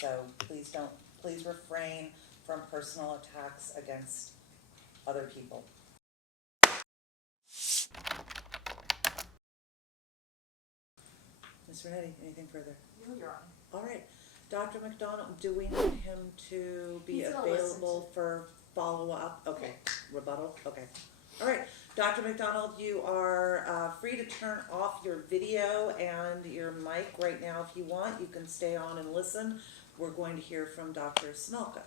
So please refrain from personal attacks against other people. Ms. Rinetti, anything further? No, Your Honor. All right. Dr. McDonald, do we need him to be available for follow-up? Okay. Rebuttal? Okay. All right. Dr. McDonald, you are free to turn off your video and your mic right now if you want. You can stay on and listen. We're going to hear from Dr. Smolka.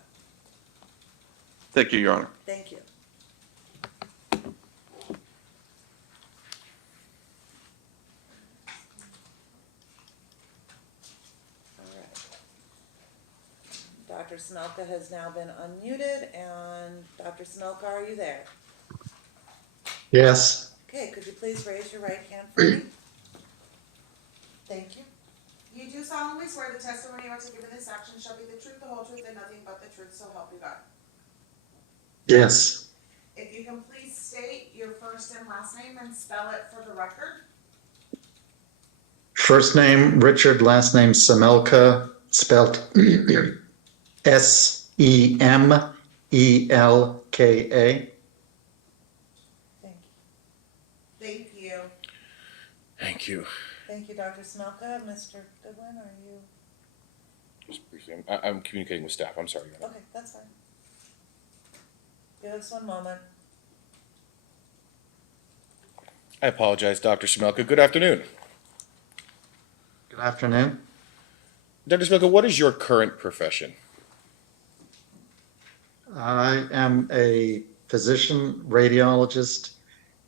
Thank you, Your Honor. Thank you. Dr. Smelka has now been unmuted, and Dr. Smelka, are you there? Yes. Okay, could you please raise your right hand for me? Thank you. You do solemnly swear the testimony you are to give in this action shall be the truth, the whole truth, and nothing but the truth, so help you God. Yes. If you can please state your first and last name and spell it for the record. First name Richard, last name Semelka, spelled S-E-M-E-L-K-A. Thank you. Thank you. Thank you. Thank you, Dr. Smelka. Mr. Goodwin, are you? Just briefly, I'm communicating with staff. I'm sorry. Your Honor. Okay, that's fine. Give us one moment. I apologize, Dr. Smelka. Good afternoon. Good afternoon. Dr. Smelka, what is your current profession? I am a physician, radiologist,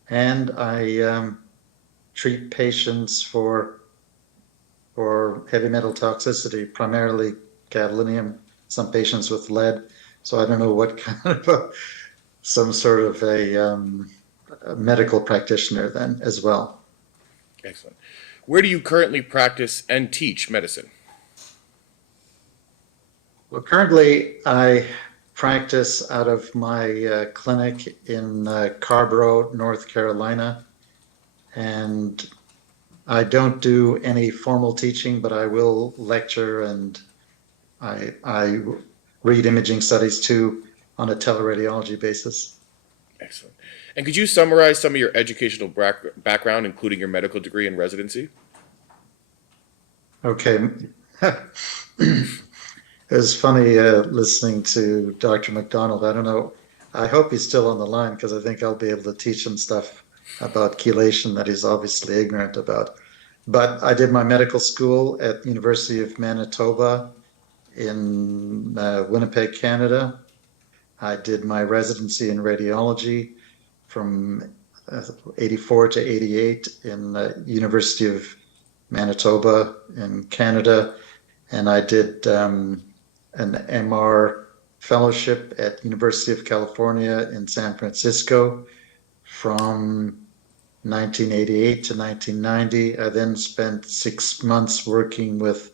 and I treat patients for heavy metal toxicity, primarily gadolinium, some patients with lead. So I don't know what kind of some sort of a medical practitioner then as well. Excellent. Where do you currently practice and teach medicine? Well, currently I practice out of my clinic in Carborough, North Carolina, and I don't do any formal teaching, but I will lecture, and I read imaging studies too on a teleradiology basis. Excellent. And could you summarize some of your educational background, including your medical degree and residency? Okay. It was funny listening to Dr. McDonald. I don't know. I hope he's still on the line because I think I'll be able to teach him stuff about chelation that he's obviously ignorant about. But I did my medical school at University of Manitoba in Winnipeg, Canada. I did my residency in radiology from 84 to 88 in the University of Manitoba in Canada. And I did an MR fellowship at University of California in San Francisco from 1988 to 1990. I then spent 6 months working with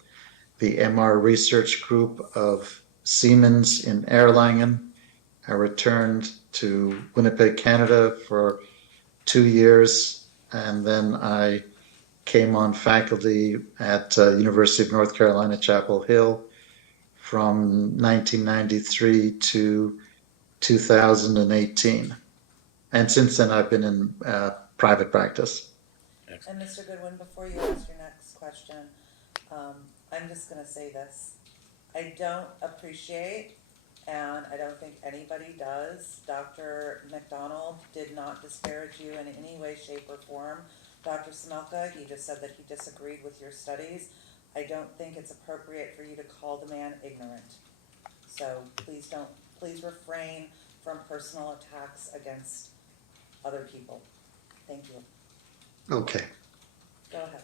the MR research group of Siemens in Erlangen. I returned to Winnipeg, Canada for 2 years, and then I came on faculty at University of North Carolina, Chapel Hill from 1993 to 2018. And since then, I've been in private practice. And Mr. Goodwin, before you ask your next question, I'm just going to say this. I don't appreciate, and I don't think anybody does, Dr. McDonald did not disparage you in any way, shape, or form. Dr. Smelka, he just said that he disagreed with your studies. I don't think it's appropriate for you to call the man ignorant. So please refrain from personal attacks against other people. Thank you. Okay. Go ahead.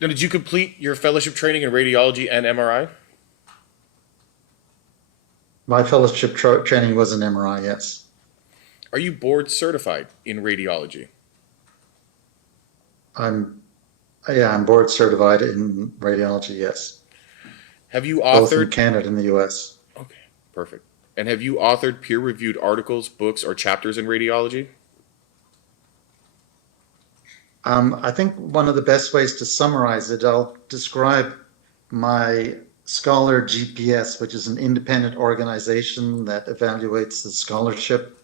Now, did you complete your fellowship training in radiology and MRI? My fellowship training was in MRI, yes. Are you board certified in radiology? I'm board certified in radiology, yes. Have you Both in authored? Canada and the US. Okay, perfect. And have you authored peer-reviewed articles, books, or chapters in radiology? I think one of the best ways to summarize it, I'll describe my Scholar GPS, which is an independent organization that evaluates the scholarship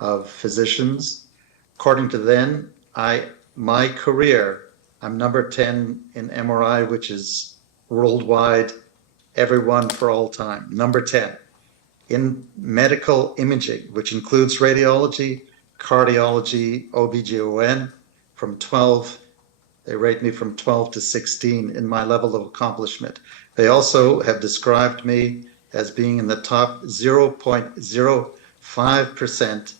of physicians. According to them, my career, I'm number 10 in MRI, which is worldwide, everyone for all time, number 10. In medical imaging, which includes radiology, cardiology, OBGYN, from 12, they rate me from 12 to 16 in my level of accomplishment. They also have described me as being in the top 0.05%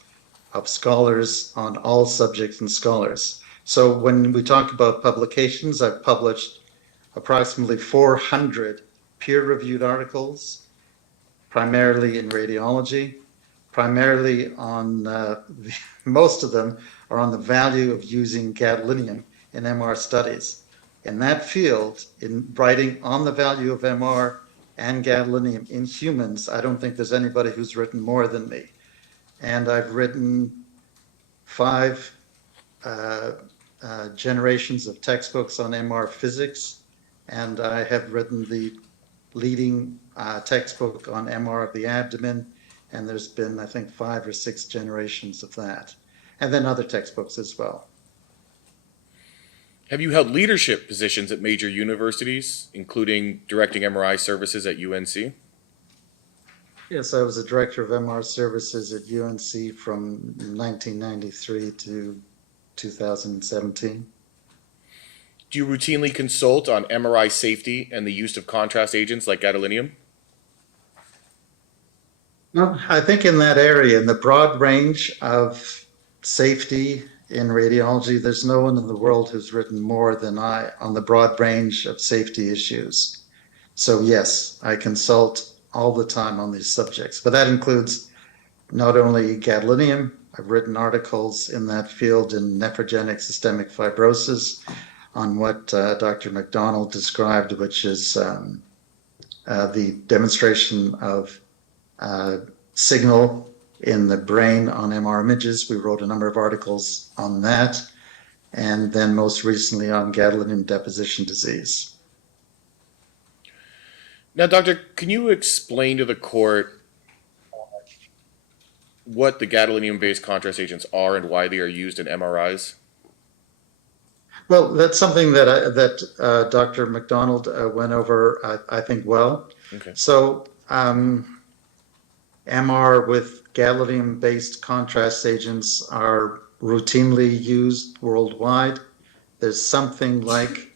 of scholars on all subjects and scholars. So when we talk about publications, I've published approximately 400 peer-reviewed articles, primarily in radiology, primarily on, most of them are on the value of using gadolinium in MR studies. In that field, in writing on the value of MR and gadolinium in humans, I don't think there's anybody who's written more than me. And I've written 5 generations of textbooks on MR physics, and I have written the leading textbook on MR of the abdomen, and there's been, I think, 5 or 6 generations of that, and then other textbooks as well. Have you held leadership positions at major universities, including directing MRI services at UNC? Yes, I was a director of MR services at UNC from 1993 to 2017. Do you routinely consult on MRI safety and the use of contrast agents like gadolinium? No, I think in that area, in the broad range of safety in radiology, there's no one in the world who's written more than I on the broad range of safety issues. So yes, I consult all the time on these subjects, but that includes not only gadolinium. I've written articles in that field in nephrogenic systemic fibrosis on what Dr. McDonald described, which is the demonstration of signal in the brain on MR images. We wrote a number of articles on that, and then most recently on gadolinium deposition disease. Now, doctor, can you explain to the court what the gadolinium-based contrast agents are and why they are used in MRIs? Well, that's something that Dr. McDonald went over, I think, well. Okay. So MR with gadolinium-based contrast agents are routinely used worldwide. There's something like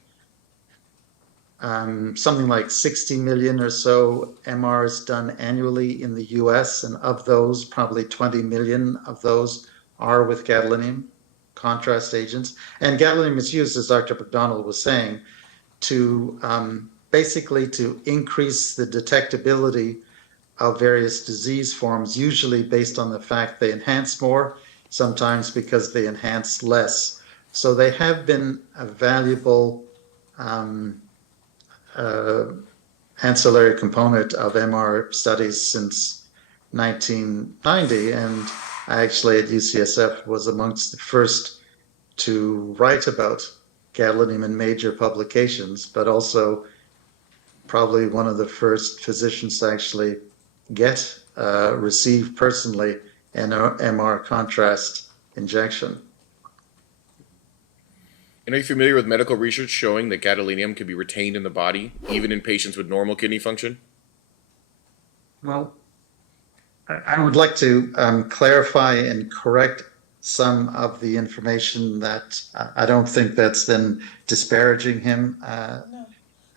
60 million or so MRs done annually in the US, and of those, probably 20 million of those are with gadolinium contrast agents. And gadolinium is used, as Dr. McDonald was saying, to basically to increase the detectability of various disease forms, usually based on the fact they enhance more, sometimes because they enhance less. So they have been a valuable ancillary component of MR studies since 1990, and I actually at UCSF was amongst the first to write about gadolinium in major publications, but also probably one of the first physicians to actually receive personally an MR contrast injection. And are you familiar with medical research showing that gadolinium can be retained in the body, even in patients with normal kidney function? Well, I would like to clarify and correct some of the information that I don't think that's then disparaging him, No.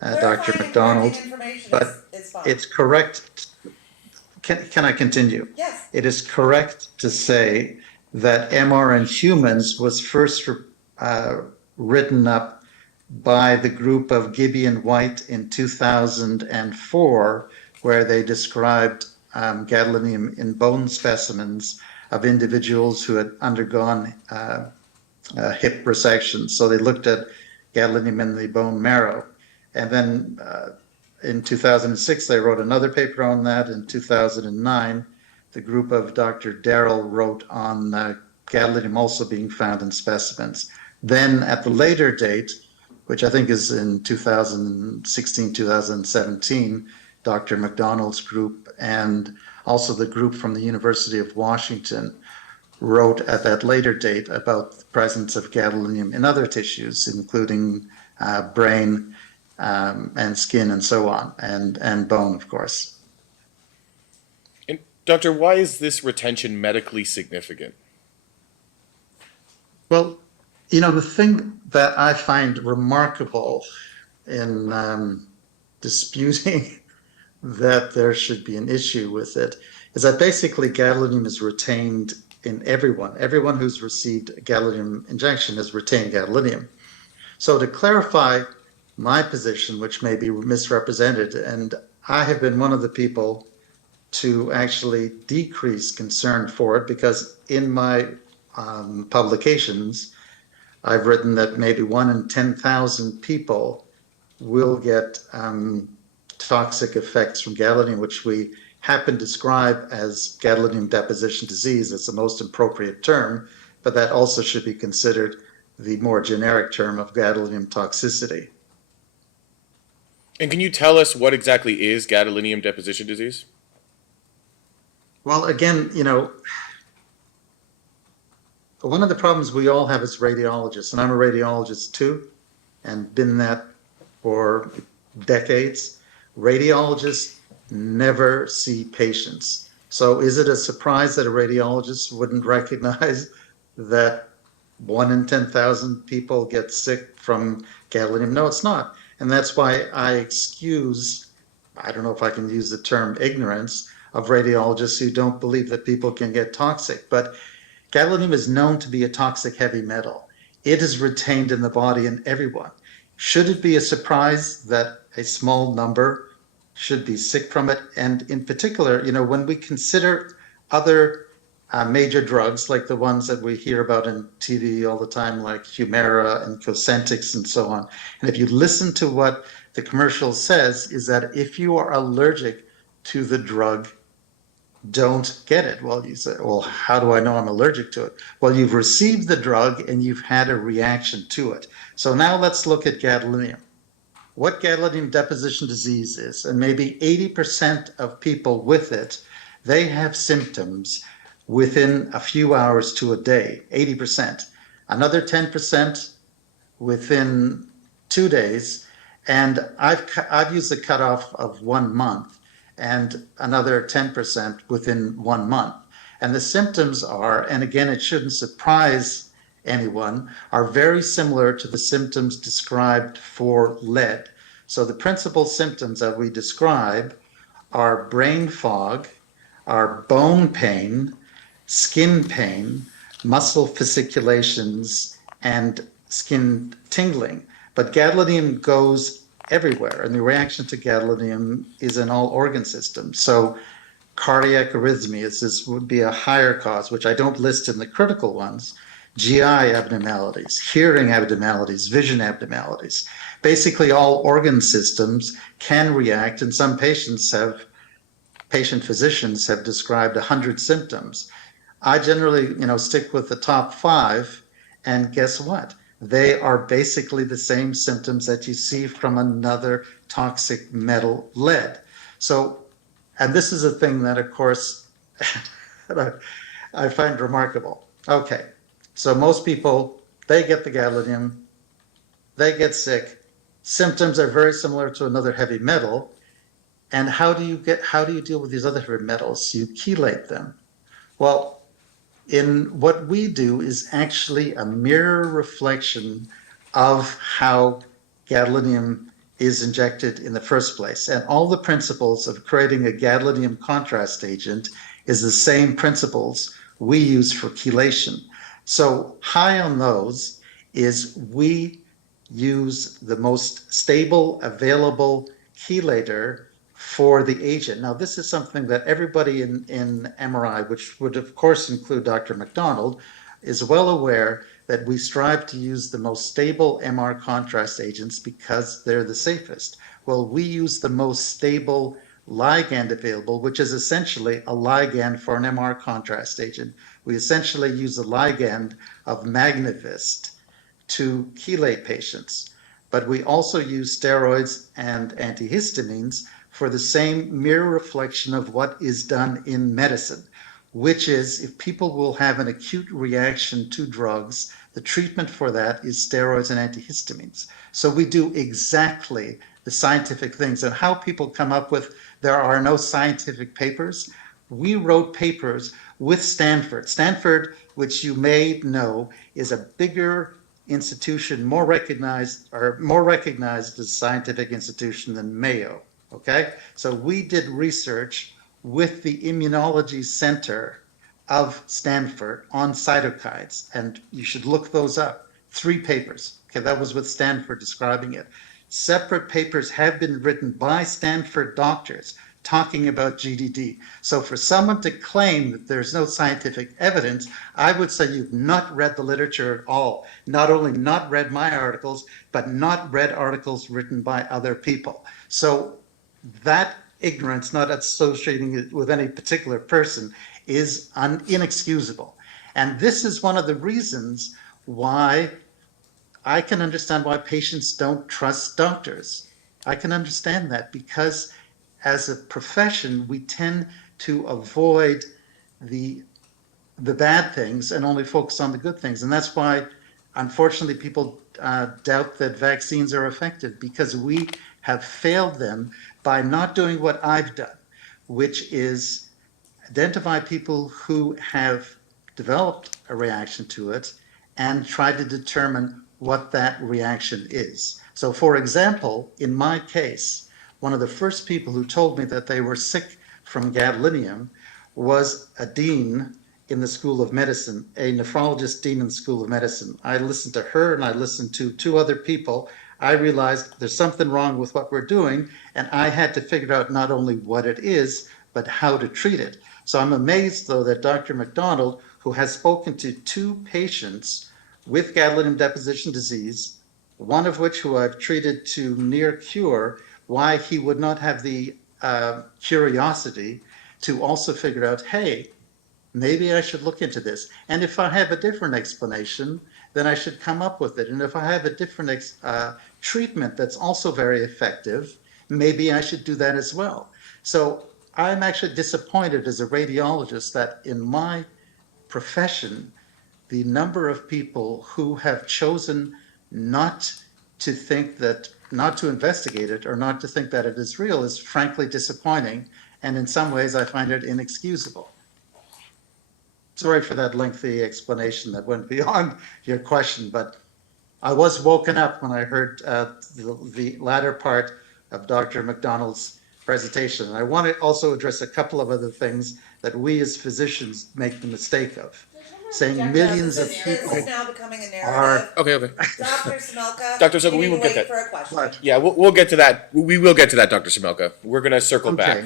Dr. Clarifying and McDonald, correcting information but is fine. it's correct. Can I continue? Yes. It is correct to say that MR in humans was first written up by the group of Gibby and White in 2004, where they described gadolinium in bone specimens of individuals who had undergone hip resection. So they looked at gadolinium in the bone marrow. And then in 2006, they wrote another paper on that. In 2009, the group of Dr. Darrell wrote on gadolinium also being found in specimens. Then at the later date, which I think is in 2016, 2017, Dr. McDonald's group and also the group from the University of Washington wrote at that later date about the presence of gadolinium in other tissues, including brain and skin and so on, and bone, of course. And doctor, why is this retention medically significant? Well, the thing that I find remarkable in disputing that there should be an issue with it is that basically gadolinium is retained in everyone. Everyone who's received a gadolinium injection has retained gadolinium. So to clarify my position, which may be misrepresented, and I have been one of the people to actually decrease concern for it, because in my publications, I've written that maybe 1 in 10,000 people will get toxic effects from gadolinium, which we happen to describe as gadolinium deposition disease. It's the most appropriate term, but that also should be considered the more generic term of gadolinium toxicity. And can you tell us what exactly is gadolinium deposition disease? Well, again, one of the problems we all have as radiologists, and I'm a radiologist too, and been that for decades, radiologists never see patients. So is it a surprise that a radiologist wouldn't recognize that 1 in 10,000 people get sick from gadolinium? No, it's not. And that's why I excuse, I don't know if I can use the term ignorance, of radiologists who don't believe that people can get toxic. But gadolinium is known to be a toxic heavy metal. It is retained in the body in everyone. Should it be a surprise that a small number should be sick from it? And in particular, when we consider other major drugs like the ones that we hear about in TV all the time, like Humira and Cosentyx and so on, and if you listen to what the commercial says, is that if you are allergic to the drug, don't get it. Well, you say, well, how do I know I'm allergic to it? Well, you've received the drug and you've had a reaction to it. So now let's look at gadolinium. What gadolinium deposition disease is, and maybe 80% of people with it, they have symptoms within a few hours to a day, 80%. Another 10% within 2 days, and I've used the cutoff of 1 month, and another 10% within 1 month. And the symptoms are, and again, it shouldn't surprise anyone, are very similar to the symptoms described for lead. So the principal symptoms that we describe are brain fog, are bone pain, skin pain, muscle fasciculations, and skin tingling. But gadolinium goes everywhere, and the reaction to gadolinium is in all organ systems. So cardiac arrhythmias, this would be a higher cause, which I don't list in the critical ones. GI abnormalities, hearing abnormalities, vision abnormalities. Basically all organ systems can react, and some patient physicians have described 100 symptoms. I generally, stick with the top 5, and guess what? They are basically the same symptoms that you see from another toxic metal, lead. So, and this is a thing that, of course, I find remarkable. Okay, so most people, they get the gadolinium, they get sick. Symptoms are very similar to another heavy metal. And how do you deal with these other heavy metals? You chelate them. Well, in what we do is actually a mirror reflection of how gadolinium is injected in the first place. And all the principles of creating a gadolinium contrast agent is the same principles we use for chelation. So high on those is we use the most stable available chelator for the agent. Now, this is something that everybody in MRI, which would of course include Dr. McDonald, is well aware that we strive to use the most stable MR contrast agents because they're the safest. Well, we use the most stable ligand available, which is essentially a ligand for an MR contrast agent. We essentially use a ligand of Magnavist to chelate patients. but we also use steroids and antihistamines for the same mirror reflection of what is done in medicine, which is if people will have an acute reaction to drugs, the treatment for that is steroids and antihistamines. So we do exactly the scientific things. And how people come up with there are no scientific papers, we wrote papers with Stanford. Stanford, which you may know, is a bigger institution, more recognized as scientific institution than Mayo. Okay, so we did research with the Immunology Center of Stanford on cytokines, and you should look those up. 3 papers. Okay, that was with Stanford describing it. Separate papers have been written by Stanford doctors talking about GDD. So for someone to claim that there's no scientific evidence, I would say you've not read the literature at all. Not only not read my articles, but not read articles written by other people. So that ignorance, not associating it with any particular person, is inexcusable. And this is one of the reasons why I can understand why patients don't trust doctors. I can understand that because as a profession, we tend to avoid the bad things and only focus on the good things. And that's why, unfortunately, people doubt that vaccines are effective, because we have failed them by not doing what I've done, which is identify people who have developed a reaction to it and try to determine what that reaction is. So for example, in my case, one of the first people who told me that they were sick from gadolinium was a dean in the School of Medicine, a nephrologist dean in the School of Medicine. I listened to her and I listened to 2 other people. I realized there's something wrong with what we're doing, and I had to figure out not only what it is, but how to treat it. So I'm amazed, though, that Dr. McDonald, who has spoken to 2 patients with gadolinium deposition disease, one of which who I've treated to near cure, why he would not have the curiosity to also figure out, hey, maybe I should look into this. And if I have a different explanation, then I should come up with it. And if I have a different treatment that's also very effective, maybe I should do that as well. So I'm actually disappointed as a radiologist that in my profession, the number of people who have chosen not to think that, not to investigate it or not to think that it is real is frankly disappointing. And in some ways, I find it inexcusable. Sorry for that lengthy explanation that went beyond your question, but I was woken up when I heard the latter part of Dr. McDonald's presentation. And I want to also address a couple of other things that we as physicians make the mistake of. Saying millions of This people is now becoming a are. narrative. Okay. Dr. Smelka. Dr. Smelka, you we need will to get wait that. for a question. What? Yeah, we'll get to that. We will get to that, Dr. Smelka. We're going to circle back.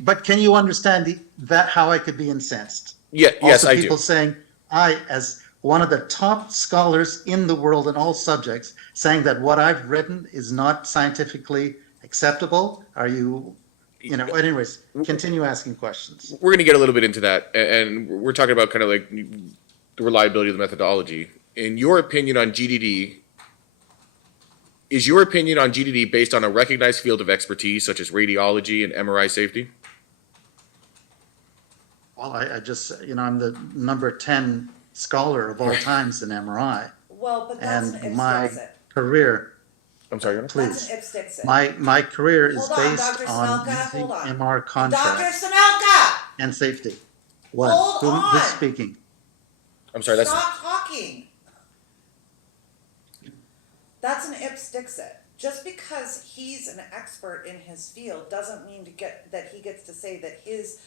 But can you understand that how I could be incensed? Yeah, yes, Also, I do. people saying, I, as one of the top scholars in the world in all subjects, saying that what I've written is not scientifically acceptable. Are you, anyways, continue asking questions. We're going to get a little bit into that, and we're talking about kind of like the reliability of the methodology. In your opinion on GDD, is your opinion on GDD based on a recognized field of expertise such as radiology and MRI safety? Well, I just, I'm the number 10 scholar of all times in MRI. Well, but that's an And if my sticks it. career, I'm sorry, Your Honor? please. That's an if sticks it. My career is Hold on, based Dr. on Smelka, using hold on. MR Dr. contrast Smelka! and safety. What? Hold Who's on. speaking? I'm sorry, that's Stop talking. That's an if sticks it. Just because he's an expert in his field doesn't mean that he gets to say that his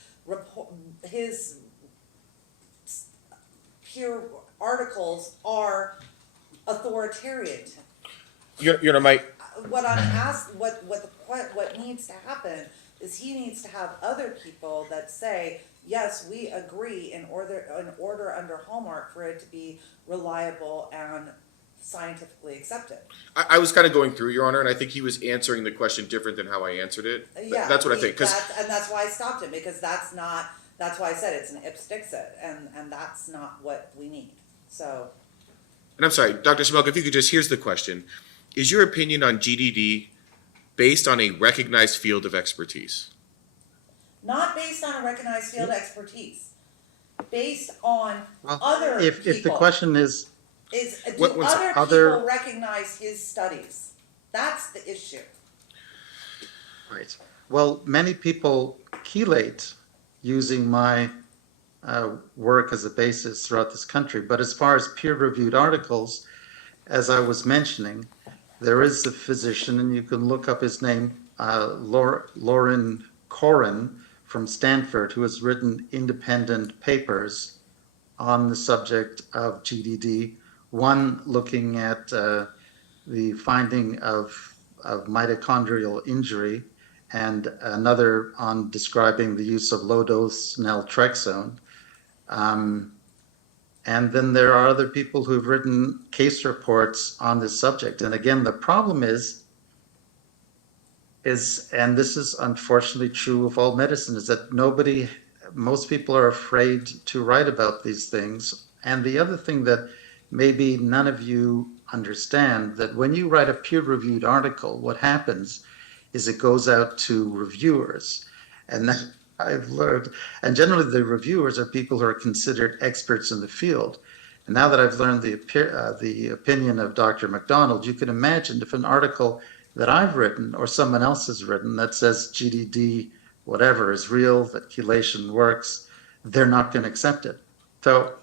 peer articles are authoritarian. Your Honor, my What I'm asked, what needs to happen is he needs to have other people that say, yes, we agree in order under Hallmark for it to be reliable and scientifically accepted. I was kind of going through, Your Honor, and I think he was answering the question different than how I answered it. Yeah, That's what I think. and that's why I stopped him, because that's why I said it's an if sticks it, and that's not what we need. So And I'm sorry, Dr. Smelka, if you could just, here's the question. Is your opinion on GDD based on a recognized field of expertise? Not based on a recognized field expertise, based on Well, other if the people. question is, Do What- other other- people recognize his studies? That's the issue. right, well, many people chelate using my work as a basis throughout this country, but as far as peer-reviewed articles, as I was mentioning, there is a physician, and you can look up his name, Lauren Corin from Stanford, who has written independent papers on the subject of GDD, one looking at the finding of mitochondrial injury, and another on describing the use of low-dose naltrexone. And then there are other people who've written case reports on this subject. And again, the problem is, and this is unfortunately true of all medicine, is that most people are afraid to write about these things. And the other thing that maybe none of you understand, that when you write a peer-reviewed article, what happens is it goes out to reviewers. And that I've learned, and generally the reviewers are people who are considered experts in the field. And now that I've learned the opinion of Dr. McDonald, you can imagine if an article that I've written or someone else has written that says GDD, whatever, is real, that chelation works, they're not going to accept it. So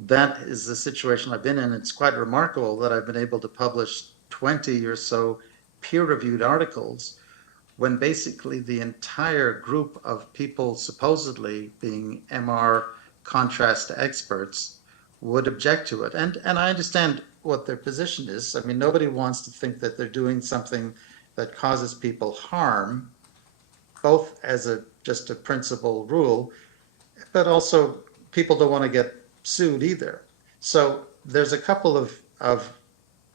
that is the situation I've been in. It's quite remarkable that I've been able to publish 20 or so peer-reviewed articles when basically the entire group of people supposedly being MR contrast experts would object to it. And I understand what their position is. I mean, nobody wants to think that they're doing something that causes people harm, both as just a principal rule, but also people don't want to get sued either. So there's a couple of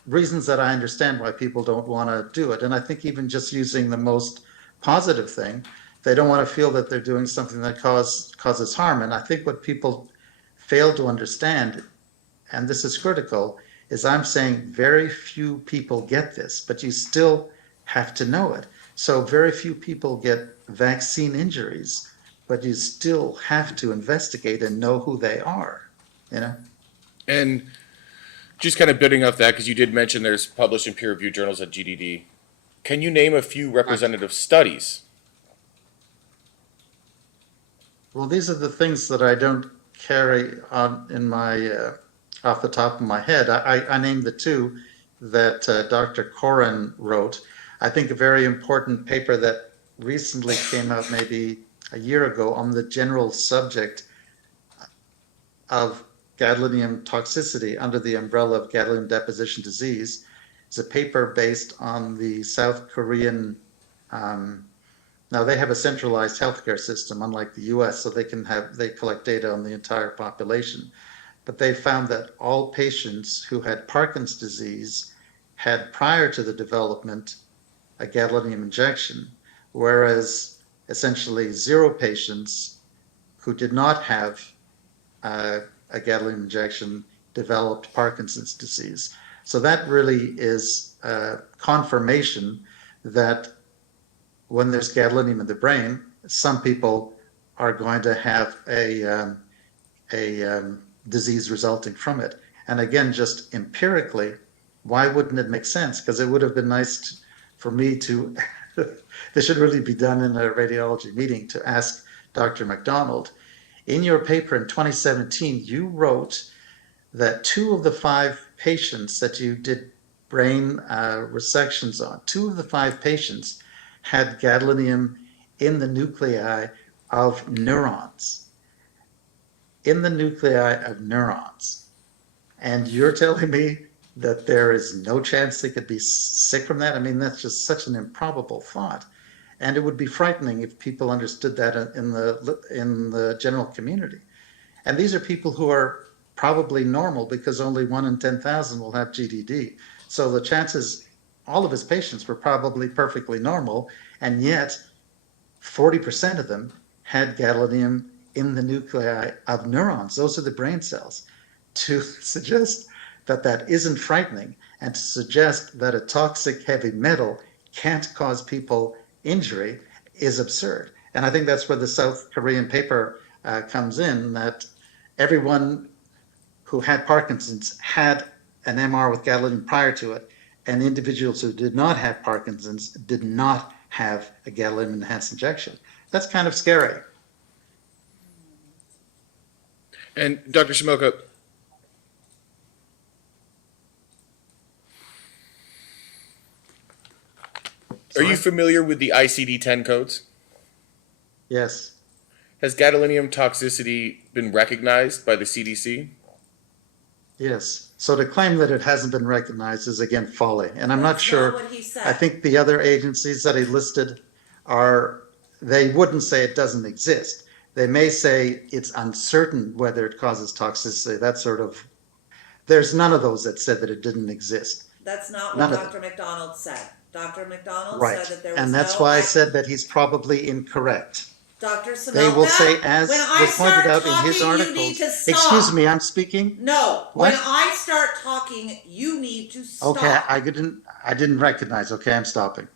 reasons that I understand why people don't want to do it. And I think even just using the most positive thing, they don't want to feel that they're doing something that causes harm. And I think what people fail to understand, and this is critical, is I'm saying very few people get this, but you still have to know it. So very few people get vaccine injuries, but you still have to investigate and know who they are, you know? And just kind of building off that, because you did mention there's published in peer-reviewed journals at GDD. Can you name a few representative studies? Well, these are the things that I don't carry on in my off the top of my head. I named the two that Dr. Corin wrote. I think a very important paper that recently came out maybe a year ago on the general subject of gadolinium toxicity under the umbrella of gadolinium deposition disease. It's a paper based on the South Korean, now they have a centralized healthcare system, unlike the US, so they collect data on the entire population. But they found that all patients who had Parkinson's disease had, prior to the development, a gadolinium injection, whereas essentially 0 patients who did not have a gadolinium injection developed Parkinson's disease. So that really is confirmation that when there's gadolinium in the brain, some people are going to have a disease resulting from it. And again, just empirically, why wouldn't it make sense? Because it would have been nice for me to, this should really be done in a radiology meeting, to ask Dr. McDonald, in your paper in 2017, you wrote that 2 of the 5 patients that you did brain resections on, 2 of the 5 patients had gadolinium in the nuclei of neurons. In the nuclei of neurons. And you're telling me that there is no chance they could be sick from that? I mean, that's just such an improbable thought. And it would be frightening if people understood that in the general community. And these are people who are probably normal, because only 1 in 10,000 will have GDD. So the chances, all of his patients were probably perfectly normal, and yet 40% of them had gadolinium in the nuclei of neurons. Those are the brain cells. To suggest that that isn't frightening, And to suggest that a toxic heavy metal can't cause people injury is absurd. And I think that's where the South Korean paper comes in, that everyone who had Parkinson's had an MR with gadolinium prior to it, and individuals who did not have Parkinson's did not have a gadolinium enhanced injection. That's kind of scary. And Dr. Shimoka, are you familiar with the ICD-10 codes? Yes. Has gadolinium toxicity been recognized by the CDC? Yes. So to claim that it hasn't been recognized is again folly. And I'm not That's sure. not what he said. I think the other agencies that he listed they wouldn't say it doesn't exist. They may say it's uncertain whether it causes toxicity. That sort of, there's none of those that said that it didn't exist. That's not None what of Dr. McDonald said. Dr. McDonald Right. said that there was And that's no why I said that he's probably incorrect. Dr. Samelka, They will say, as when I was pointed start out in his talking, you need articles. to stop. Excuse me, I'm speaking. No, What? when I start talking, you need to stop. Okay, I didn't recognize. Okay, I'm stopping.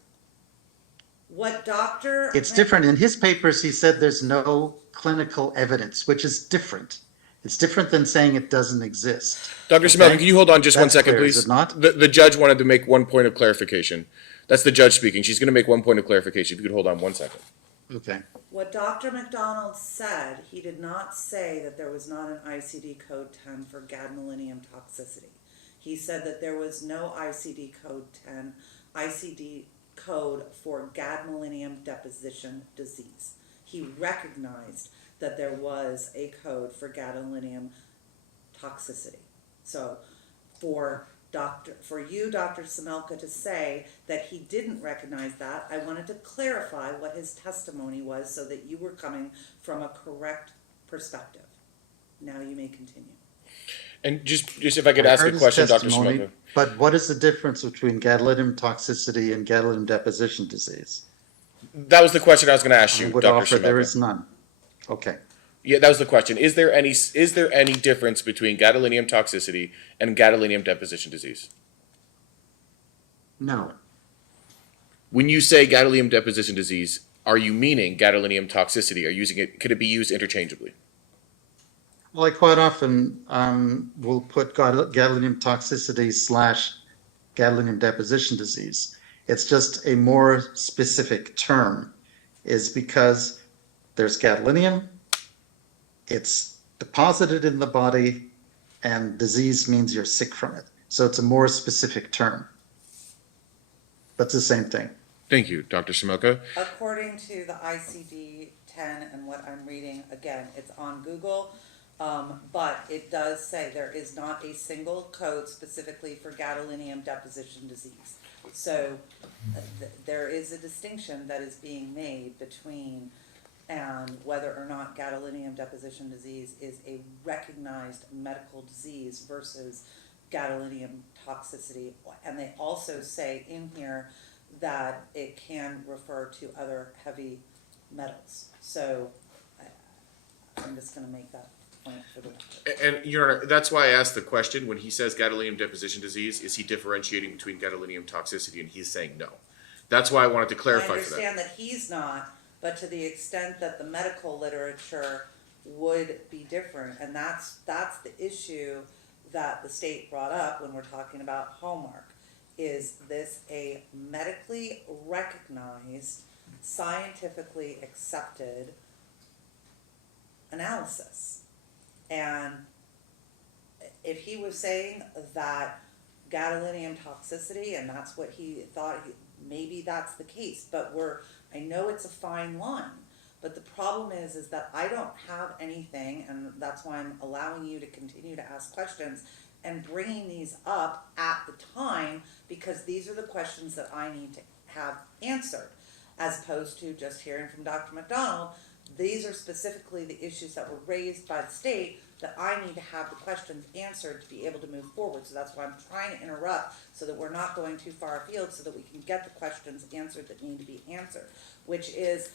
What Dr. It's different. In his papers, he said there's no clinical evidence, which is different. It's different than saying it doesn't exist. Dr. Okay? Shimoka, can you hold on just one That's second, clear, please? is it not? The judge wanted to make one point of clarification. That's the judge speaking. She's going to make one point of clarification. If you could hold on 1 second. Okay. What Dr. McDonald said, he did not say that there was not an ICD code 10 for gadolinium toxicity. He said that there was no ICD code 10, ICD code for gadolinium deposition disease. He recognized that there was a code for gadolinium toxicity. So for you, Dr. Samelka, to say that he didn't recognize that, I wanted to clarify what his testimony was so that you were coming from a correct perspective. Now you may continue. And just if I could I ask heard a his question, Dr. testimony, Shimoka. but what is the difference between gadolinium toxicity and gadolinium deposition disease? That was the question I was going to ask I you, would Dr. offer there Shimoka. is none. Okay. Yeah, that was the question. Is there any difference between gadolinium toxicity and gadolinium deposition disease? No. When you say gadolinium deposition disease, are you meaning gadolinium toxicity? Could it be used interchangeably? Well, I quite often will put gadolinium toxicity / gadolinium deposition disease. It's just a more specific term, is because there's gadolinium, it's deposited in the body, and disease means you're sick from it. So it's a more specific term. But it's the same thing. Thank you, Dr. Shimoka. According to the ICD-10 and what I'm reading, again, it's on Google, but it does say there is not a single code specifically for gadolinium deposition disease. So there is a distinction that is being made between and whether or not gadolinium deposition disease is a recognized medical disease versus gadolinium toxicity. And they also say in here that it can refer to other heavy metals. So I'm just going to make that point for the record. And Your Honor, that's why I asked the question. When he says gadolinium deposition disease, is he differentiating between gadolinium toxicity? And he's saying no. That's why I wanted to clarify I for that. understand that he's not, but to the extent that the medical literature would be different, and that's the issue that the state brought up when we're talking about Hallmark. Is this a medically recognized, scientifically accepted analysis? And if he was saying that gadolinium toxicity, and that's what he thought, maybe that's the case, but I know it's a fine line, but the problem is that I don't have anything, and that's why I'm allowing you to continue to ask questions and bringing these up at the time, because these are the questions that I need to have answered, as opposed to just hearing from Dr. McDonald. These are specifically the issues that were raised by the state that I need to have the questions answered to be able to move forward. So that's why I'm trying to interrupt, so that we're not going too far afield, so that we can get the questions answered that need to be answered, which is,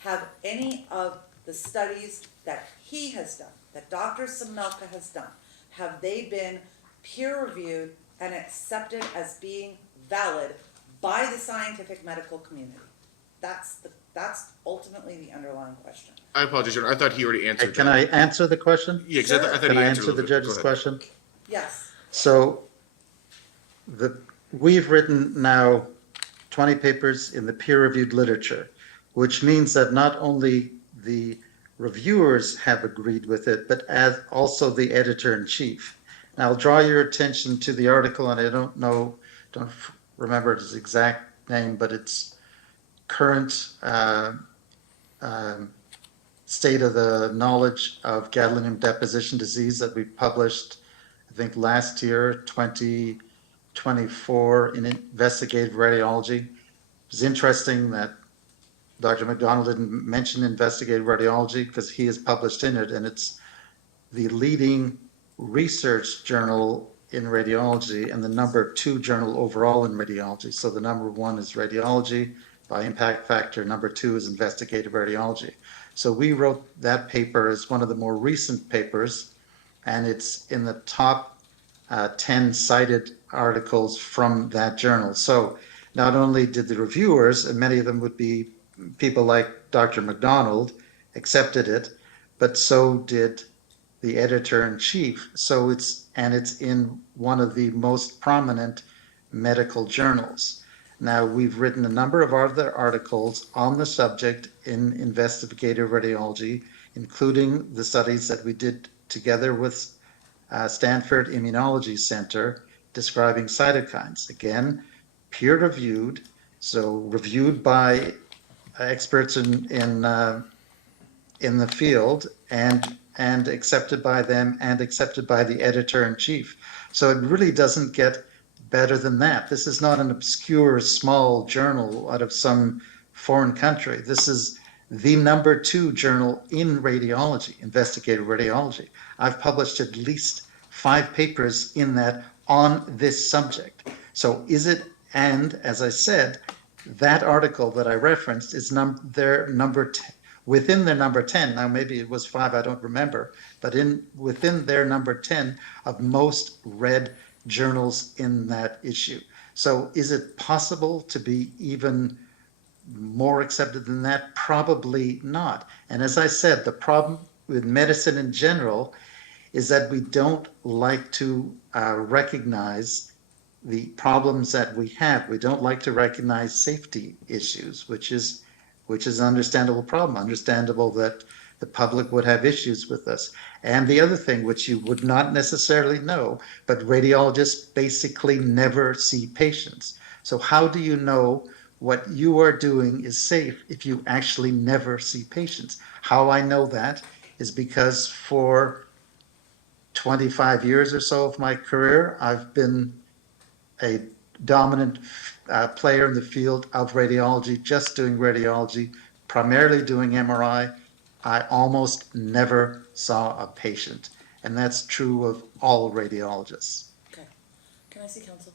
have any of the studies that he has done, that Dr. Samelka has done, have they been peer-reviewed and accepted as being valid by the scientific medical community? That's ultimately the underlying question. I apologize, Your Honor. I thought he already answered Can that. I answer the question? Yeah, 'cause I thought Can he I answered answer it. the Go judge's ahead. question? Yes. So we've written now 20 papers in the peer-reviewed literature, which means that not only the reviewers have agreed with it, but as also the editor-in-chief. Now, I'll draw your attention to the article, and I don't remember its exact name, but it's current state of the knowledge of gadolinium deposition disease that we published, I think last year, 2024, in Investigative Radiology. It's interesting that Dr. McDonald didn't mention investigative radiology because he is published in it, and it's the leading research journal in radiology and the #2 journal overall in radiology. So the #1 is radiology by impact factor, #2 is investigative radiology. So we wrote that paper as one of the more recent papers, and it's in the top 10 cited articles from that journal. So not only did the reviewers, and many of them would be people like Dr. McDonald, accepted it, but so did the editor-in-chief. So it's in one of the most prominent medical journals. Now, we've written a number of other articles on the subject in investigative radiology, including the studies that we did together with Stanford Immunology Center describing cytokines. Again, peer-reviewed, so reviewed by experts in the field and accepted by them and accepted by the editor-in-chief. So it really doesn't get better than that. This is not an obscure small journal out of some foreign country. This is the #2 journal in radiology, investigative radiology. I've published at least 5 papers in that on this subject. So is it, and as I said, that article that I referenced is their number 10, within their number 10. Now maybe it was 5, I don't remember, but within their number 10 of most read journals in that issue. So is it possible to be even more accepted than that? Probably not. And as I said, the problem with medicine in general is that we don't like to recognize the problems that we have. We don't like to recognize safety issues, which is an understandable problem, understandable that the public would have issues with us. And the other thing, which you would not necessarily know, but radiologists basically never see patients. So how do you know what you are doing is safe if you actually never see patients? How I know that is because for 25 years or so of my career, I've been a dominant player in the field of radiology, just doing radiology, primarily doing MRI. I almost never saw a patient, and that's true of all radiologists. Okay. Can I see counsel?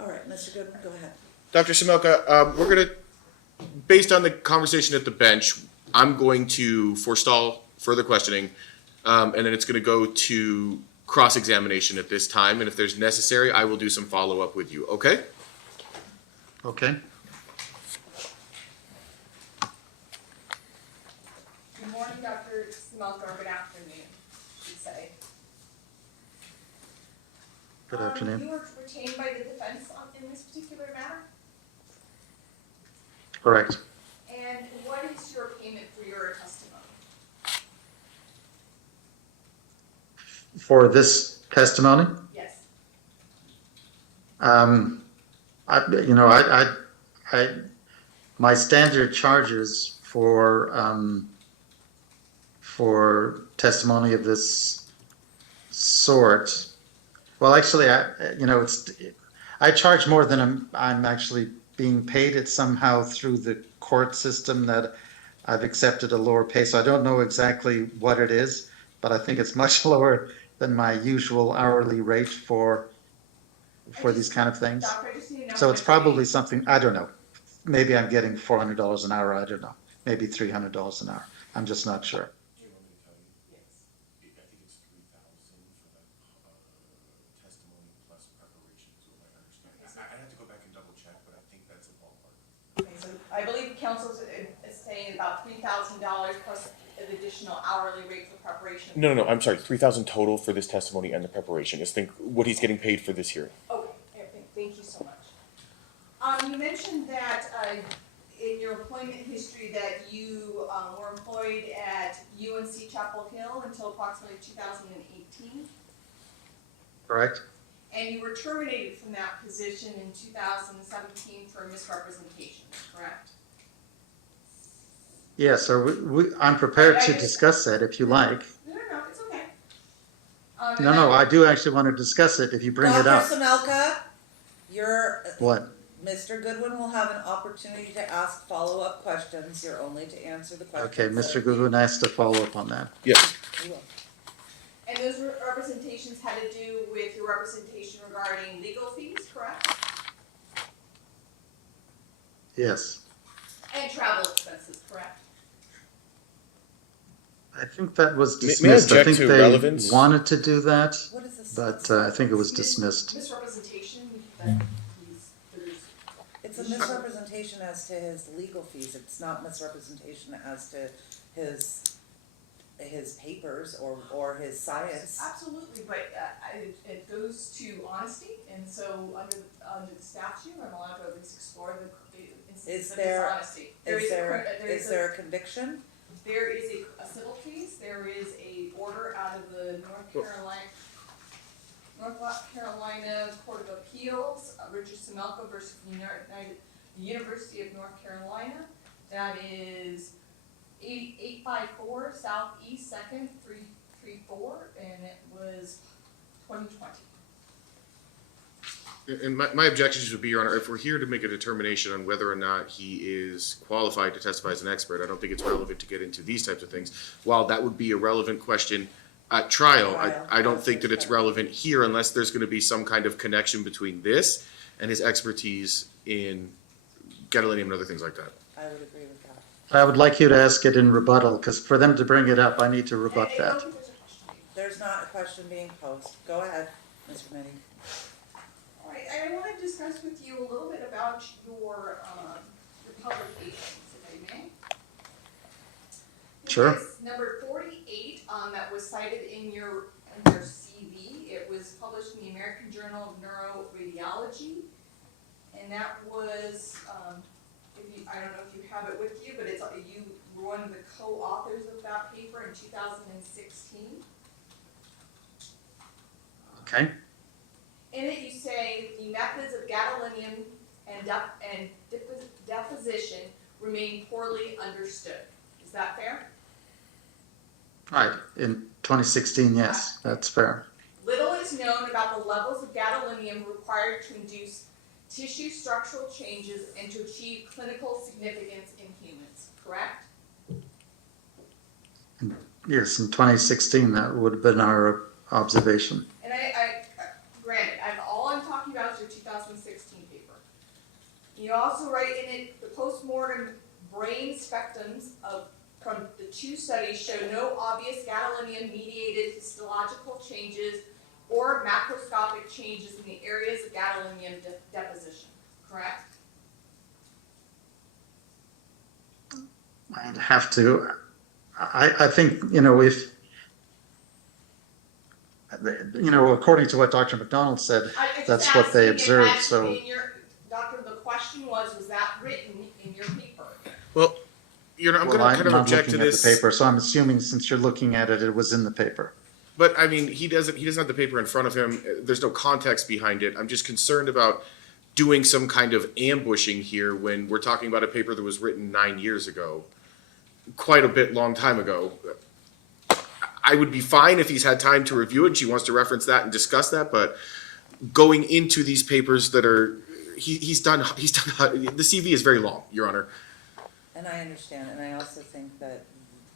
All right, Mr. Goodwin, go ahead. Dr. Samelka, we're going to, based on the conversation at the bench, I'm going to forestall further questioning, and then it's going to go to cross-examination at this time, and if there's necessary, I will do some follow-up with you, okay? Okay. Good morning, Dr. Smelka, or good afternoon, I should say. Good afternoon. You were retained by the defense in this particular matter, Correct. and what is your payment for your testimony? For this testimony, Yes. my standard charges for testimony of this sort. Well, actually, I charge more than I'm actually being paid. It's somehow through the court system that I've accepted a lower pay. So I don't know exactly what it is, but I think it's much lower than my usual hourly rate for these kind of things. Doctor, I just need to know So how it's much probably you- something, I don't know. Maybe I'm getting $400 an hour, I don't know. Maybe $300 an hour. I'm just not sure. Yes. I believe council's is saying about $3,000 plus an additional hourly rate for preparation. No, I'm sorry, 3,000 total for this testimony and the preparation. Just think what he's getting paid for this hearing. Okay, thank you so much. You mentioned that, in your employment history that you, were employed at UNC Chapel Hill until approximately 2018. Correct? And you were terminated from that position in 2017 for misrepresentation, correct? Yes, I'm prepared to discuss that if you like. No, it's okay. No, I do actually want to discuss it if you bring it up. Dr. Samelka, What? Mr. Goodwin will have an opportunity to ask follow-up questions. You're only to answer the questions. Okay, Mr. Goodwin has to follow up on that. Yes. You will. And those representations had to do with your representation regarding legal fees, correct? Yes. And travel expenses, correct? I think that was May I dismissed. I object think to they relevance? wanted to do that, What is this? but I think it was dismissed. Misrepresentation, that there's. It's a misrepresentation as to his legal fees. It's not misrepresentation as to his papers or his science. Absolutely, but it goes to honesty, and so under the statute, I'm allowed to at least explore the instances of dishonesty. Is there a conviction? There is a civil case, there is a order out of the North Carolina Court of Appeals, Richard Samelka versus the University of North Carolina. That is 854 Southeast 2nd 334, and it was 2020. And my objections would be, Your Honor, if we're here to make a determination on whether or not he is qualified to testify as an expert, I don't think it's relevant to get into these types of things. While that would be a relevant question at trial, I don't think that it's relevant here unless there's going to be some kind of connection between this and his expertise in gadolinium and other things like that. I would agree with that. I would like you to ask it in rebuttal, because for them to bring it up, I need to rebut And I don't that. think there's a question. There's not a question being posed. Go ahead, Ms. Rinetti. All right, I want to discuss with you a little bit about your publications, if I may. Sure. It's number 48, that was cited in your CV. It was published in the American Journal of Neuroradiology, and that was, I don't know if you have it with you, but you were one of the co-authors of that paper in 2016. Okay? In it, you say the methods of gadolinium and deposition remain poorly understood. Is that fair? Right. In 2016, yes, that's fair. Little is known about the levels of gadolinium required to induce tissue structural changes and to achieve clinical significance in humans, correct? Yes, in 2016, that would have been our observation. And I granted, all I'm talking about is your 2016 paper. You also write in it, the postmortem brain spectrums from the two studies show no obvious gadolinium-mediated histological changes or macroscopic changes in the areas of gadolinium deposition, correct? I'd have to, I think, if, according to what Dr. McDonald said, I just that's what they asking if observed, that's so. in your, Doctor, the question was that written in your paper? Well, Your Honor, I'm Well, going to kind of not object to looking at this. the paper, so I'm assuming since you're looking at it, it was in the paper. But I mean, he doesn't have the paper in front of him. There's no context behind it. I'm just concerned about doing some kind of ambushing here when we're talking about a paper that was written 9 years ago, quite a bit long time ago. I would be fine if he's had time to review it and she wants to reference that and discuss that, but going into these papers that are, he's done, the CV is very long, Your Honor. And I understand, and I also think that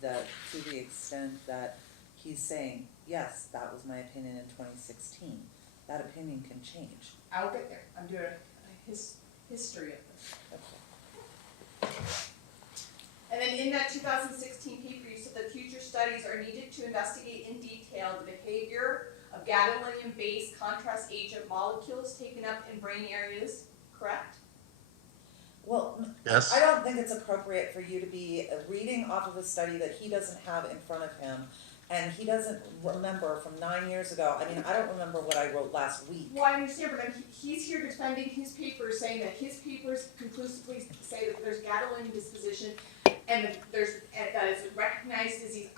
to the extent that he's saying, yes, that was my opinion in 2016, that opinion can change. I'll get there. I'm doing a history of this. Okay. And then in that 2016 paper, you said that future studies are needed to investigate in detail the behavior of gadolinium-based contrast agent molecules taken up in brain areas, correct? Well, Yes? I don't think it's appropriate for you to be reading off of a study that he doesn't have in front of him, and he doesn't remember from 9 years ago. I mean, I don't remember what I wrote last week. Well, I understand, but he's here defending his papers, saying that his papers conclusively say that there's gadolinium disposition and that it's a recognized disease.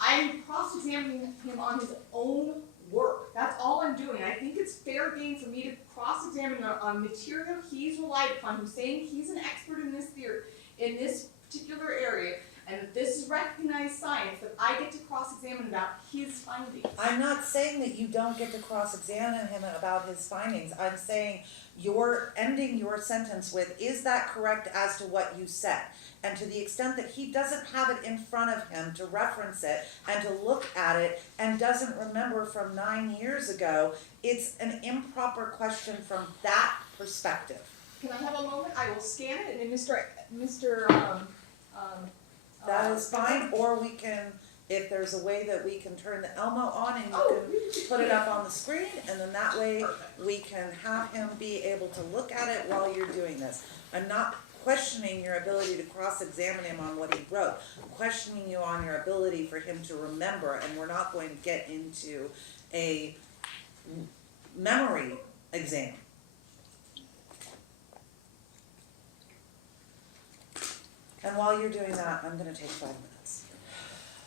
I'm cross-examining him on his own work. That's all I'm doing. I think it's fair game for me to cross-examine on material he's relied upon, who's saying he's an expert in this theory, in this particular area, and that this is recognized science, that I get to cross-examine about his findings. I'm not saying that you don't get to cross-examine him about his findings. I'm saying you're ending your sentence with, is that correct as to what you said? And to the extent that he doesn't have it in front of him to reference it and to look at it and doesn't remember from 9 years ago, it's an improper question from that perspective. Can I have a moment? I will scan it, and That is fine, or we can, if there's a way that we can turn the Elmo on and you can put it up on the screen, and then that way we can have him be able to look at it while you're doing this. I'm not questioning your ability to cross-examine him on what he wrote. I'm questioning you on your ability for him to remember, and we're not going to get into a memory exam. And while you're doing that, I'm gonna take 5 minutes.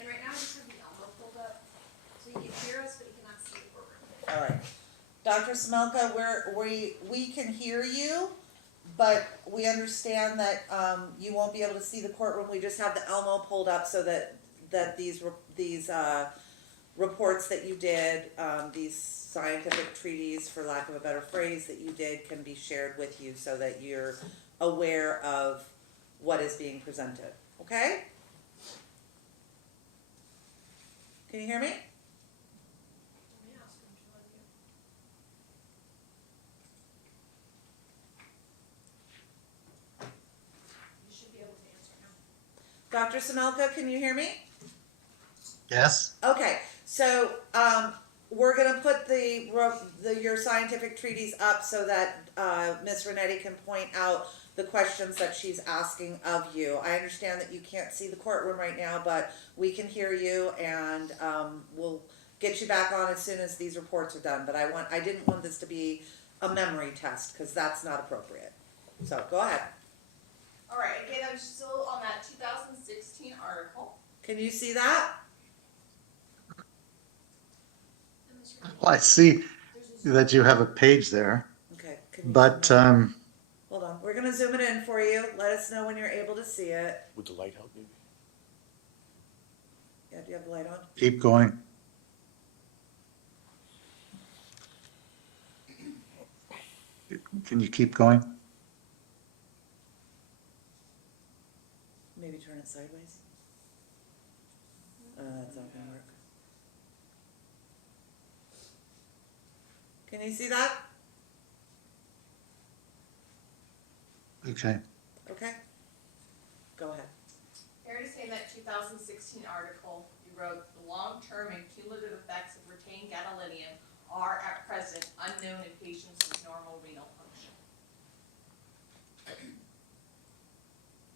And right now I just have the Elmo pulled up, so you can hear us, but you cannot see the courtroom. All right. Dr. Smelka, we can hear you, but we understand that you won't be able to see the courtroom. We just have the Elmo pulled up so that these reports that you did, these scientific treaties, for lack of a better phrase, that you did can be shared with you so that you're aware of what is being presented. Okay? Can you hear me? Let me ask him to let you. You should be able to answer now. Dr. Samelka, can you hear me? Yes? Okay, so we're gonna put your scientific treatise up so that Ms. Rinetti can point out the questions that she's asking of you. I understand that you can't see the courtroom right now, but we can hear you, and we'll get you back on as soon as these reports are done. But I didn't want this to be a memory test, because that's not appropriate. So go ahead. All right, again, I'm still on that 2016 article. Can you see that? And Ms. Rinetti, Well, I see there's a that you have a page there, Okay. Can you but hold on. We're gonna zoom it in for you. Let us know when you're able to see it. Would the light help maybe? Yeah, do you have the light on? keep going. Can you keep going? Maybe turn it sideways. That's not gonna work. Can you see that? Okay. Okay. Go ahead. Fair to say in that 2016 article, you wrote, the long-term and cumulative effects of retained gadolinium are at present unknown in patients with normal renal function.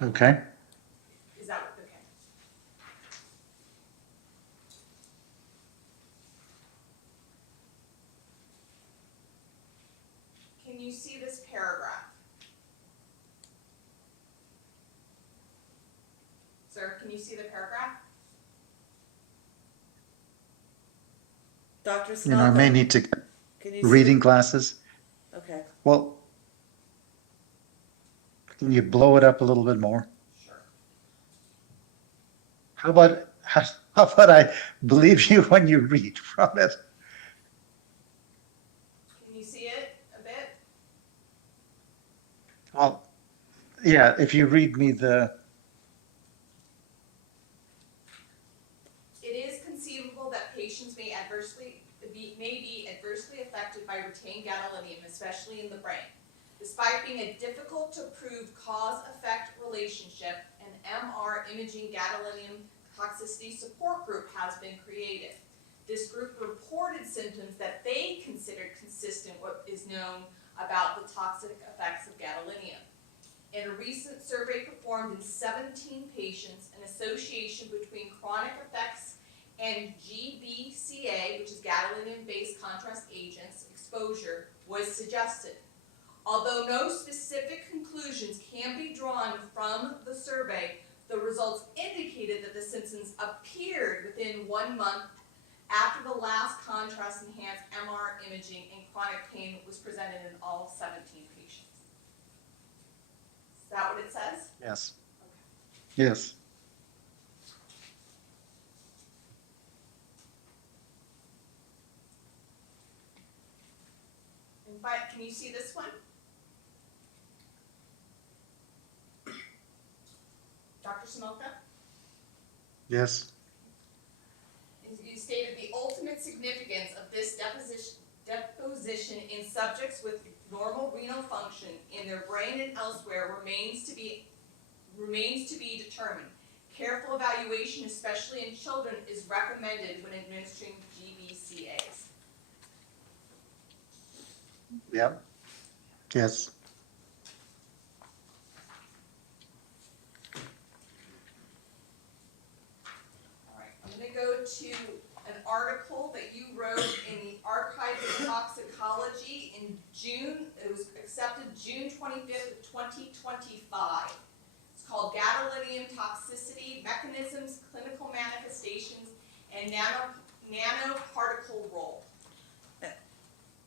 Okay. Is that okay? Can you see this paragraph? Sir, can you see the paragraph? Dr. You know, I may Smelka, need to get can you see? reading glasses. Okay. Well, can you blow it up a little bit more? Sure. How about I believe you when you read from it? Can you see it a bit? Well, yeah, if you read me the, It is conceivable that patients may be adversely affected by retained gadolinium, especially in the brain. Despite being a difficult to prove cause-effect relationship, an MR imaging gadolinium toxicity support group has been created. This group reported symptoms that they considered consistent with what is known about the toxic effects of gadolinium. in a recent survey performed in 17 patients, an association between chronic effects and GBCA, which is gadolinium-based contrast agents, exposure, was suggested. Although no specific conclusions can be drawn from the survey, the results indicated that the symptoms appeared within 1 month after the last contrast-enhanced MR imaging, and chronic pain was presented in all 17 patients. Is that what it says? Yes. Yes. But can you see this one? Dr. Smolka? Yes. You stated the ultimate significance of this deposition in subjects with normal renal function in their brain and elsewhere remains to be determined. Careful evaluation, especially in children, is recommended when administering GBCAs. Yep. Yes. All right, I'm going to go to an article that you wrote in the Archive of Toxicology in June. It was accepted June 25th of 2025. It's called Gadolinium Toxicity, Mechanisms, Clinical Manifestations, and Nanoparticle Role.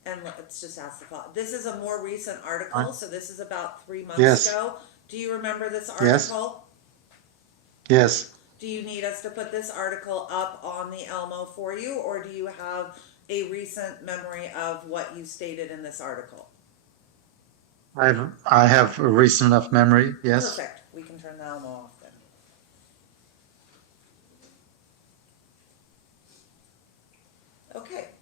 And let's just ask the follow. This is a more recent article, so this is about 3 months Yes. ago. Do you remember this Yes. article? Yes. Do you need us to put this article up on the Elmo for you, or do you have a recent memory of what you stated in this article? I have a recent enough memory. Yes. Perfect. We can turn the Elmo off then. Okay.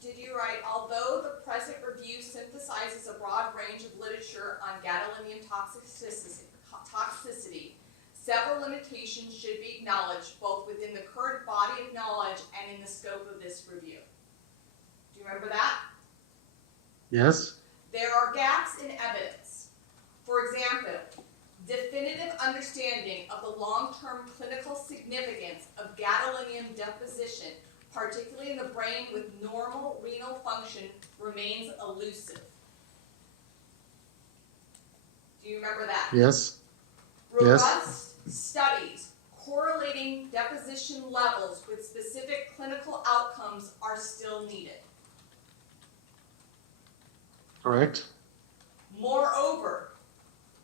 Did you write, although the present review synthesizes a broad range of literature on gadolinium toxicity, several limitations should be acknowledged both within the current body of knowledge and in the scope of this review. Do you remember that? Yes. There are gaps in evidence. For example, definitive understanding of the long-term clinical significance of gadolinium deposition, particularly in the brain with normal renal function, remains elusive. Do you remember that? Yes. Robust studies correlating deposition levels with specific clinical outcomes are still needed. Correct. Moreover,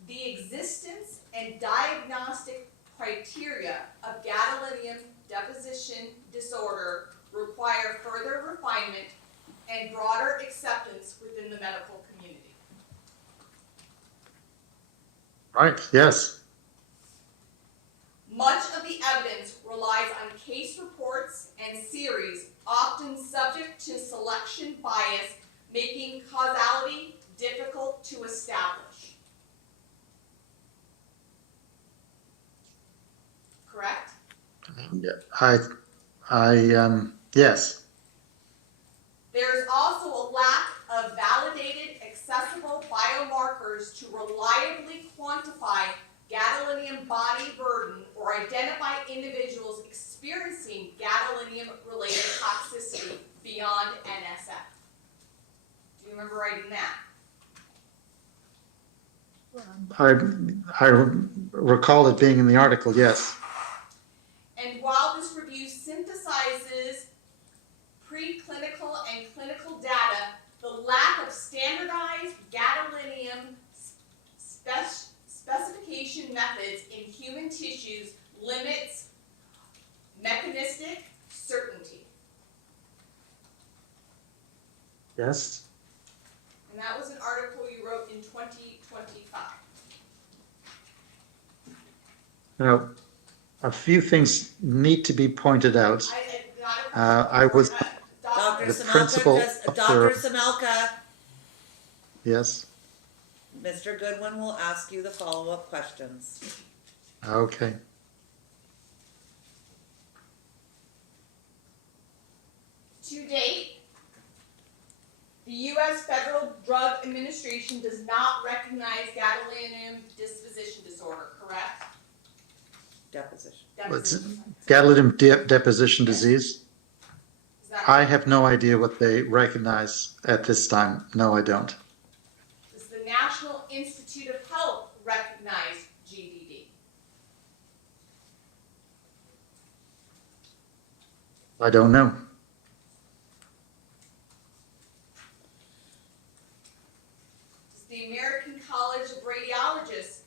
the existence and diagnostic criteria of gadolinium deposition disorder require further refinement and broader acceptance within the medical community. Right. Yes. Much of the evidence relies on case reports and series, often subject to selection bias, making causality difficult to establish. Correct? Yes. There is also a lack of validated, accessible biomarkers to reliably quantify gadolinium body burden or identify individuals experiencing gadolinium-related toxicity beyond NSF. Do you remember writing that? I recall it being in the article. Yes. And while this review synthesizes preclinical and clinical data, the lack of standardized gadolinium specification methods in human tissues limits mechanistic certainty. Yes. And that was an article you wrote in 2025. Now, a few things need to be pointed out. I was Dr. the Samelka, principal Dr. of Samelka, yes. Mr. Goodwin will ask you the follow-up questions. Okay. To date, The U.S. Federal Drug Administration does not recognize gadolinium disposition disorder, correct? Deposition. What's it? Deposition. Gadolinium deposition disease? Is that I have no idea what they recognize at this time. No, I don't. Does the National Institute of Health recognize GDD? I don't know. Does the American College of Radiologists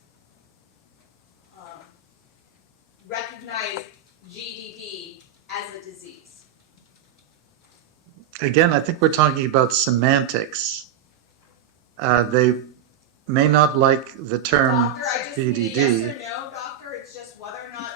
recognize GDD as a disease? Again, I think we're talking about semantics. They may not like the term Doctor, I just need a yes GDD. or no, doctor, it's just whether or not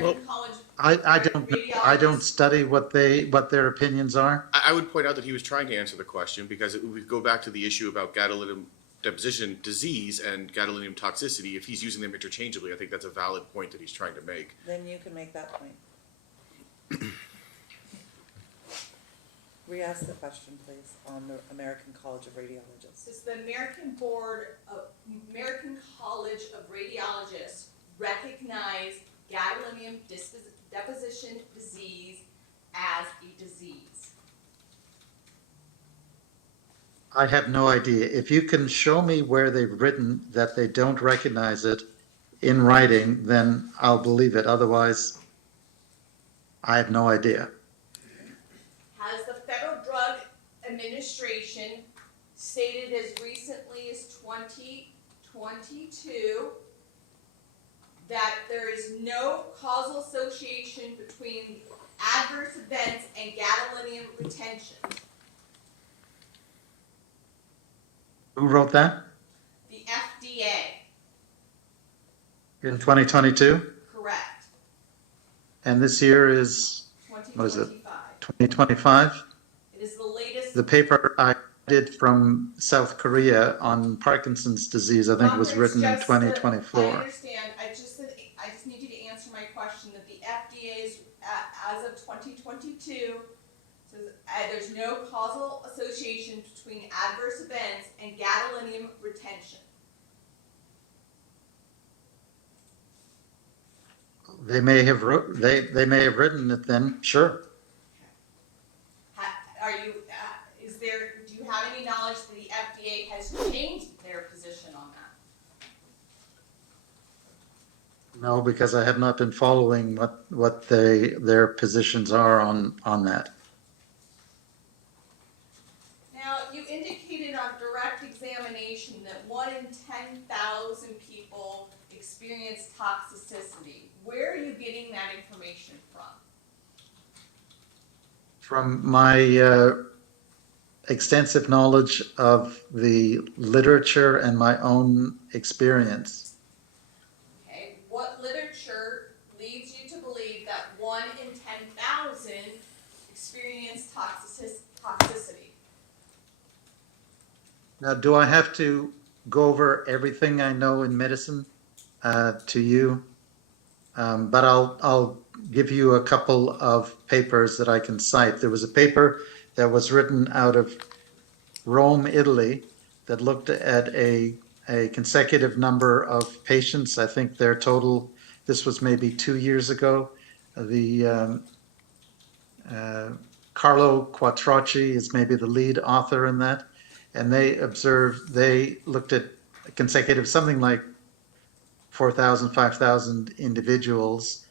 Well, American College. I don't know. I don't study what their opinions are. I would point out that he was trying to answer the question because we go back to the issue about gadolinium deposition disease and gadolinium toxicity. If he's using them interchangeably, I think that's a valid point that he's trying to make. Then you can make that point. Re-ask the question, please, on the American College of Radiologists. Does the American College of Radiologists recognize gadolinium deposition disease as a disease? I have no idea. If you can show me where they've written that they don't recognize it in writing, then I'll believe it. Otherwise, I have no idea. Has the Federal Drug Administration stated as recently as 2022 that there is no causal association between adverse events and gadolinium retention? Who wrote that? The FDA, In 2022? correct, And this year is 2025. 2025? It is the latest. The paper I did from South Korea on Parkinson's disease, I think, was Doctor, written in it's just that- 2024. I understand, I just need you to answer my question, that the FDA's, as of 2022, says there's no causal association between adverse events and gadolinium retention. They may have written it then, sure. Do you have any knowledge that the FDA has changed their position on that? No, because I have not been following what their positions are on that. Now, you indicated on direct examination that 1 in 10,000 people experience toxicity. Where are you getting that information from? From my extensive knowledge of the literature and my own experience. Okay, what literature leads you to believe that 1 in 10,000 experience toxicity? Now, do I have to go over everything I know in medicine to you? But I'll give you a couple of papers that I can cite. There was a paper that was written out of Rome, Italy, that looked at a consecutive number of patients. I think their total, this was maybe 2 years ago. The Carlo Quattrocchi is maybe the lead author in that. And they looked at consecutive, something like 4,000, 5,000 individuals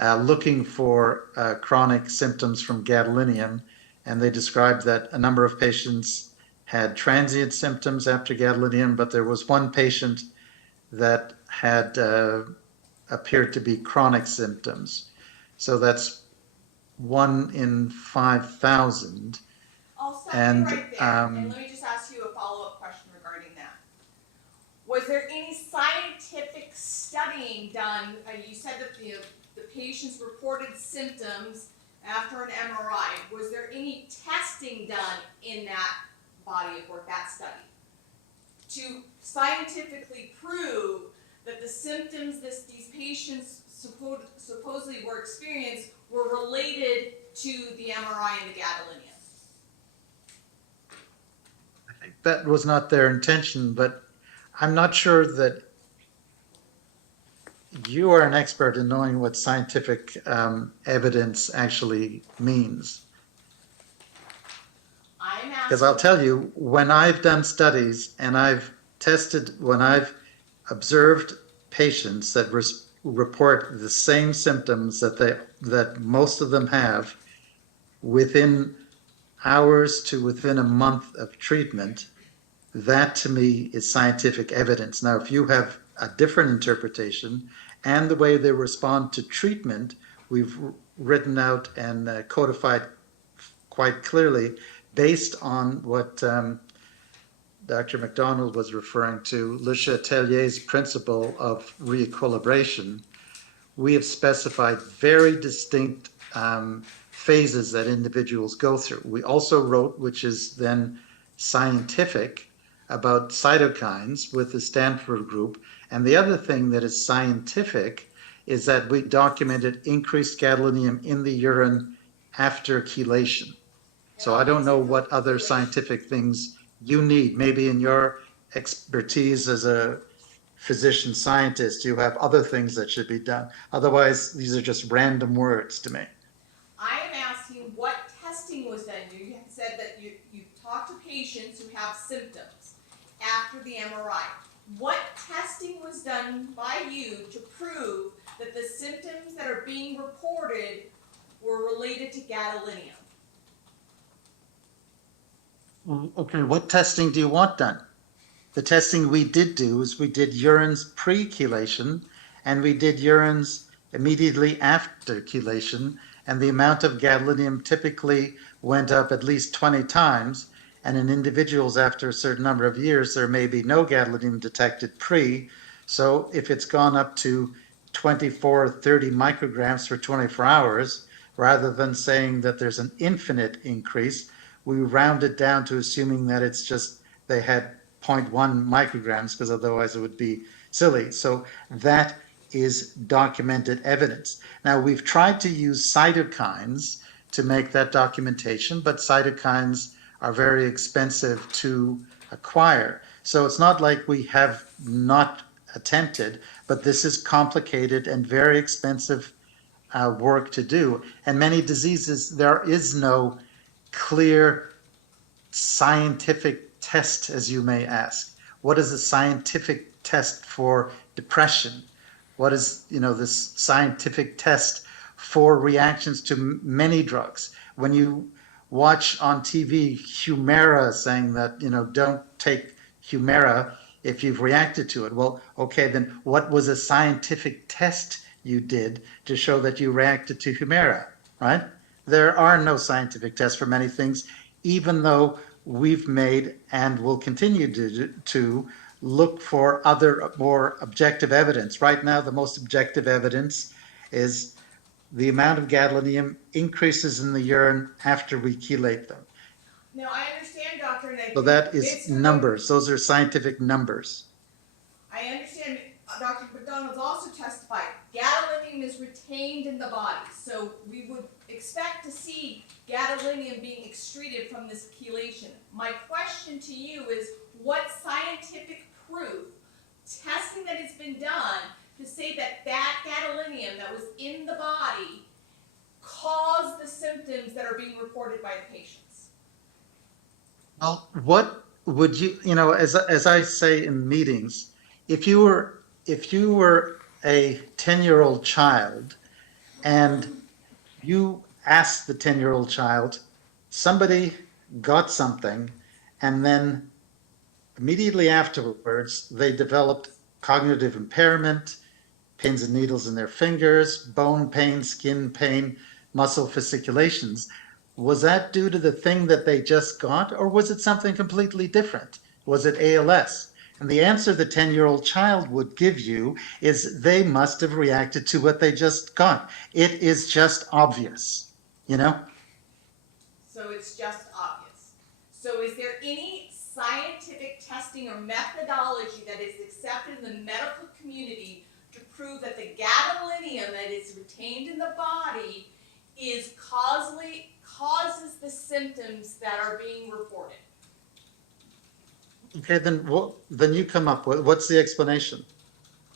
looking for chronic symptoms from gadolinium. And they described that a number of patients had transient symptoms after gadolinium, but there was one patient that had appeared to be chronic symptoms. So that's 1 in 5,000. I'll stop And, you right there, and let me just ask you a follow-up question regarding that. Was there any scientific studying done? You said that the patients reported symptoms after an MRI. Was there any testing done in that body of work, that study, to scientifically prove that the symptoms these patients supposedly were experiencing were related to the MRI and the gadolinium? that was not their intention, but I'm not sure that you are an expert in knowing what scientific evidence actually means. I'm Because I'll asking, tell you, when I've done studies and I've tested, when I've observed patients that report the same symptoms that most of them have within hours to within a month of treatment, that to me is scientific evidence. Now, if you have a different interpretation and the way they respond to treatment, we've written out and codified quite clearly based on what Dr. McDonald was referring to, Le Chatelier's principle of reequilibration. We have specified very distinct phases that individuals go through. We also wrote, which is then scientific, about cytokines with the Stanford group. And the other thing that is scientific is that we documented increased gadolinium in the urine after chelation. So I don't know what other scientific things you need. Maybe in your expertise as a physician scientist, you have other things that should be done. Otherwise, these are just random words to me. I am asking what testing was done. You had said that you talked to patients who have symptoms after the MRI. What testing was done by you to prove that the symptoms that are being reported were related to gadolinium? Okay, what testing do you want done? The testing we did do is we did urines pre-chelation and we did urines immediately after chelation, and the amount of gadolinium typically went up at least 20 times, and in individuals after a certain number of years there may be no gadolinium detected pre, so if it's gone up to 24 or 30 micrograms for 24 hours, rather than saying that there's an infinite increase, we round it down to assuming that it's just they had 0.1 micrograms, because otherwise it would be silly. So that is documented evidence. Now, we've tried to use cytokines to make that documentation, but cytokines are very expensive to acquire. So it's not like we have not attempted, but this is complicated and very expensive work to do. And many diseases, there is no clear scientific test, as you may ask. What is a scientific test for depression? What is, this scientific test for reactions to many drugs? When you watch on TV Humira saying that, don't take Humira if you've reacted to it. Well, okay, then what was a scientific test you did to show that you reacted to Humira, right? There are no scientific tests for many things, even though we've made and will continue to look for other more objective evidence. Right now, the most objective evidence is the amount of gadolinium increases in the urine after we chelate them. Now, I understand, Doctor, and So that is numbers. Those are scientific numbers. I understand Dr. McDonald's also testified gadolinium is retained in the body, so we would expect to see gadolinium being excreted from this chelation. My question to you is, what scientific proof, testing that has been done to say that that gadolinium that was in the body caused the symptoms that are being reported by the patients? Well, what would you, as I say in meetings, if you were a 10-year-old child and you asked the 10-year-old child, somebody got something, and then immediately afterwards they developed cognitive impairment, pins and needles in their fingers, bone pain, skin pain, muscle fasciculations. Was that due to the thing that they just got, or was it something completely different? Was it ALS? And the answer the 10-year-old child would give you is they must have reacted to what they just got. It is just obvious, So it's just obvious. So is there any scientific testing or methodology that is accepted in the medical community to prove that the gadolinium that is retained in the body is causes the symptoms that are being reported? Okay, then you come up with, what's the explanation?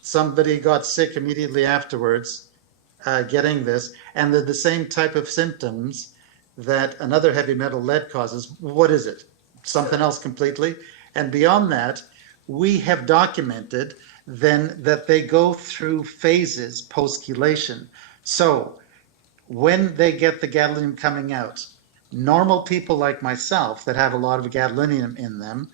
Somebody got sick immediately afterwards, getting this, and they're the same type of symptoms that another heavy metal lead causes. What is it? Something else completely? And beyond that, we have documented then that they go through phases post-chelation. So when they get the gadolinium coming out, normal people like myself that have a lot of gadolinium in them,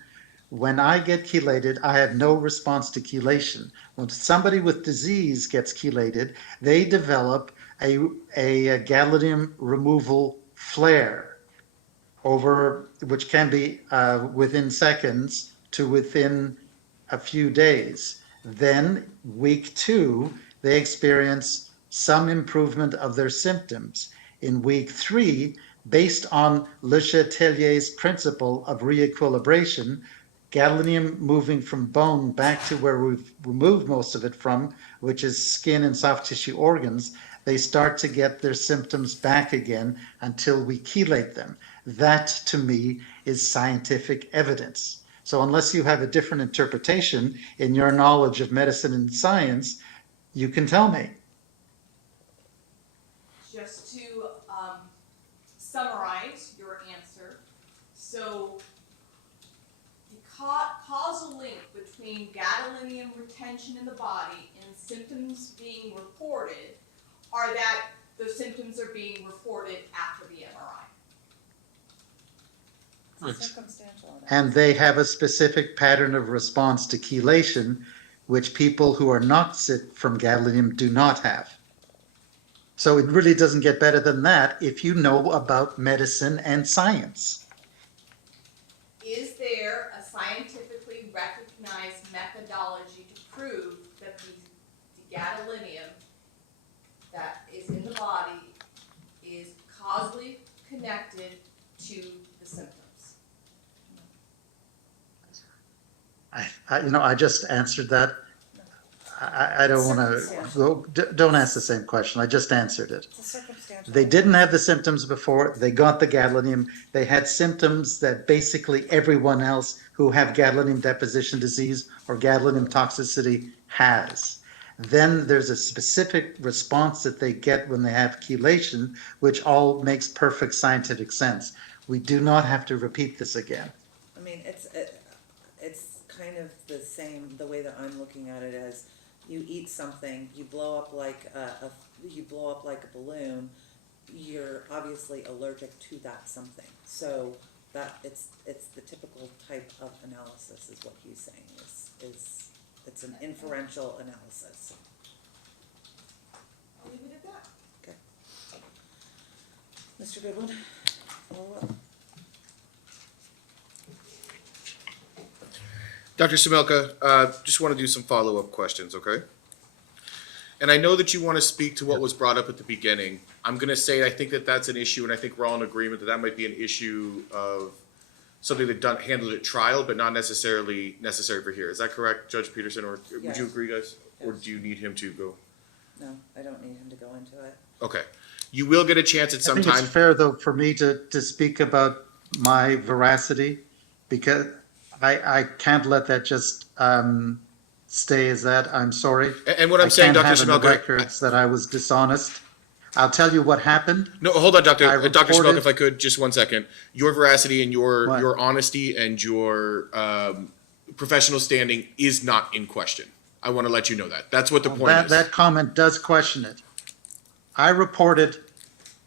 when I get chelated, I have no response to chelation. When somebody with disease gets chelated, they develop a gadolinium removal flare over, which can be within seconds to within a few days. Then week 2, they experience some improvement of their symptoms. In week 3, based on Le Chatelier's principle of re-equilibration, gadolinium moving from bone back to where we've removed most of it from, which is skin and soft tissue organs, they start to get their symptoms back again until we chelate them. That, to me, is scientific evidence. So unless you have a different interpretation in your knowledge of medicine and science, you can tell me. Just to summarize your answer, so the causal link between gadolinium retention in the body and symptoms being reported are that the symptoms are being reported after the MRI. It's a circumstantial analysis. And they have a specific pattern of response to chelation, which people who are not sick from gadolinium do not have. So it really doesn't get better than that if you know about medicine and science. Is there a scientifically recognized methodology to prove that the gadolinium that is in the body is causally connected to the symptoms? I just answered that. I don't want to go, don't ask the same question. I just answered it. It's a circumstantial. They didn't have the symptoms before. They got the gadolinium. They had symptoms that basically everyone else who have gadolinium deposition disease or gadolinium toxicity has. Then there's a specific response that they get when they have chelation, which all makes perfect scientific sense. We do not have to repeat this again. I mean, it's kind of the same, the way that I'm looking at it as you eat something, you blow up like a balloon, you're obviously allergic to that something. So that it's the typical type of analysis is what he's saying is it's an inferential analysis. I'll leave it at that. Okay. Mr. Goodwin, follow up. Dr. Samelka, just want to do some follow-up questions, okay? And I know that you want to speak to what was brought up at the beginning. I'm going to say I think that that's an issue, and I think we're all in agreement that that might be an issue of something that handled at trial, but not necessarily necessary for here. Is that correct, Judge Peterson, or would Yes. you agree, guys? Or Yes. do you need him to go? No, I don't need him to go into it. Okay. You will get a chance at some I think time. it's fair, though, for me to speak about my veracity, because I can't let that just stay as that. I'm sorry. And what I'm saying, Dr. I can't have in the Samelka, records that I was dishonest. I'll tell you what happened. no, hold on, Dr. I Dr. Samelka, reported- if I could, just 1 second. Your veracity and your What? honesty and your professional standing is not in question. I want to let you know that. That's what the point is. That comment does question it. I reported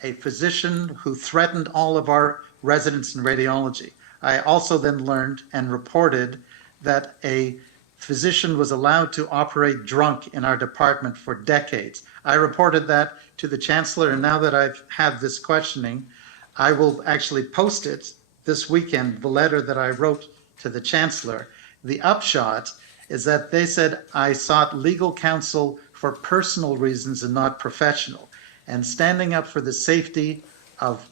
a physician who threatened all of our residents in radiology. I also then learned and reported that a physician was allowed to operate drunk in our department for decades. I reported that to the chancellor, and now that I've had this questioning, I will actually post it this weekend, the letter that I wrote to the chancellor. The upshot is that they said I sought legal counsel for personal reasons and not professional. And standing up for the safety of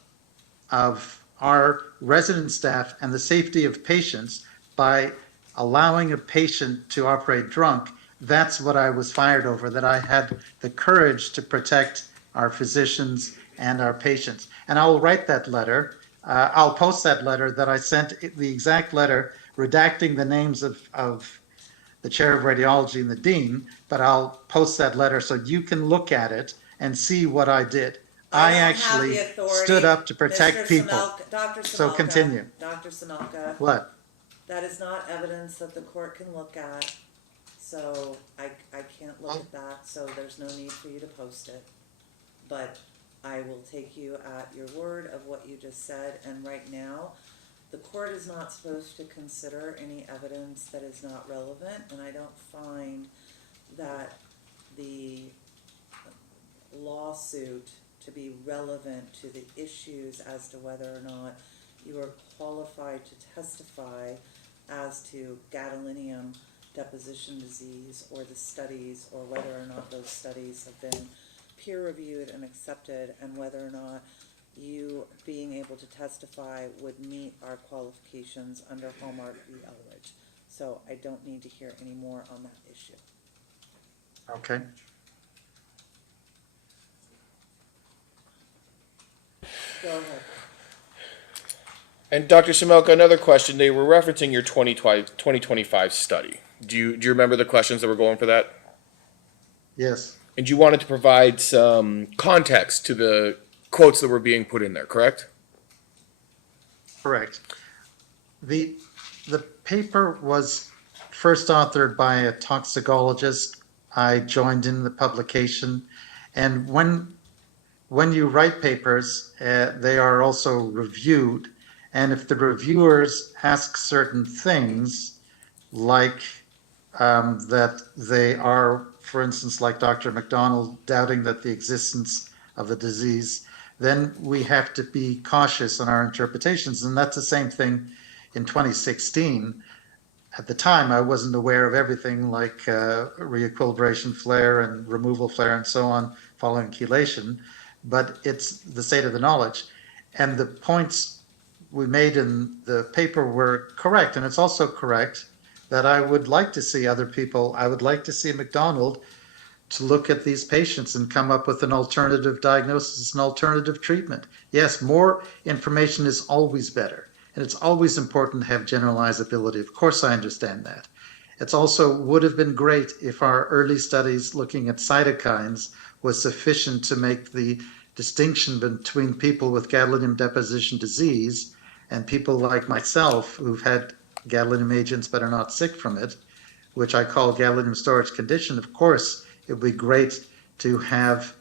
our resident staff and the safety of patients by allowing a patient to operate drunk, that's what I was fired over, that I had the courage to protect our physicians and our patients. And I will write that letter. I'll post that letter that I sent, the exact letter redacting the names of the chair of radiology and the dean, but I'll post that letter so you can look at it and see what I did. I don't have actually the authority, stood up to protect Mr. people. Samelka- Dr. Samelka. So continue. Dr. Samelka, What? that is not evidence that the court can look at, so I can't look at that, so there's no need for you to post it. But I will take you at your word of what you just said, and right now, the court is not supposed to consider any evidence that is not relevant, and I don't find that the lawsuit to be relevant to the issues as to whether or not you are qualified to testify as to gadolinium deposition disease or the studies, or whether or not those studies have been peer-reviewed and accepted, and whether or not you being able to testify would meet our qualifications under Hallmark v. Eldridge. So I don't need to hear any more on that issue. Okay. Go ahead. And Dr. Samelka, another question. They were referencing your 2025 study. Do you remember the questions that were going for that? Yes. And you wanted to provide some context to the quotes that were being put in there, correct? Correct. The paper was first authored by a toxicologist. I joined in the publication, and when you write papers, they are also reviewed. And if the reviewers ask certain things, like that they are, for instance, like Dr. McDonald, doubting that the existence of the disease, then we have to be cautious in our interpretations. And that's the same thing in 2016. At the time, I wasn't aware of everything like reequilibration flare and removal flare and so on following chelation, but it's the state of the knowledge. And the points we made in the paper were correct. And it's also correct that I would like to see other people, I would like to see McDonald to look at these patients and come up with an alternative diagnosis, an alternative treatment. Yes, more information is always better. And it's always important to have generalizability. Of course, I understand that. It's also would have been great if our early studies looking at cytokines was sufficient to make the distinction between people with gadolinium deposition disease and people like myself who've had gadolinium agents but are not sick from it, which I call gadolinium storage condition. Of course, it would be great to have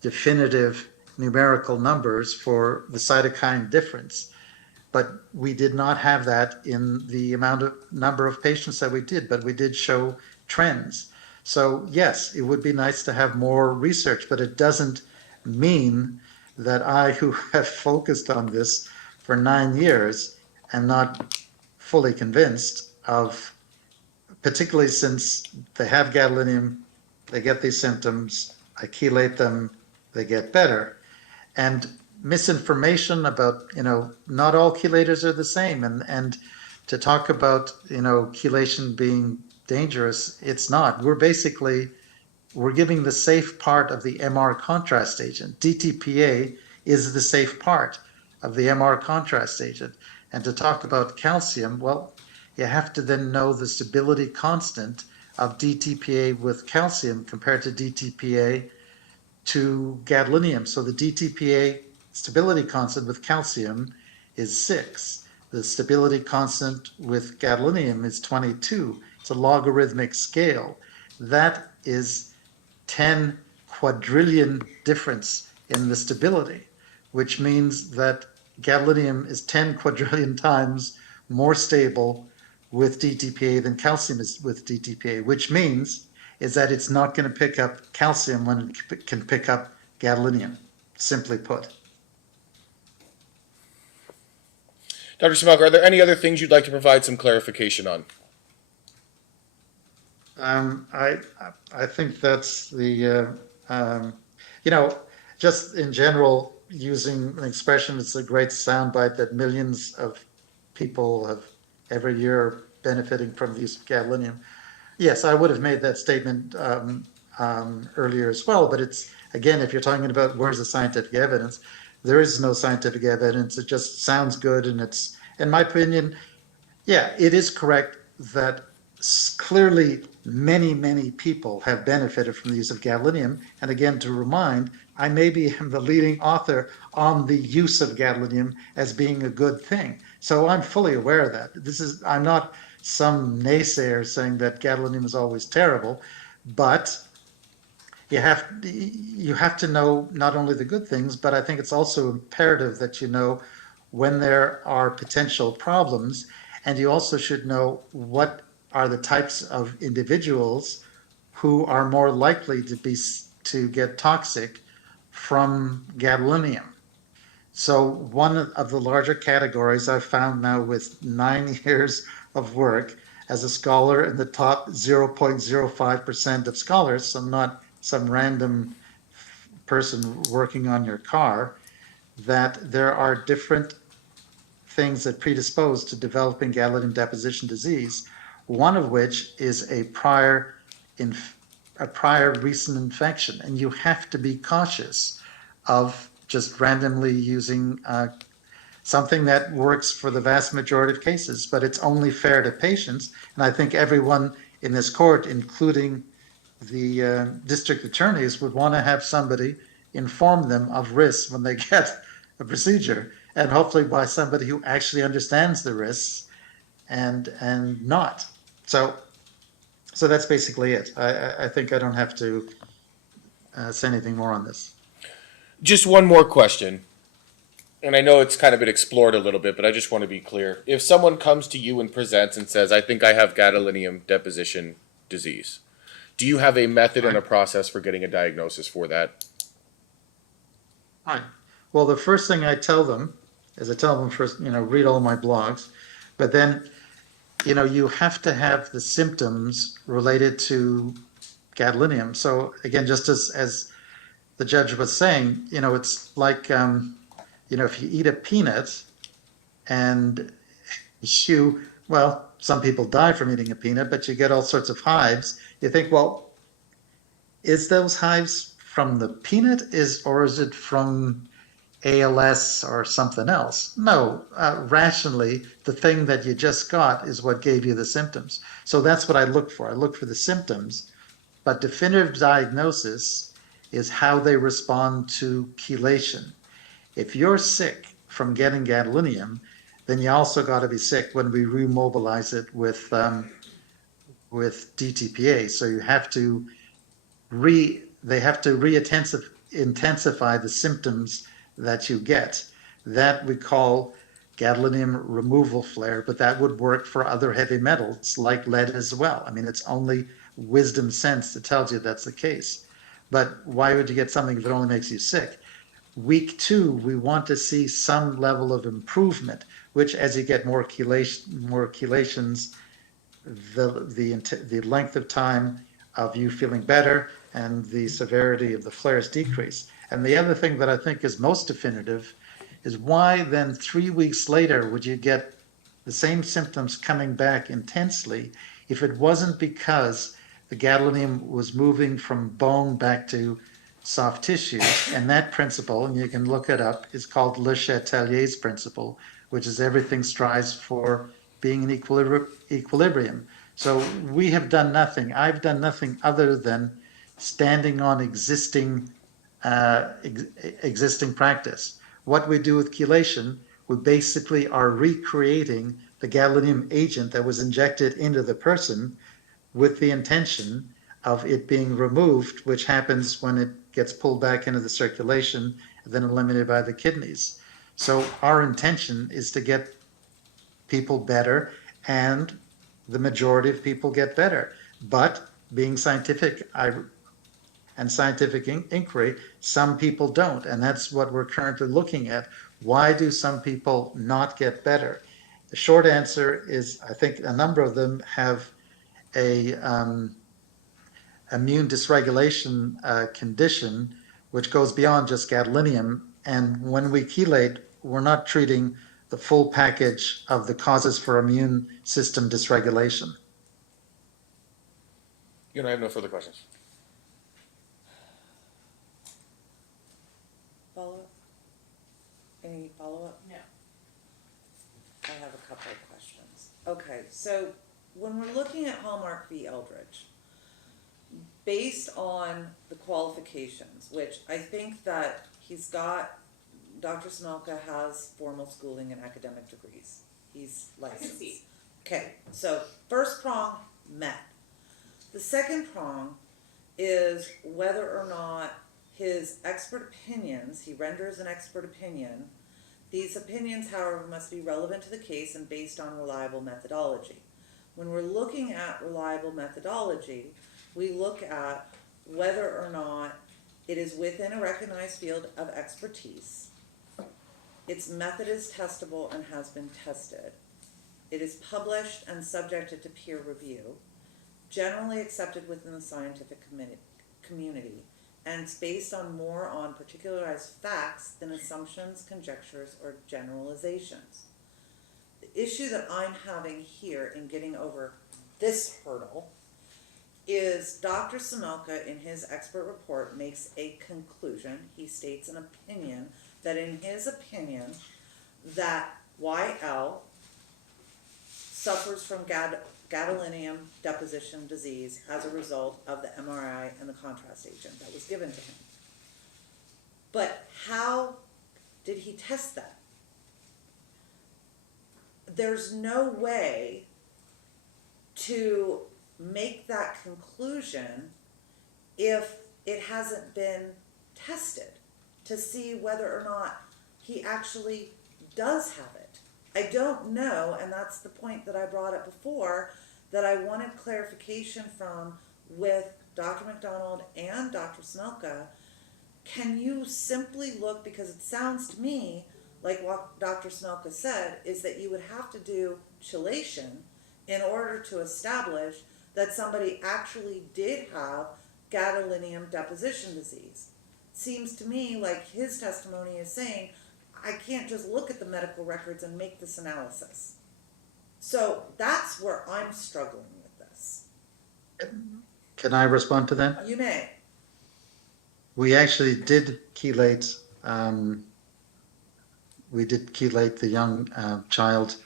definitive numerical numbers for the cytokine difference. But we did not have that in the number of patients that we did, but we did show trends. So yes, it would be nice to have more research, but it doesn't mean that I, who have focused on this for 9 years, am not fully convinced of, particularly since they have gadolinium, they get these symptoms, I chelate them, they get better. And misinformation about, not all chelators are the same. And to talk about, chelation being dangerous, it's not. We're giving the safe part of the MR contrast agent. DTPA is the safe part of the MR contrast agent. And to talk about calcium, well, you have to then know the stability constant of DTPA with calcium compared to DTPA to gadolinium. So the DTPA stability constant with calcium is 6. The stability constant with gadolinium is 22. It's a logarithmic scale. That is 10 quadrillion difference in the stability, which means that gadolinium is 10 quadrillion times more stable with DTPA than calcium is with DTPA, which means is that it's not going to pick up calcium when it can pick up gadolinium, simply put. Dr. Samelka, are there any other things you'd like to provide some clarification on? I think that's the, just in general, using an expression, it's a great soundbite that millions of people have every year benefiting from the use of gadolinium. Yes, I would have made that statement earlier as well, but it's, again, if you're talking about where's the scientific evidence, there is no scientific evidence. It just sounds good, and it's, in my opinion, Yeah, it is correct that clearly many people have benefited from the use of gadolinium. And again, to remind, I maybe am the leading author on the use of gadolinium as being a good thing. So I'm fully aware of that. I'm not some naysayer saying that gadolinium is always terrible, but you have to know not only the good things, but I think it's also imperative that you know when there are potential problems, and you also should know what are the types of individuals who are more likely to get toxic from gadolinium. So one of the larger categories I've found now with 9 years of work as a scholar in the top 0.05% of scholars, so not some random person working on your car, that there are different things that predispose to developing gadolinium deposition disease, one of which is a prior recent infection. And you have to be cautious of just randomly using something that works for the vast majority of cases, but it's only fair to patients. And I think everyone in this court, including the district attorneys, would want to have somebody inform them of risks when they get a procedure, and hopefully by somebody who actually understands the risks and not. So that's basically it. I think I don't have to say anything more on this. Just one more question. And I know it's kind of been explored a little bit, but I just want to be clear. If someone comes to you and presents and says, I think I have gadolinium deposition disease, do you have a method and a process for getting a diagnosis for that? Right. Well, the first thing I tell them is I tell them first, read all my blogs, but then, you have to have the symptoms related to gadolinium. So again, just as the judge was saying, it's like, if you eat a peanut and some people die from eating a peanut, but you get all sorts of hives. You think, well, is those hives from the peanut or is it from ALS or something else? No, rationally, the thing that you just got is what gave you the symptoms. So that's what I look for. I look for the symptoms, but definitive diagnosis is how they respond to chelation. If you're sick from getting gadolinium, then you also got to be sick when we remobilize it with DTPA. So you have to intensify the symptoms that you get. That we call gadolinium removal flare, but that would work for other heavy metals like lead as well. I mean, it's only wisdom sense that tells you that's the case. But why would you get something if it only makes you sick? Week 2, we want to see some level of improvement, which as you get more chelations, the length of time of you feeling better and the severity of the flares decrease. And the other thing that I think is most definitive is why then 3 weeks later would you get the same symptoms coming back intensely if it wasn't because the gadolinium was moving from bone back to soft tissue. And that principle, and you can look it up, is called Le Chatelier's principle, which is everything strives for being in equilibrium. So we have done nothing. I've done nothing other than standing on existing practice. What we do with chelation, we basically are recreating the gadolinium agent that was injected into the person with the intention of it being removed, which happens when it gets pulled back into the circulation and then eliminated by the kidneys. So our intention is to get people better, and the majority of people get better. But being scientific and scientific inquiry, some people don't, and that's what we're currently looking at. Why do some people not get better? The short answer is I think a number of them have a immune dysregulation condition, which goes beyond just gadolinium. And when we chelate, we're not treating the full package of the causes for immune system dysregulation. I have no further questions. Follow-up? Any follow-up? No. I have a a couple of questions. Okay, so when we're looking at Hallmark v. Eldridge, based on the qualifications, which I think that he's got, Dr. Smelka has formal schooling and academic degrees. He's I can licensed. see. Okay, so first prong met. The second prong is whether or not his expert opinions, he renders an expert opinion. These opinions, however, must be relevant to the case and based on reliable methodology. When we're looking at reliable methodology, we look at whether or not it is within a recognized field of expertise. Its method is testable and has been tested. It is published and subjected to peer review, generally accepted within the scientific community, and it's based on more on particularized facts than assumptions, conjectures, or generalizations. The issue that I'm having here in getting over this hurdle is Dr. Smelka, in his expert report, makes a conclusion. He states an opinion that in his opinion that YL suffers from gadolinium deposition disease as a result of the MRI and the contrast agent that was given to him. But how did he test that? There's no way to make that conclusion if it hasn't been tested to see whether or not he actually does have it. I don't know, and that's the point that I brought up before, that I wanted clarification from with Dr. McDonald and Dr. Smelka. Can you simply look, because it sounds to me like what Dr. Smelka said, is that you would have to do chelation in order to establish that somebody actually did have gadolinium deposition disease. Seems to me like his testimony is saying, I can't just look at the medical records and make this analysis. So that's where I'm struggling with this. Can I respond to that? You may. We actually did chelate. We did chelate the young child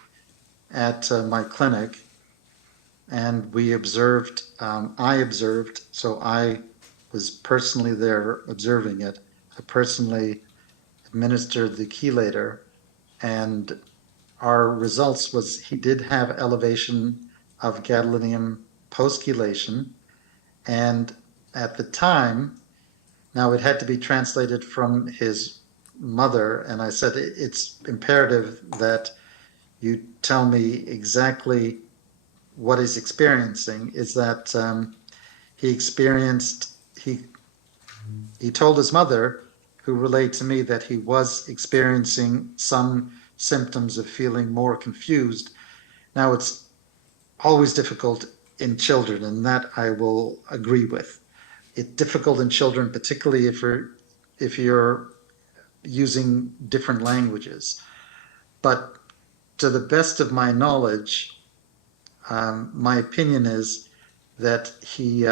at my clinic, and we observed. I observed, so I was personally there observing it. I personally administered the chelator, and our results was he did have elevation of gadolinium post-chelation, and at the time, now it had to be translated from his mother, and I said it's imperative that you tell me exactly what he's experiencing. Is that he told his mother, who relayed to me, that he was experiencing some symptoms of feeling more confused. Now, it's always difficult in children, and that I will agree with. It's difficult in children, particularly if you're using different languages. But to the best of my knowledge, my opinion is that he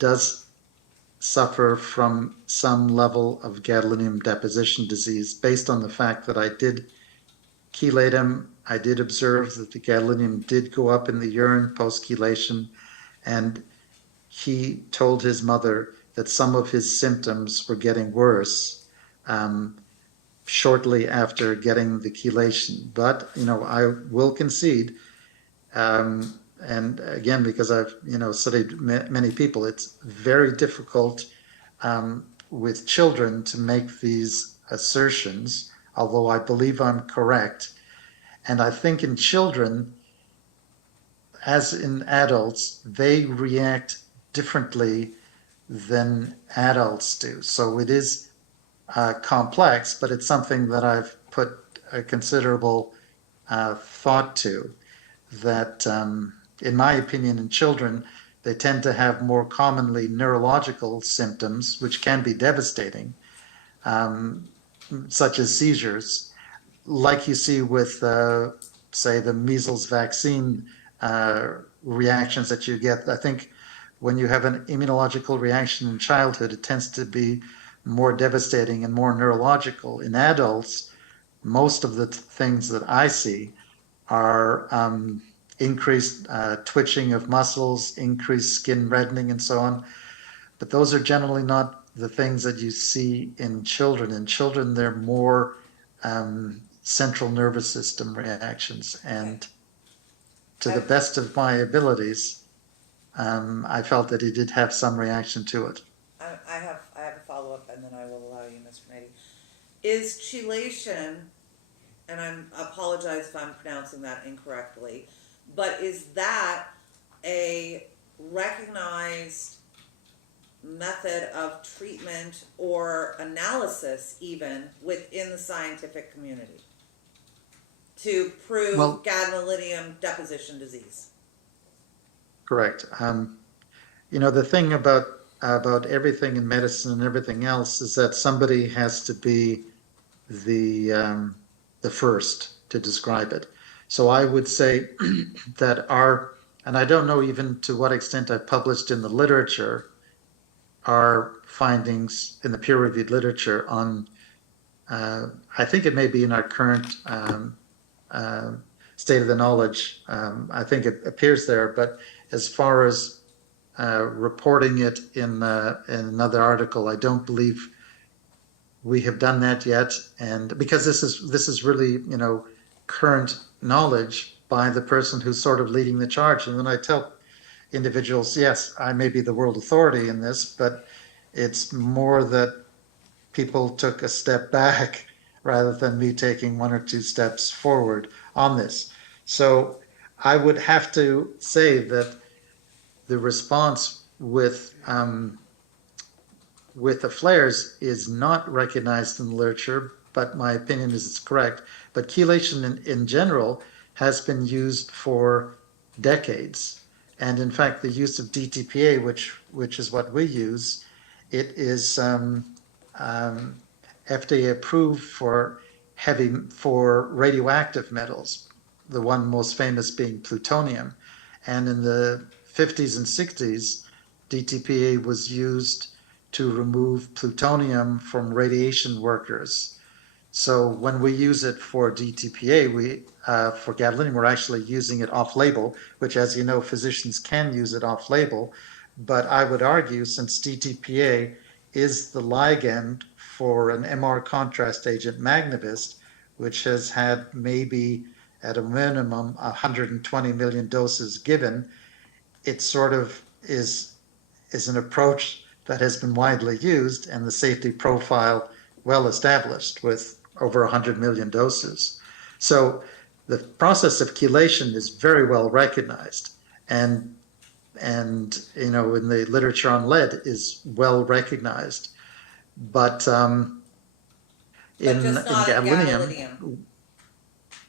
does suffer from some level of gadolinium deposition disease, based on the fact that I did chelate him. I did observe that the gadolinium did go up in the urine post-chelation, and he told his mother that some of his symptoms were getting worse shortly after getting the chelation. But, I will concede, and again, because I've, studied many people, it's very difficult with children to make these assertions, although I believe I'm correct. And I think in children, as in adults, they react differently than adults do. So it is complex, but it's something that I've put a considerable thought to, that in my opinion, in children, they tend to have more commonly neurological symptoms, which can be devastating, such as seizures, like you see with, say, the measles vaccine reactions that you get. I think when you have an immunological reaction in childhood, it tends to be more devastating and more neurological. In adults, most of the things that I see are increased twitching of muscles, increased skin reddening, and so on. But those are generally not the things that you see in children. In children, they're more central nervous system reactions. And to the best of my abilities, I felt that he did have some reaction to it. I have a follow-up, and then I will allow you, Mr. Rinetti. Is chelation, and I apologize if I'm pronouncing that incorrectly, but is that a recognized method of treatment or analysis even within the scientific community to prove gadolinium deposition disease? Correct. The thing about everything in medicine and everything else is that somebody has to be the first to describe it. So I would say that and I don't know even to what extent I published in the literature, our findings in the peer-reviewed literature on, I think it may be in our current state of the knowledge. I think it appears there, but as far as reporting it in another article, I don't believe we have done that yet. And because this is really, current knowledge by the person who's sort of leading the charge. And when I tell individuals, yes, I may be the world authority in this, but it's more that people took a step back rather than me taking one or two steps forward on this. So I would have to say that the response with the flares is not recognized in the literature, but my opinion is it's correct. But chelation in general has been used for decades. And in fact, the use of DTPA, which is what we use, it is FDA approved for radioactive metals, the one most famous being plutonium. And in the 50s and 60s, DTPA was used to remove plutonium from radiation workers. So when we use it for DTPA, for gadolinium, we're actually using it off-label, which, as you know, physicians can use it off-label. But I would argue, since DTPA is the ligand for an MR contrast agent, Magnavist, which has had maybe at a minimum 120 million doses given, it sort of is an approach that has been widely used and the safety profile well established with over 100 million doses. So the process of chelation is very well recognized, and in the literature on lead is well recognized. But in gadolinium,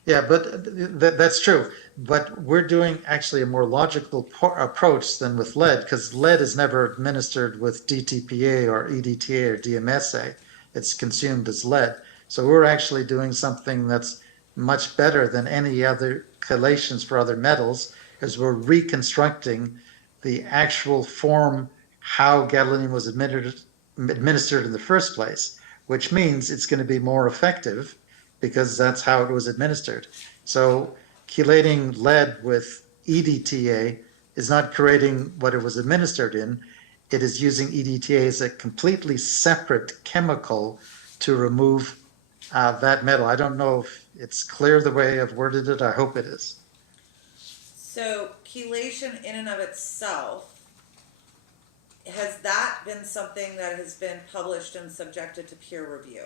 yeah, but that's true. But we're doing actually a more logical approach than with lead, because lead is never administered with DTPA or EDTA or DMSA. It's consumed as lead. So we're actually doing something that's much better than any other chelations for other metals, is we're reconstructing the actual form, how gadolinium was administered in the first place, which means it's going to be more effective because that's how it was administered. So chelating lead with EDTA is not creating what it was administered in. It is using EDTA as a completely separate chemical to remove that metal. I don't know if it's clear the way I've worded it. I hope it is. So chelation in and of itself, has that been something that has been published and subjected to peer review?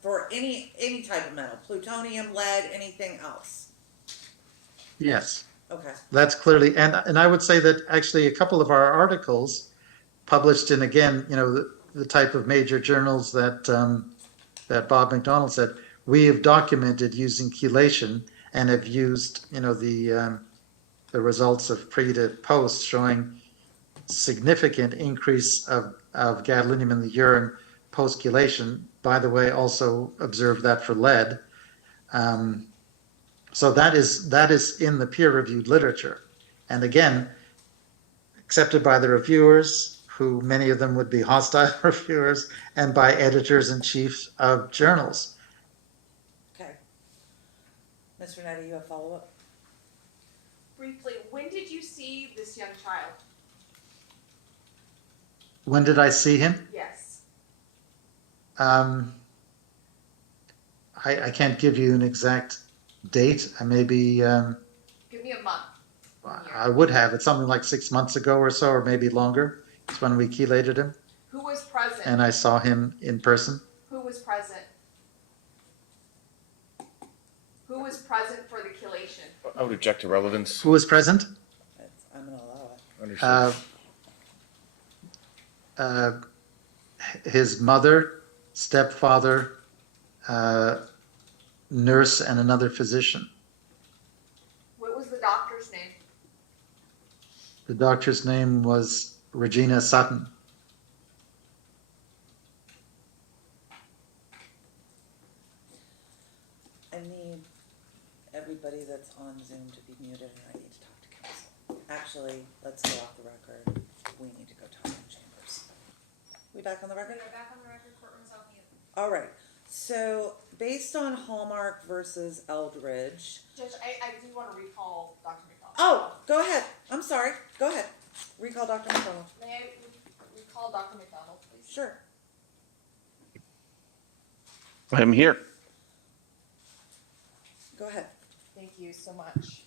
For any type of metal, plutonium, lead, anything else? Yes. Okay. That's clearly, and I would say that actually a couple of our articles published in, again, the type of major journals that Bob McDonald said, we have documented using chelation and have used, the results of pre to post showing significant increase of gadolinium in the urine post chelation. By the way, also observed that for lead. So that is in the peer-reviewed literature, and again, accepted by the reviewers, who many of them would be hostile reviewers, and by editors in chief of journals. Okay. Ms. Rinetti, you have follow-up? Briefly, when did you see this young child? When did I see him? Yes. I can't give you an exact date. I maybe Give me a month. I would have. It's something like 6 months ago or so, or maybe longer. It's when we chelated him, Who was present? and I saw him in person. Who was present? Who was present for the chelation? I would object to relevance. Who was present? I'm gonna allow it. Understood. His mother, stepfather, nurse, and another physician. What was the doctor's name? The doctor's name was Regina Sutton. I need everybody that's on Zoom to be muted, and I need to talk to council. Actually, let's go off the record. We need to go talk in chambers. We back on the record? We're back on the record, courtroom's off mute. All right. So based on Hallmark versus Eldridge. Judge, I do want to recall Dr. McDonald. Oh, go ahead. I'm sorry. Go ahead. Recall Dr. McDonald. May I recall Dr. McDonald, please? Sure. I'm here. Go ahead. Thank you so much.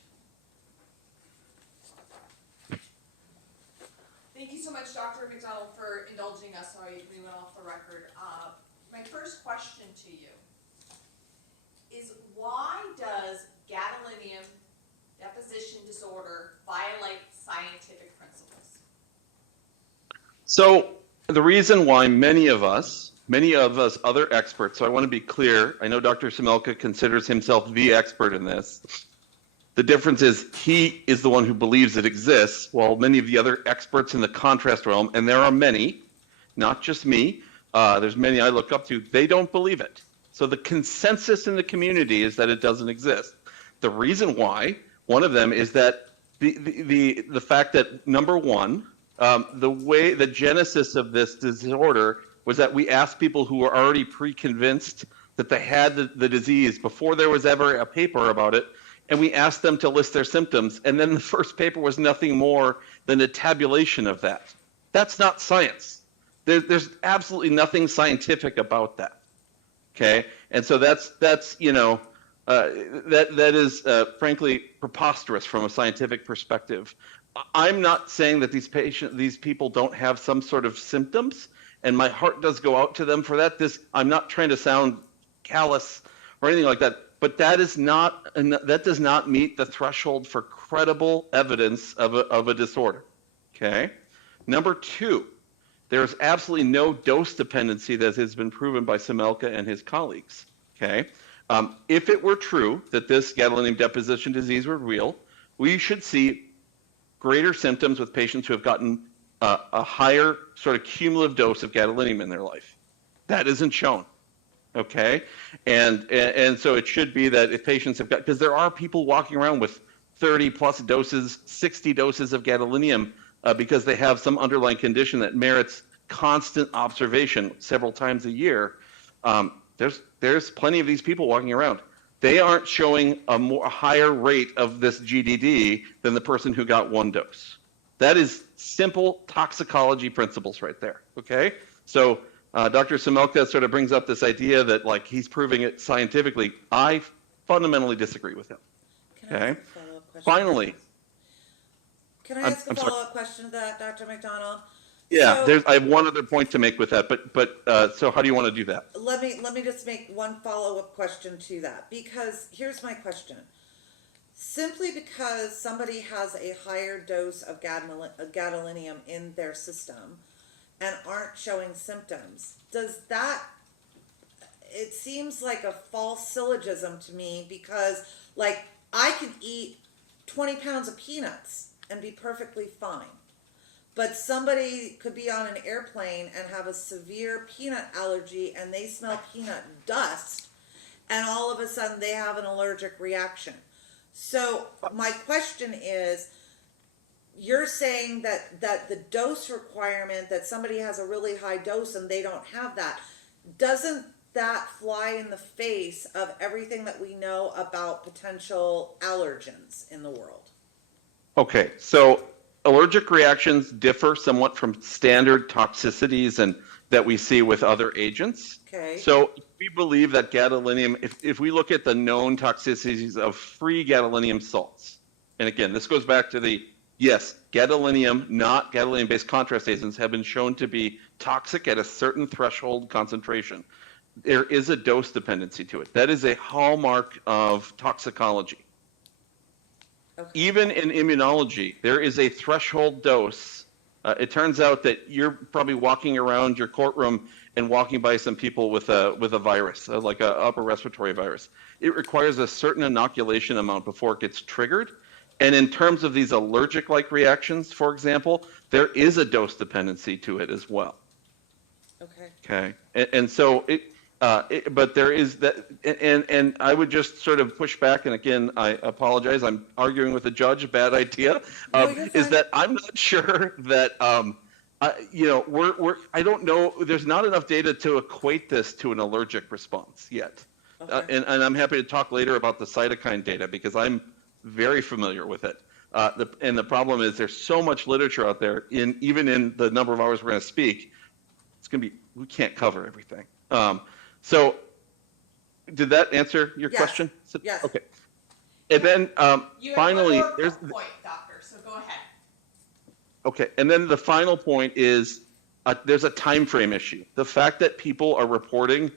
Thank you so much, Dr. McDonald, for indulging us. Sorry, we went off the record. My first question to you is, why does gadolinium deposition disorder violate scientific principles? So the reason why many of us other experts, so I want to be clear, I know Dr. Semelka considers himself the expert in this. The difference is he is the one who believes it exists, while many of the other experts in the contrast realm, and there are many, not just me, there's many I look up to, they don't believe it. So the consensus in the community is that it doesn't exist. The reason why, one of them is that the fact that, number one, the genesis of this disorder was that we asked people who were already pre-convinced that they had the disease before there was ever a paper about it, and we asked them to list their symptoms, and then the first paper was nothing more than a tabulation of that. That's not science. There's absolutely nothing scientific about that. Okay, and so that's that is frankly preposterous from a scientific perspective. I'm not saying that these people don't have some sort of symptoms, and my heart does go out to them for that. I'm not trying to sound callous or anything like that, but that does not meet the threshold for credible evidence of a disorder. Okay, number two, there's absolutely no dose dependency that has been proven by Semelka and his colleagues. Okay, if it were true that this gadolinium deposition disease were real, we should see greater symptoms with patients who have gotten a higher sort of cumulative dose of gadolinium in their life. That isn't shown. Okay, and so it should be that if patients have got, because there are people walking around with 30 plus doses, 60 doses of gadolinium because they have some underlying condition that merits constant observation several times a year. There's plenty of these people walking around. They aren't showing a higher rate of this GDD than the person who got one dose. That is simple toxicology principles right there. Okay, so Dr. Semelka sort of brings up this idea that like he's proving it scientifically. I fundamentally disagree with him. Can I Okay. ask a follow-up question? Finally. Can I ask a I'm sorry. follow-up question to that, Dr. McDonald? Yeah, So- I have one other point to make with that, but so how do you want to do that? Let me just make one follow-up question to that, because here's my question. Simply because somebody has a higher dose of gadolinium in their system and aren't showing symptoms, it seems like a false syllogism to me, because like I could eat 20 pounds of peanuts and be perfectly fine. But somebody could be on an airplane and have a severe peanut allergy and they smell peanut dust and all of a sudden they have an allergic reaction. So my question is, you're saying that the dose requirement, that somebody has a really high dose and they don't have that, doesn't that fly in the face of everything that we know about potential allergens in the world? Okay, so allergic reactions differ somewhat from standard toxicities and that we see with other agents. Okay. So we believe that gadolinium, if we look at the known toxicities of free gadolinium salts, and again, this goes back to the, yes, gadolinium, not gadolinium-based contrast agents, have been shown to be toxic at a certain threshold concentration. There is a dose dependency to it. That is a hallmark of toxicology. Okay. Even in immunology, there is a threshold dose. It turns out that you're probably walking around your courtroom and walking by some people with a virus, like a upper respiratory virus. It requires a certain inoculation amount before it gets triggered. And in terms of these allergic-like reactions, for example, there is a dose dependency to it as well. Okay. Okay, and so but there is that, and I would just sort of push back, and again, I apologize, I'm arguing with the judge, bad idea, No, you're is fine. that I'm not sure that, I don't know, there's not enough data to equate this to an allergic response yet. Okay. And I'm happy to talk later about the cytokine data, because I'm very familiar with it. And the problem is there's so much literature out there, even in the number of hours we're going to speak, it's going to be, we can't cover everything. So did that answer your Yes. question? Yes. Okay. And then You have finally, one more there's, point, doctor, so go ahead. okay, and then the final point is there's a time frame issue. The fact that people are reporting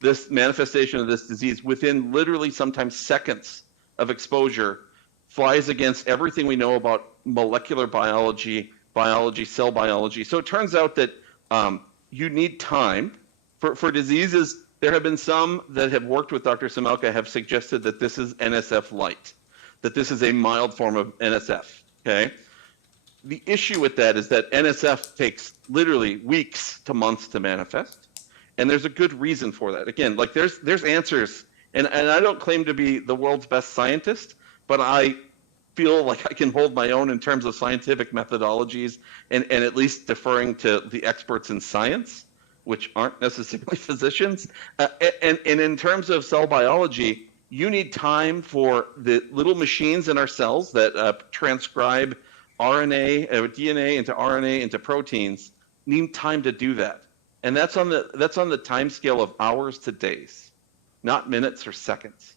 this manifestation of this disease within literally sometimes seconds of exposure flies against everything we know about molecular biology, cell biology. So it turns out that you need time for diseases. There have been some that have worked with Dr. Samelka have suggested that this is NSF light, that this is a mild form of NSF, okay? The issue with that is that NSF takes literally weeks to months to manifest, and there's a good reason for that. Again, like there's answers, and I don't claim to be the world's best scientist, but I feel like I can hold my own in terms of scientific methodologies and at least deferring to the experts in science, which aren't necessarily physicians. And in terms of cell biology, you need time for the little machines in our cells that transcribe RNA, DNA into RNA into proteins, need time to do that. And that's on the time scale of hours to days, not minutes or seconds.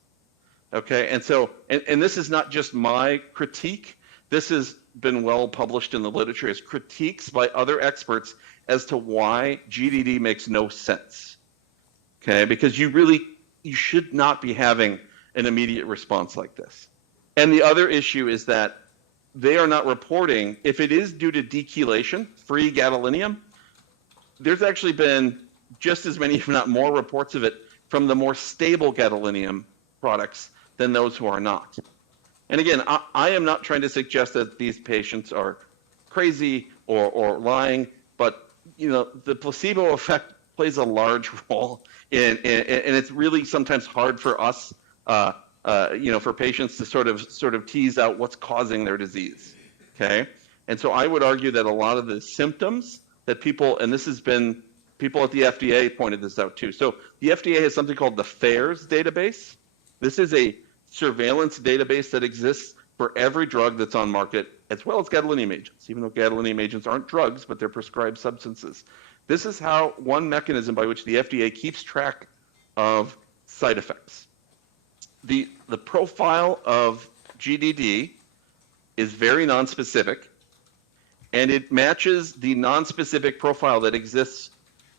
Okay, and so, and this is not just my critique. This has been well published in the literature as critiques by other experts as to why GDD makes no sense. Okay, because you should not be having an immediate response like this. And the other issue is that they are not reporting, if it is due to dechelation, free gadolinium, there's actually been just as many, if not more, reports of it from the more stable gadolinium products than those who are not. And again, I am not trying to suggest that these patients are crazy or lying, but the placebo effect plays a large role and it's really sometimes hard for us, for patients to sort of tease out what's causing their disease. Okay, and so I would argue that a lot of the symptoms that people, and this has been, people at the FDA pointed this out too. So the FDA has something called the FAERS database. This is a surveillance database that exists for every drug that's on market, as well as gadolinium agents, even though gadolinium agents aren't drugs, but they're prescribed substances. This is how one mechanism by which the FDA keeps track of side effects. The profile of GDD is very nonspecific, and it matches the nonspecific profile that exists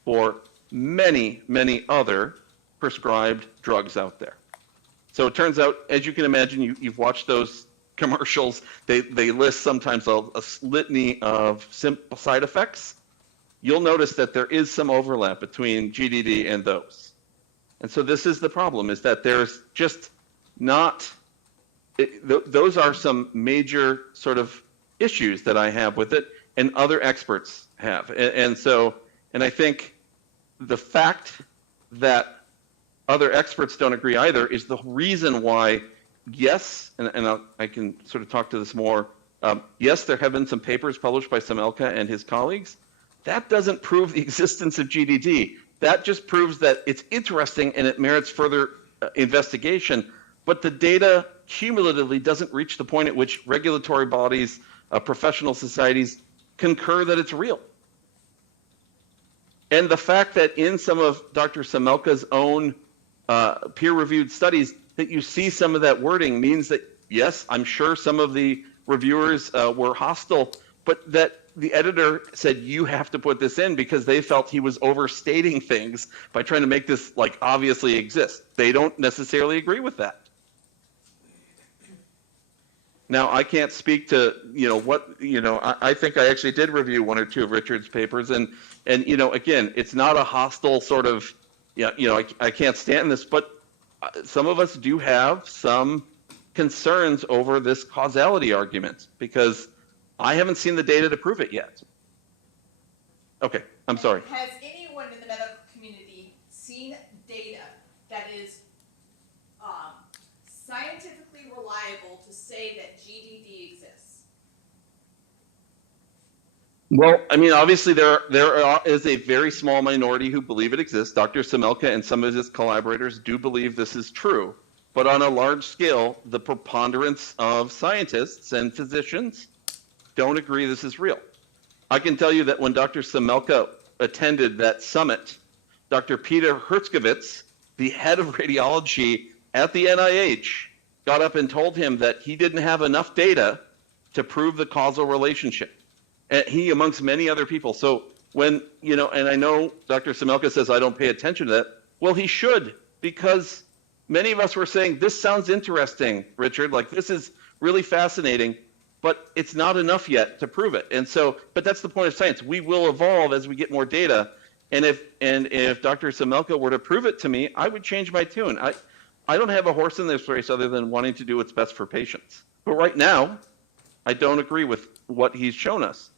for many, many other prescribed drugs out there. So it turns out, as you can imagine, you've watched those commercials, they list sometimes a litany of simple side effects. You'll notice that there is some overlap between GDD and those. And so this is the problem, is that there's just not, those are some major sort of issues that I have with it and other experts have. And I think the fact that other experts don't agree either is the reason why, yes, and I can sort of talk to this more, yes, there have been some papers published by Samelka and his colleagues. That doesn't prove the existence of GDD. that just proves that it's interesting and it merits further investigation. But the data cumulatively doesn't reach the point at which regulatory bodies, professional societies concur that it's real. And the fact that in some of Dr. Semelka's own peer-reviewed studies that you see some of that wording means that, yes, I'm sure some of the reviewers were hostile, but that the editor said, you have to put this in because they felt he was overstating things by trying to make this like obviously exist. They don't necessarily agree with that. Now, I can't speak to, I think I actually did review one or two of Richard's papers, and again, it's not a hostile sort of, I can't stand this, but some of us do have some concerns over this causality argument because I haven't seen the data to prove it yet. Okay, I'm sorry. Has anyone in the medical community seen data that is scientifically reliable to say that GDD exists? Well, I mean, obviously there is a very small minority who believe it exists. Dr. Semelka and some of his collaborators do believe this is true. But on a large scale, the preponderance of scientists and physicians don't agree this is real. I can tell you that when Dr. Semelka attended that summit, Dr. Peter Herskovitz, the head of radiology at the NIH, got up and told him that he didn't have enough data to prove the causal relationship. And he, amongst many other people. So when, and I know Dr. Semelka says I don't pay attention to that. Well, he should, because many of us were saying, this sounds interesting, Richard, like this is really fascinating, but it's not enough yet to prove it. And so, but that's the point of science. We will evolve as we get more data. And if Dr. Semelka were to prove it to me, I would change my tune. I don't have a horse in this race other than wanting to do what's best for patients. But right now, I don't agree with what he's shown us.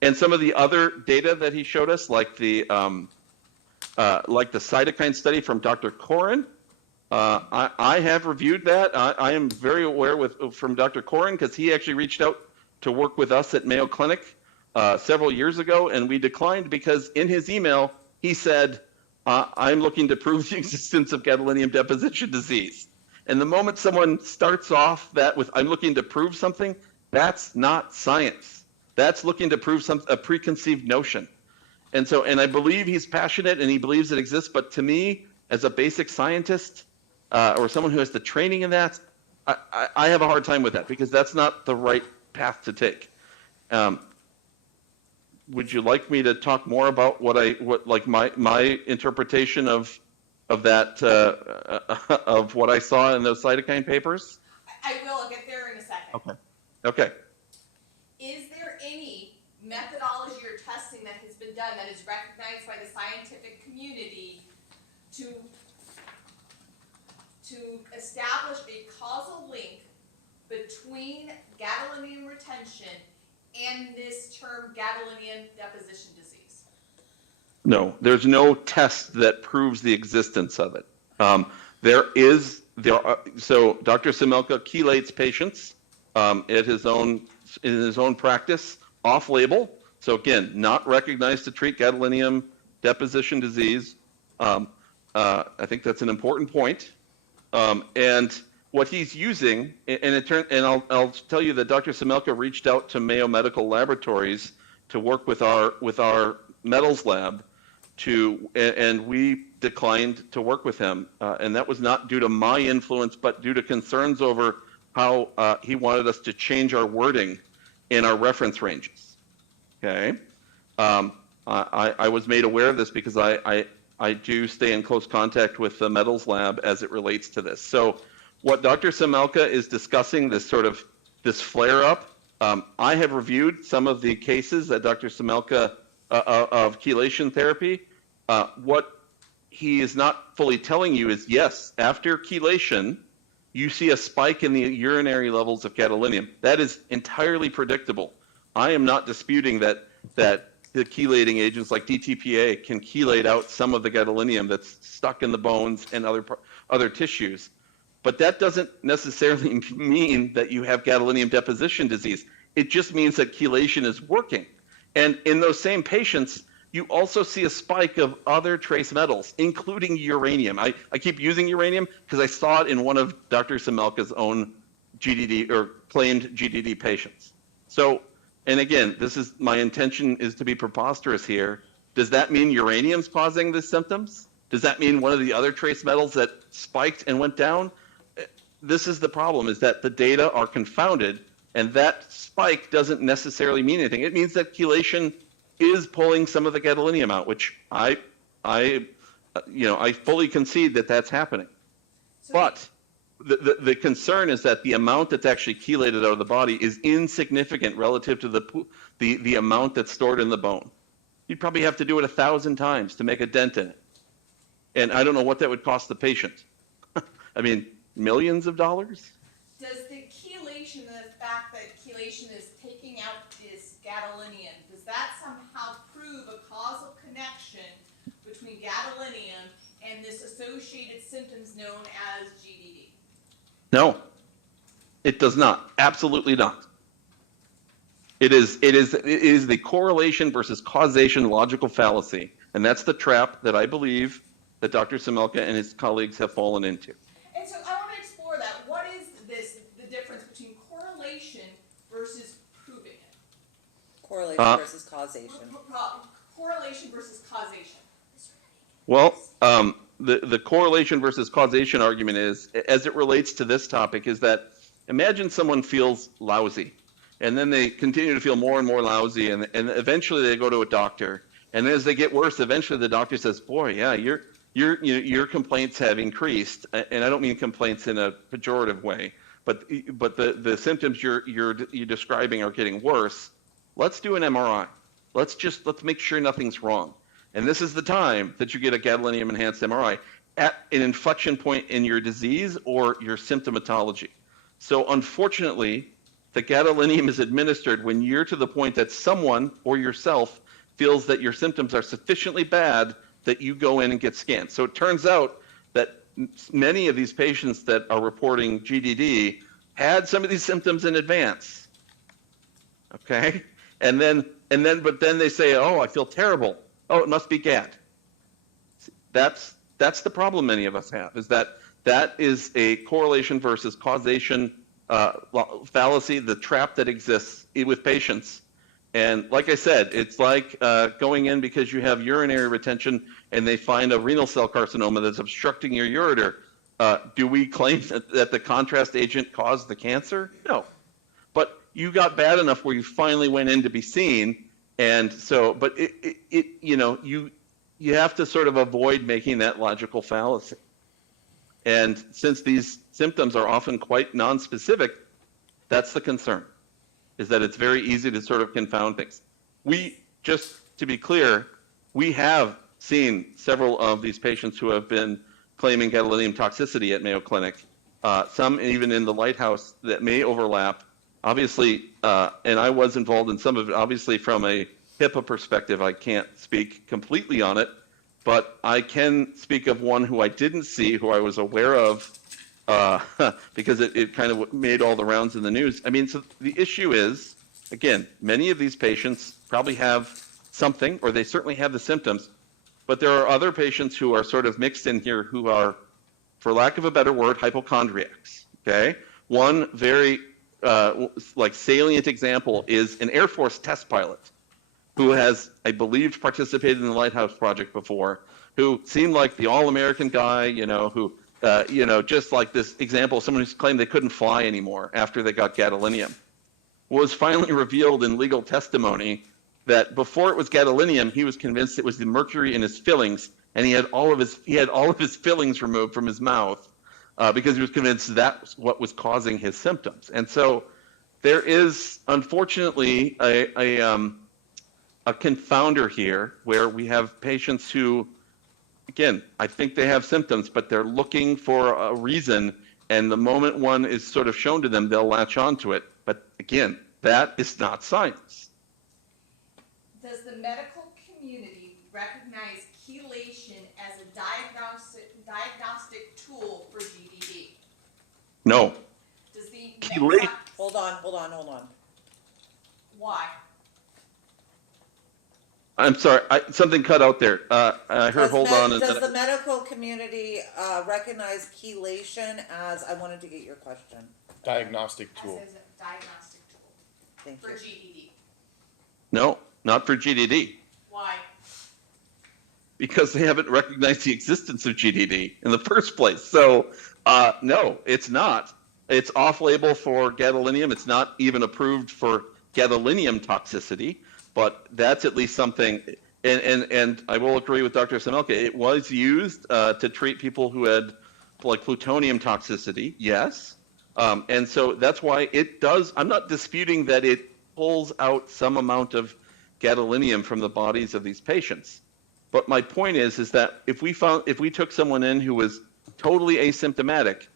And some of the other data that he showed us, like the cytokine study from Dr. Koren, I have reviewed that. I am very aware from Dr. Koren because he actually reached out to work with us at Mayo Clinic several years ago, and we declined because in his email he said, I'm looking to prove the existence of gadolinium deposition disease. And the moment someone starts off that with I'm looking to prove something, that's not science. That's looking to prove a preconceived notion. And I believe he's passionate and he believes it exists, but to me, as a basic scientist, or someone who has the training in that, I have a hard time with that because that's not the right path to take. Would you like me to talk more about my interpretation of that of what I saw in those cytokine papers? I will. I'll get there in a second. Okay. Is there any methodology or testing that has been done that is recognized by the scientific community to establish a causal link between gadolinium retention and this term gadolinium deposition disease? No, there's no test that proves the existence of it. So Dr. Semelka chelates patients in his own practice, off-label. So again, not recognized to treat gadolinium deposition disease. I think that's an important point. And what he's using, I'll tell you that Dr. Semelka reached out to Mayo Medical Laboratories to work with our metals lab and we declined to work with him. And that was not due to my influence, but due to concerns over how he wanted us to change our wording in our reference ranges. Okay. I was made aware of this because I do stay in close contact with the metals lab as it relates to this. So what Dr. Semelka is discussing, this flare up, I have reviewed some of the cases that Dr. Semelka of chelation therapy. What he is not fully telling you is, yes, after chelation, you see a spike in the urinary levels of gadolinium. That is entirely predictable. I am not disputing that the chelating agents like DTPA can chelate out some of the gadolinium that's stuck in the bones and other tissues. But that doesn't necessarily mean that you have gadolinium deposition disease. It just means that chelation is working. And in those same patients, you also see a spike of other trace metals, including uranium. I keep using uranium because I saw it in one of Dr. Semelka's own GDD or claimed GDD patients. So, and again, my intention is to be preposterous here. Does that mean uranium's causing the symptoms? Does that mean one of the other trace metals that spiked and went down? This is the problem, is that the data are confounded, and that spike doesn't necessarily mean anything. It means that chelation is pulling some of the gadolinium out, which I fully concede that that's happening. So But the concern is that the amount that's actually chelated out of the body is insignificant relative to the amount that's stored in the bone. You'd probably have to do it 1,000 times to make a dent in it. And I don't know what that would cost the patient. I mean, millions of dollars? does the chelation, the fact that chelation is taking out this gadolinium, does that somehow prove a causal connection between gadolinium and this associated symptoms known as GDD? No, it does not. Absolutely not. It is the correlation versus causation logical fallacy. And that's the trap that I believe that Dr. Semelka and his colleagues have fallen into. And so I want to explore that. What is the difference between correlation versus proving it? Correlation versus causation. Correlation versus causation. Well, the correlation versus causation argument is, as it relates to this topic, is that imagine someone feels lousy, and then they continue to feel more and more lousy, and eventually they go to a doctor, and as they get worse, eventually the doctor says, "Boy, yeah, your complaints have increased," and I don't mean complaints in a pejorative way, but the symptoms you're describing are getting worse. Let's do an MRI. Let's make sure nothing's wrong. And this is the time that you get a gadolinium enhanced MRI at an inflection point in your disease or your symptomatology. So unfortunately, the gadolinium is administered when you're to the point that someone or yourself feels that your symptoms are sufficiently bad that you go in and get scanned. So it turns out that many of these patients that are reporting GDD had some of these symptoms in advance. Okay? But then they say, "Oh, I feel terrible. Oh, it must be GAD." That's the problem many of us have, is that is a correlation versus causation fallacy, the trap that exists with patients. And like I said, it's like going in because you have urinary retention and they find a renal cell carcinoma that's obstructing your ureter. Do we claim that the contrast agent caused the cancer? No. But you got bad enough where you finally went in to be seen. And so, but you have to sort of avoid making that logical fallacy. And since these symptoms are often quite nonspecific, that's the concern, is that it's very easy to sort of confound things. Just to be clear, we have seen several of these patients who have been claiming gadolinium toxicity at Mayo Clinic, some even in the Lighthouse that may overlap. Obviously, and I was involved in some of it, obviously from a HIPAA perspective, I can't speak completely on it, but I can speak of one who I didn't see, who I was aware of, because it kind of made all the rounds in the news. I mean, so the issue is, again, many of these patients probably have something, or they certainly have the symptoms, but there are other patients who are sort of mixed in here who are, for lack of a better word, hypochondriacs, okay? One very salient example is an Air Force test pilot who has, I believe, participated in the Lighthouse Project before, who seemed like the all-American guy, who, just like this example of someone who's claimed they couldn't fly anymore after they got gadolinium, was finally revealed in legal testimony that before it was gadolinium, he was convinced it was the mercury in his fillings, and he had all of his fillings removed from his mouth because he was convinced that's what was causing his symptoms. And so there is, unfortunately, a confounder here where we have patients who, again, I think they have symptoms, but they're looking for a reason, and the moment one is sort of shown to them, they'll latch onto it. But again, that is not science. Does the medical community recognize chelation as a diagnostic tool for GDD? No. Does the Chelation. Hold on. Why? I'm sorry, something cut out there. I heard hold on. And Does then- the medical community recognize chelation as, I wanted to get your question. Diagnostic As tool. a diagnostic tool Thank for you. GDD. No, not for GDD, Why? because they haven't recognized the existence of GDD in the first place. So, no, it's not. It's off-label for gadolinium. It's not even approved for gadolinium toxicity, but that's at least something. And I will agree with Dr. Semelka. It was used to treat people who had like plutonium toxicity. Yes. And so that's why it does. I'm not disputing that it pulls out some amount of gadolinium from the bodies of these patients. But my point is that if we took someone in who was totally asymptomatic,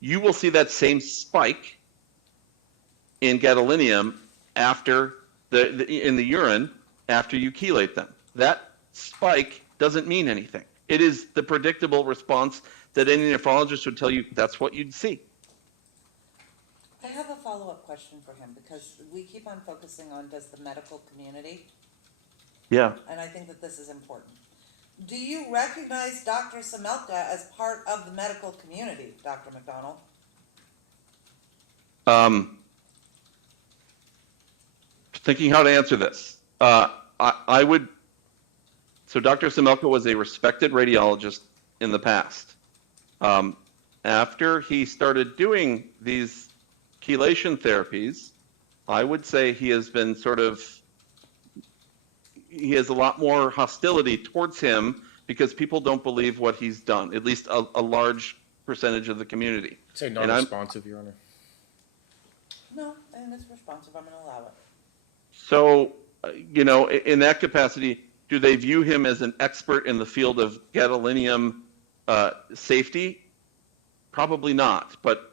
you will see that same spike in gadolinium after in the urine after you chelate them. That spike doesn't mean anything. It is the predictable response that any nephrologist would tell you that's what you'd see. I have a follow-up question for him, because we keep on focusing on does the medical community, Yeah. and I think that this is important. Do you recognize Dr. Semelka as part of the medical community, Dr. McDonald? Thinking how to answer this. I would, so Dr. Semelka was a respected radiologist in the past. After he started doing these chelation therapies, I would say he has been he has a lot more hostility towards him because people don't believe what he's done, at least a large percentage of the community. Say And I'm- non-responsive, Your Honor. No, and it's responsive, I'm gonna allow it. So, in that capacity, do they view him as an expert in the field of gadolinium safety? Probably not, but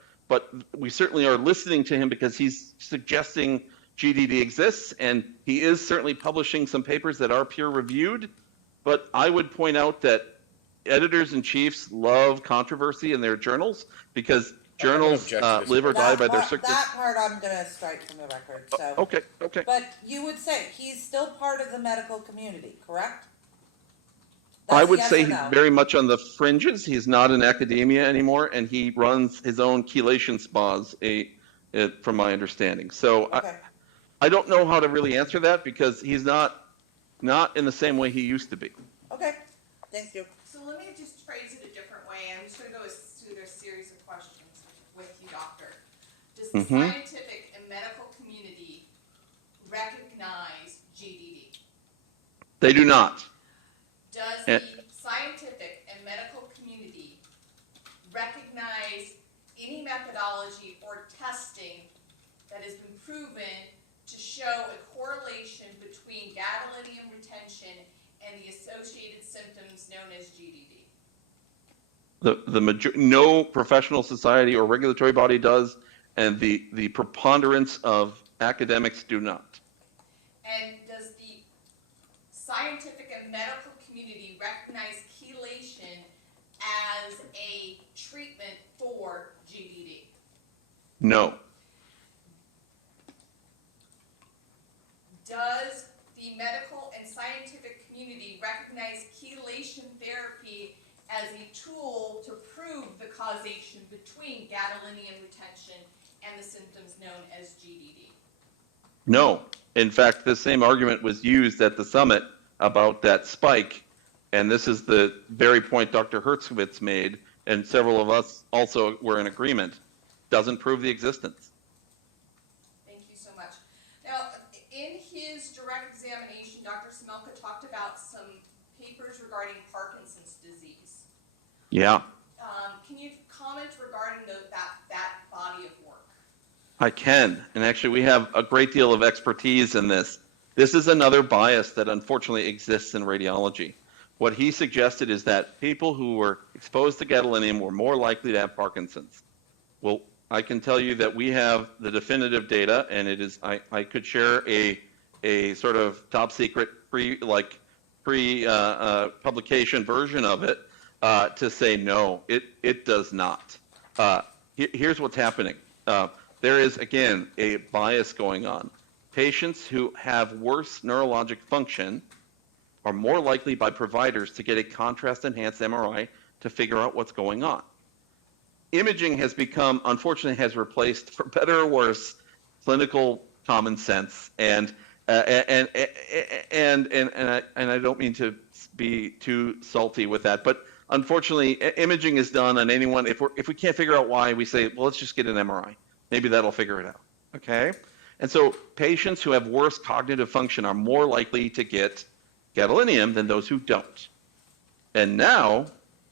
we certainly are listening to him because he's suggesting GDD exists, and he is certainly publishing some papers that are peer-reviewed. But I would point out that editors-in-chiefs love controversy in their journals because journals object to this. live or die by their That circus. part I'm gonna strike from the record, so. Okay. But you would say he's still part of the medical community, correct? I That's would yes say or he's no? very much on the fringes. He's not in academia anymore, and he runs his own chelation spas, from my understanding. So Okay, I don't know how to really answer that because he's not in the same way he used to be. okay, thank you. So let me just phrase it a different way. I'm just gonna go through a series of questions with you, doctor. Does the Mhm. scientific and medical community recognize GDD? They do not. Does Eh. the scientific and medical community recognize any methodology or testing that has been proven to show a correlation between gadolinium retention and the associated symptoms known as GDD? No professional society or regulatory body does, and the preponderance of academics do not. And does the scientific and medical community recognize chelation as a treatment for GDD? No. Does the medical and scientific community recognize chelation therapy as a tool to prove the causation between gadolinium retention and the symptoms known as GDD? No. In fact, the same argument was used at the summit about that spike, and this is the very point Dr. Hertzowitz made, and several of us also were in agreement. Doesn't prove the existence. Thank you so much. Now, in his direct examination, Dr. Semelka talked about some papers regarding Parkinson's disease. Yeah. Can you comment regarding that body of work? I can, and actually we have a great deal of expertise in this. This is another bias that unfortunately exists in radiology. What he suggested is that people who were exposed to gadolinium were more likely to have Parkinson's. Well, I can tell you that we have the definitive data, and it is, I could share a sort of top secret publication version of it to say no, it does not. Here's what's happening. There is, again, a bias going on. Patients who have worse neurologic function are more likely by providers to get a contrast-enhanced MRI to figure out what's going on. Imaging has become, unfortunately, has replaced, for better or worse, clinical common sense, and I don't mean to be too salty with that, but unfortunately, imaging is done on anyone. If we can't figure out why, we say, well, let's just get an MRI. Maybe that'll figure it out. Okay, and so patients who have worse cognitive function are more likely to get gadolinium than those who don't. And now,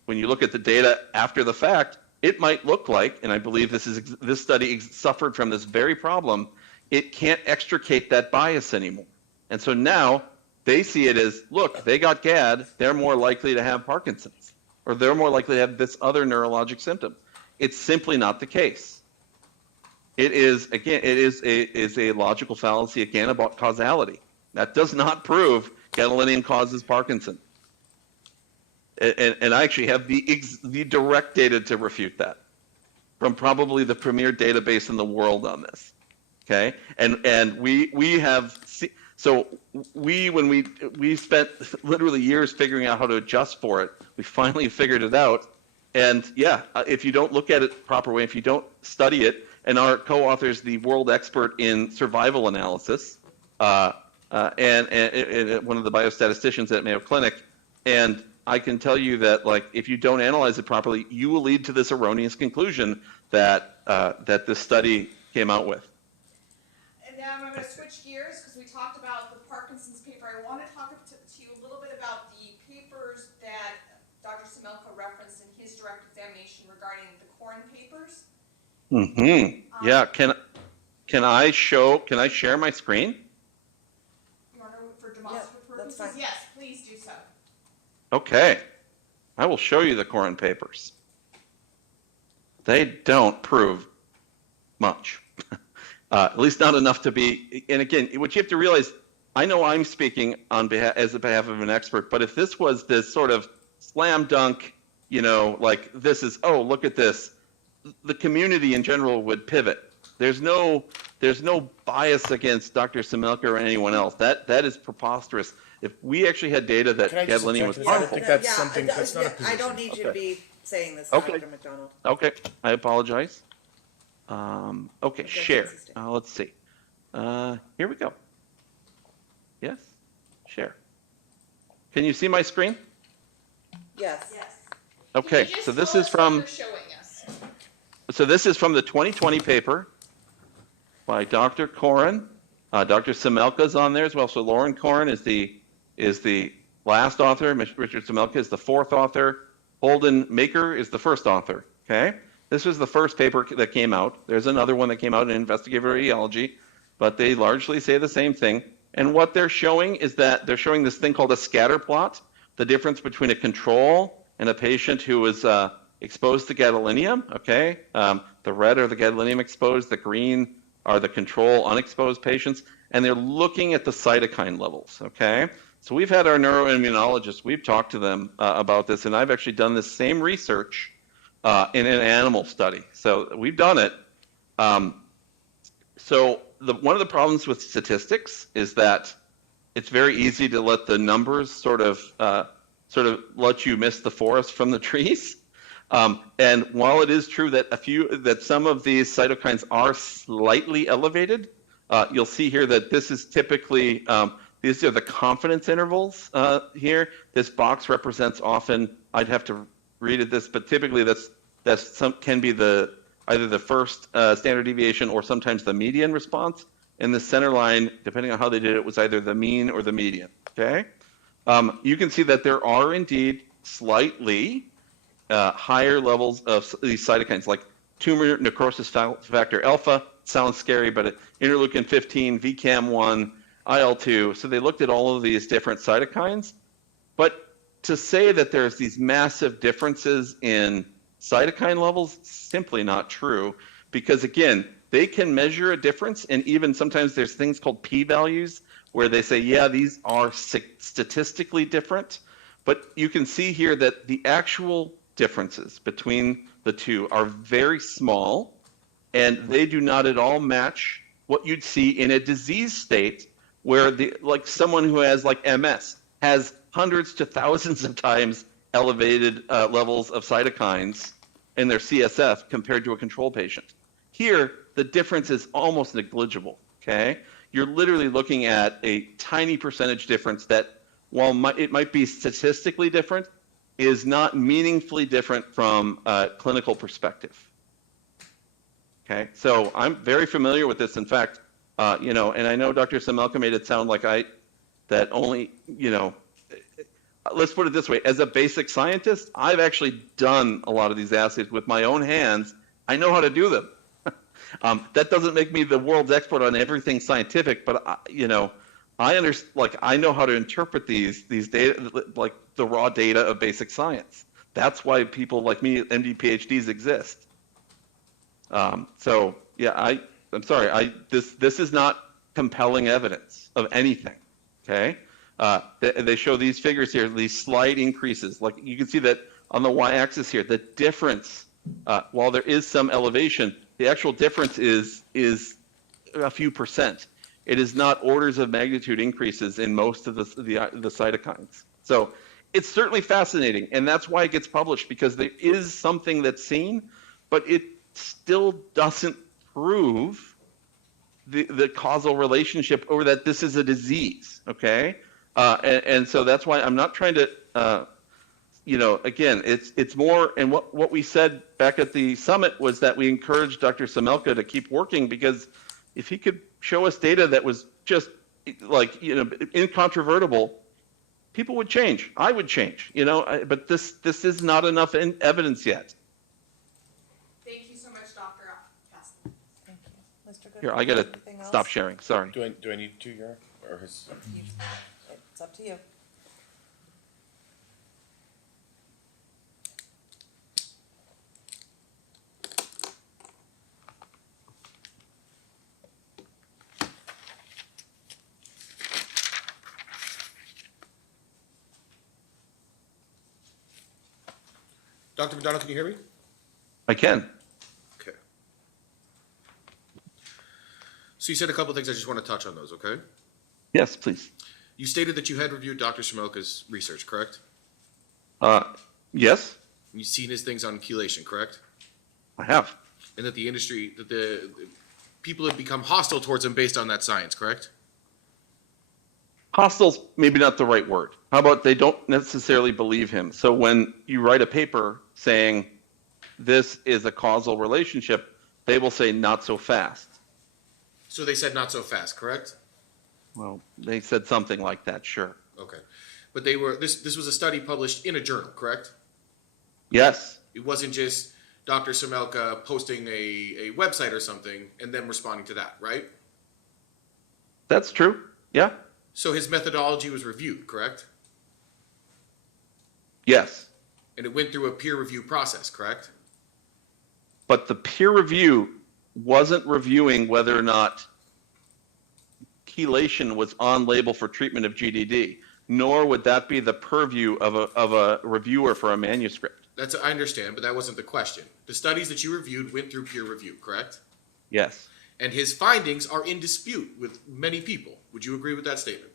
when you look at the data after the fact, it might look like, and I believe this study suffered from this very problem, it can't extricate that bias anymore. And so now they see it as, look, they got GAD, they're more likely to have Parkinson's, or they're more likely to have this other neurologic symptom. It's simply not the case. It is, again, it is a logical fallacy, again, about causality. That does not prove gadolinium causes Parkinson. And I actually have the direct data to refute that from probably the premier database in the world on this. Okay, and we have when we spent literally years figuring out how to adjust for it. We finally figured it out. And yeah, if you don't look at it the proper way, if you don't study it, and our co-author is the world expert in survival analysis, and one of the biostatisticians at Mayo Clinic, and I can tell you that, like, if you don't analyze it properly, you will lead to this erroneous conclusion that that this study came out with. And now I'm going to switch gears because we talked about the Parkinson's paper. I want to talk to you a little bit about the papers that Dr. Semelka referenced in his direct examination regarding the Corin papers. Mm-hmm. Yeah. Can I share my screen? You want to for demonstrative purposes? that's fine. Yes, please do so. Okay. I will show you the Corin papers. They don't prove much. At least not enough to be, and again, what you have to realize, I know I'm speaking on behalf of an expert, but if this was this sort of slam dunk, like this is, oh, look at this, the community in general would pivot. There's no bias against Dr. Semelka or anyone else. That is preposterous. If we actually had data that Can I just gadolinium was object to that? I don't harmful. think that's something, that's not a I position. don't need you to be saying this, Okay. Dr. McDonald. Okay, I apologize. Okay, share. consistent. Let's see. Here we go. Yes, share. Can you see my screen? Yes. Yes. Okay, Can you just so this tell is us what from you're showing us? the 2020 paper by Dr. Corin. Dr. Semelka's on there as well. So Lauren Corin is the last author. Richard Semelka is the fourth author. Holden Maker is the first author. Okay, this was the first paper that came out. There's another one that came out in investigative radiology, but they largely say the same thing. And what they're showing is that they're showing this thing called a scatter plot, the difference between a control and a patient who was exposed to gadolinium. Okay, the red are the gadolinium exposed, the green are the control unexposed patients, and they're looking at the cytokine levels. Okay, so we've had our neuroimmunologists, we've talked to them about this, and I've actually done this same research in an animal study. So we've done it. So one of the problems with statistics is that it's very easy to let the numbers sort of let you miss the forest from the trees. And while it is true that some of these cytokines are slightly elevated, you'll see here that this is typically these are the confidence intervals here. This box represents often, I'd have to read it this, but typically can be either the first standard deviation or sometimes the median response. And the center line, depending on how they did it, was either the mean or the median. Okay, you can see that there are indeed slightly higher levels of these cytokines, like tumor necrosis factor alpha. Sounds scary, but interleukin 15, VCAM1, IL2. So they looked at all of these different cytokines. But to say that there's these massive differences in cytokine levels, simply not true. Because again, they can measure a difference, and even sometimes there's things called p-values where they say, yeah, these are statistically different. But you can see here that the actual differences between the two are very small, and they do not at all match what you'd see in a disease state where like someone who has like MS has hundreds to thousands of times elevated levels of cytokines in their CSF compared to a control patient. Here, the difference is almost negligible, okay? You're literally looking at a tiny percentage difference that, while it might be statistically different, is not meaningfully different from a clinical perspective. Okay, so I'm very familiar with this. In fact, and I know Dr. Samelka made it sound like that only, let's put it this way. As a basic scientist, I've actually done a lot of these assays with my own hands. I know how to do them. That doesn't make me the world's expert on everything scientific, but I understand. I know how to interpret these data, like the raw data of basic science. That's why people like me, MD PhDs, exist. So yeah, I'm sorry. This is not compelling evidence of anything. Okay, they show these figures here, these slight increases. Like you can see that on the y-axis here, the difference. While there is some elevation, the actual difference is a few percent. It is not orders of magnitude increases in most of the cytokines. So it's certainly fascinating, and that's why it gets published, because there is something that's seen, but it still doesn't prove the causal relationship, or that this is a disease, okay? And so that's why I'm not trying to, again, it's more, and what we said back at the summit was that we encouraged Dr. Samelka to keep working, because if he could show us data that was just incontrovertible, people would change. I would change, but this is not enough evidence yet. Thank you so much, Doctor. Thank you. Mr. Goodwin, Here, I gotta anything else? stop sharing, sorry. Do I need to, Yara? Or his? It's up to you. Dr. McDonald, can you hear me? I can. Okay. So you said a couple of things. I just want to touch on those, okay? Yes, please. You stated that you had reviewed Dr. Samelka's research, correct? Yes, And you've seen his things on chelation, correct? I have. And that the industry, that the people have become hostile towards him based on that science, correct? Hostile's maybe not the right word. How about they don't necessarily believe him? So when you write a paper saying this is a causal relationship, they will say not so fast. So they said not so fast, correct? Well, they said something like that, sure. Okay. But they were, this was a study published in a journal, correct? Yes, It wasn't just Dr. Samelka posting a website or something and then responding to that, right? that's true. Yeah, So his methodology was reviewed, correct? yes. And it went through a peer review process, correct? But the peer review wasn't reviewing whether or not chelation was on label for treatment of GDD, nor would that be the purview of a reviewer for a manuscript. I understand, but that wasn't the question. The studies that you reviewed went through peer review, correct? Yes, And his findings are in dispute with many people. Would you agree with that statement?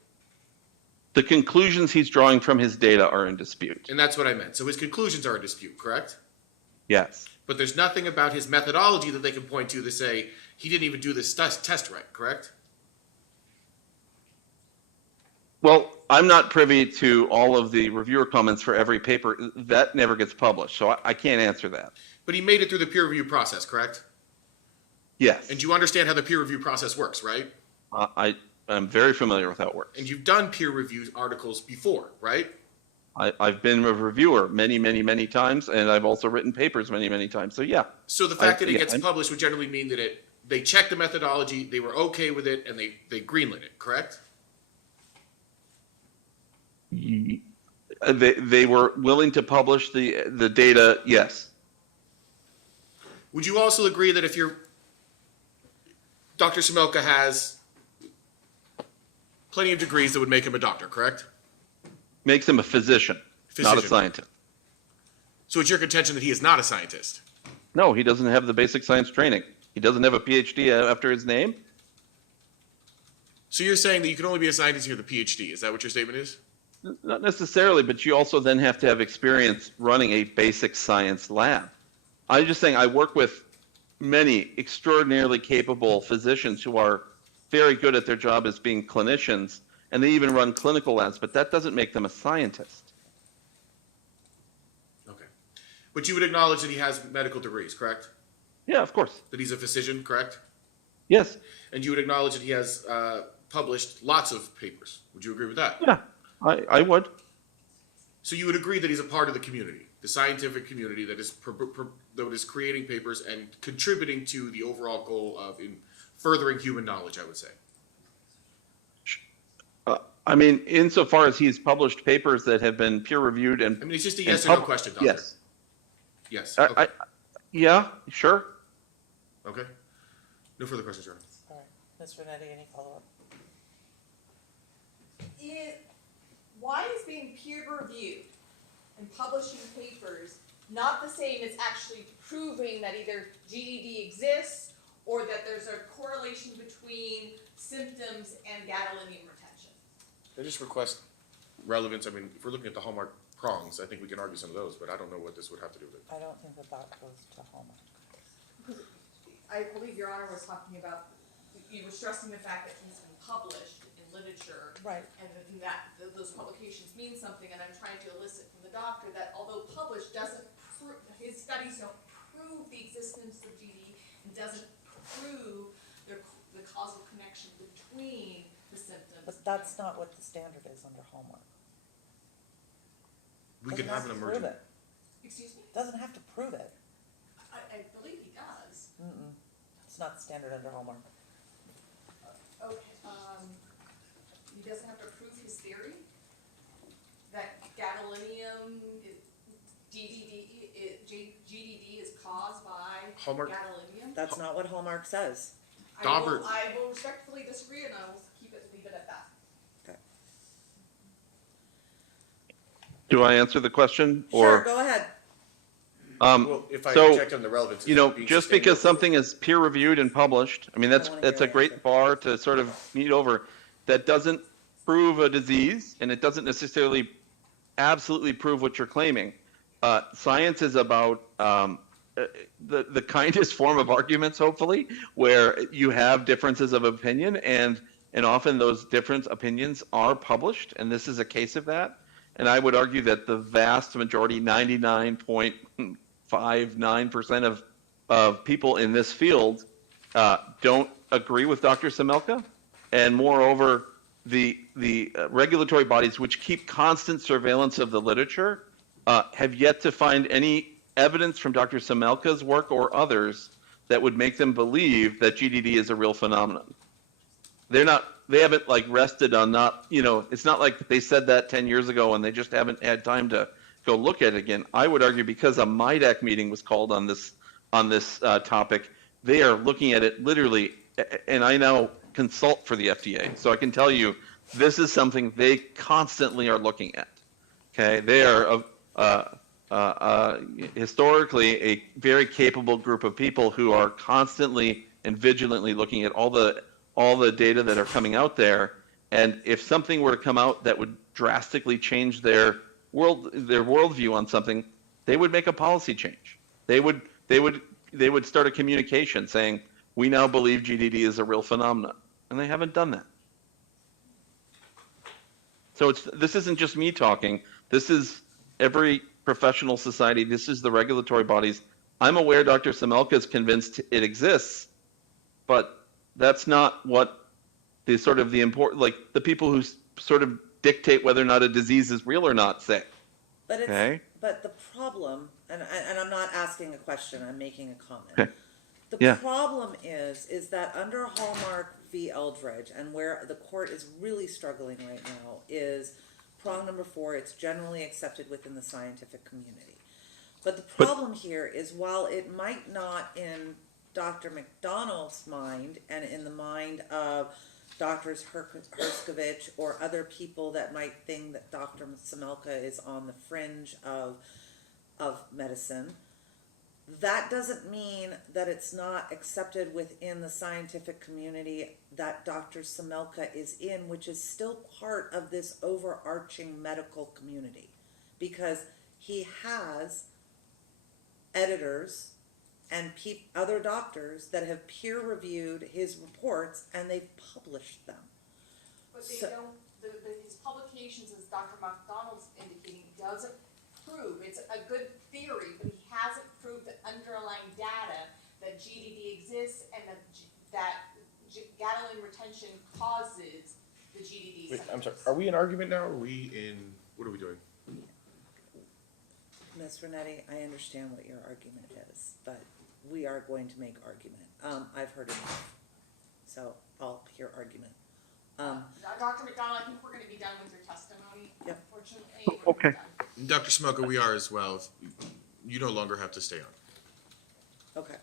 the conclusions he's drawing from his data are in dispute. And that's what I meant. So his conclusions are in dispute, correct? Yes, But there's nothing about his methodology that they can point to say he didn't even do this test right, correct? well, I'm not privy to all of the reviewer comments for every paper. That never gets published, so I can't answer that. But he made it through the peer review process, correct? Yes, And you understand how the peer review process works, right? I'm very familiar with how it works. And you've done peer review articles before, right? I've been a reviewer many, many, many times, and I've also written papers many, many times. So yeah, So the fact that it yeah, gets published would generally mean that they checked the methodology, they were okay with it, and they greenlit it, correct? they were willing to publish the data. Yes, Would you also agree that if Dr. Samelka has plenty of degrees that would make him a doctor, correct? makes him a physician, not a Physician. scientist. So it's your contention that he is not a scientist? No, he doesn't have the basic science training. He doesn't have a PhD after his name. So you're saying that you can only be a scientist if you have the PhD, is that what your statement is? Not necessarily, but you also then have to have experience running a basic science lab. I'm just saying I work with many extraordinarily capable physicians who are very good at their job as being clinicians, and they even run clinical labs, but that doesn't make them a scientist. Okay. But you would acknowledge that he has medical degrees, correct? Yeah, of course. That he's a physician, correct? Yes. And you would acknowledge that he has published lots of papers. Would you agree with that? Yeah, I would. So you would agree that he's a part of the community, the scientific community that is that is creating papers and contributing to the overall goal of in furthering human knowledge, I would say. I mean, insofar as he's published papers that have been peer reviewed and I mean, it's just a yes or no question, Doctor. yes, Yes. Okay. yeah, sure. Okay. No further questions, Your Honor. All right, Ms. Rinetti, any follow-up? Why is being peer reviewed and publishing papers not the same as actually proving that either GDD exists or that there's a correlation between symptoms and gadolinium retention? I just request relevance. I mean, if we're looking at the hallmark prongs, I think we can argue some of those, but I don't know what this would have to do with it. I don't think that goes to Hallmark. I believe Your Honor was talking about, you were stressing the fact that he's been published in literature. Right. And that those publications mean something, and I'm trying to elicit from the doctor that although published doesn't prove, his studies don't prove the existence of GD and doesn't prove the causal connection between the symptoms. But that's not what the standard is under Hallmark. We can have an Doesn't have to emergent. prove it. Excuse me? Doesn't have to prove it. I believe he does. It's not the standard under Hallmark. Okay, he doesn't have to prove his theory that gadolinium GDD is caused by Hallmark. gadolinium. That's not what Hallmark says. I Daubert. will respectfully disagree, and I will leave it at that. Okay. Do I answer the question? Sure, Or, go ahead. Well, if I so, checked on the relevance, you know, being just sustainable. because something is peer reviewed and published, I mean, that's I wanna that's hear a the great answer. bar to sort of meet over. That doesn't prove a disease, and it doesn't necessarily absolutely prove what you're claiming. Science is about the kindest form of arguments, hopefully, where you have differences of opinion, and often those different opinions are published, and this is a case of that. And I would argue that the vast majority, 99.59% of people in this field don't agree with Dr. Semelka, and moreover, the regulatory bodies which keep constant surveillance of the literature have yet to find any evidence from Dr. Semelka's work or others that would make them believe that GDD is a real phenomenon. They haven't like rested on not, you know, it's not like they said that 10 years ago and they just haven't had time to go look at it again. I would argue because a MIDAC meeting was called on this topic, they are looking at it literally, and I now consult for the FDA, so I can tell you this is something they constantly are looking at. Okay, they are historically a very capable group of people who are constantly and vigilantly looking at all the data that are coming out there. And if something were to come out that would drastically change their worldview on something, they would make a policy change. They would start a communication saying, we now believe GDD is a real phenomenon. And they haven't done that. So this isn't just me talking. This is every professional society. This is the regulatory bodies. I'm aware Dr. Semelka is convinced it exists, but that's not what the important, like the people who sort of dictate whether or not a disease is real or not say. But it's, Okay. but the problem, and I'm not asking a question, I'm making a comment. Okay. The Yeah. problem is that under Hallmark v. Eldridge, and where the court is really struggling right now, is prong number 4, it's generally accepted within the scientific community. But the problem here is while it might not in Dr. McDonald's mind and in the mind of Drs. Herskovich or other people that might think that Dr. Semelka is on the fringe of medicine, That doesn't mean that it's not accepted within the scientific community that Dr. Semelka is in, which is still part of this overarching medical community. Because he has editors and other doctors that have peer reviewed his reports and they've published them. But they So- don't, his publications, as Dr. McDonald's indicating, doesn't prove, it's a good theory, but he hasn't proved the underlying data that GDD exists and that gadolinium retention causes the GDD Wait, I'm sorry, symptoms. are we in argument now, or are we in, what are we doing? Ms. Rinetti, I understand what your argument is, but we are going to make argument. I've heard enough, so I'll hear argument. Dr. McDonald, I think we're gonna be done with your testimony, Yep. unfortunately. We're gonna be Okay. done. Dr. Smoker, we are as well. You no longer have to stay on. Okay.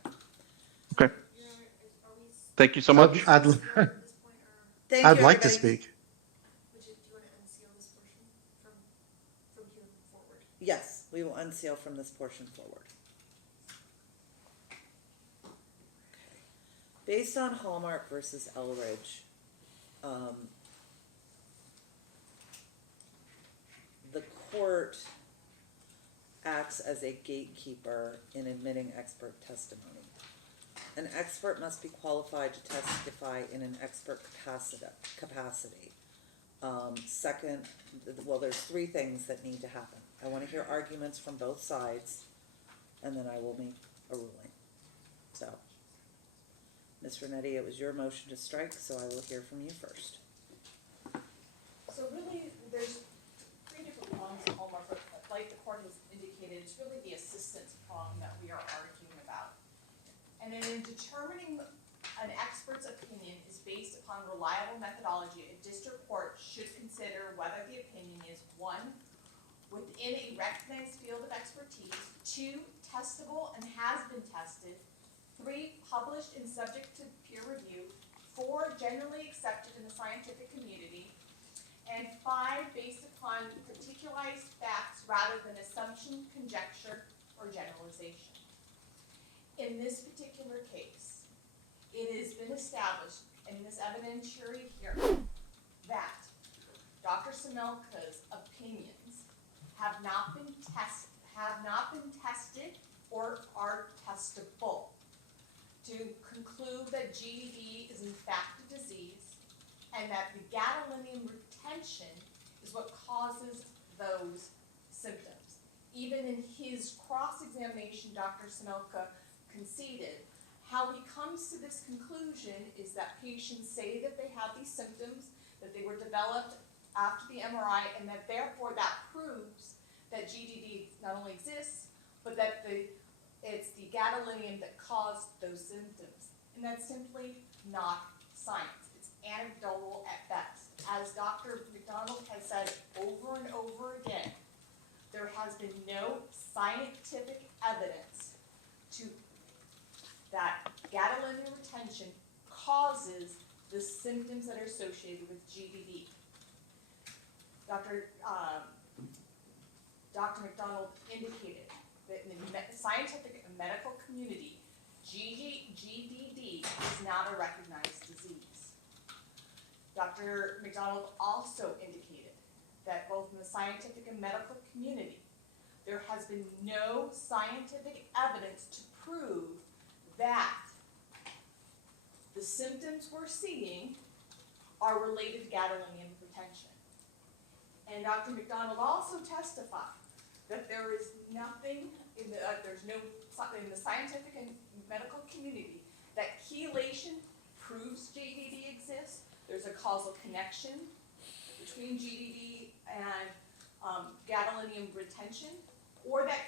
Okay. Thank you so much. I'd, Thank I'd you, like to everybody. speak. Would you, do you wanna unseal this portion from here forward? Yes, we will unseal from this portion forward. Okay. Based on Hallmark versus Elridge, the court acts as a gatekeeper in admitting expert testimony. An expert must be qualified to testify in an expert capacity. Second, well, there's three things that need to happen. I want to hear arguments from both sides, and then I will make a ruling. So, Ms. Rinetti, it was your motion to strike, so I will hear from you first. So really, there's three different prongs of Hallmark, but like the court has indicated, it's really the assistance prong that we are arguing about. And in determining an expert's opinion is based upon reliable methodology, a district court should consider whether the opinion is, one, within a recognized field of expertise, two, testable and has been tested, three, published and subject to peer review, four, generally accepted in the scientific community, and five, based upon particularized facts rather than assumption, conjecture, or generalization. In this particular case, it has been established in this evidentiary hearing that Dr. Semelka's opinions have not been tested or are testable to conclude that GDD is in fact a disease and that the gadolinium retention is what causes those symptoms. Even in his cross-examination, Dr. Semelka conceded how he comes to this conclusion is that patients say that they have these symptoms, that they were developed after the MRI, and that therefore that proves that GDD not only exists, but that it's the gadolinium that caused those symptoms. And that's simply not science. It's anecdotal at best. As Dr. McDonald has said over and over again, there has been no scientific evidence that gadolinium retention causes the symptoms that are associated with GDD. Dr. McDonald indicated that in the scientific and medical community, GDD is not a recognized disease. Dr. McDonald also indicated that both in the scientific and medical community, there has been no scientific evidence to prove that the symptoms we're seeing are related to gadolinium retention. And Dr. McDonald also testified that there is nothing in the, in the scientific and medical community that chelation proves GDD exists. There's a causal connection between GDD and gadolinium retention, or that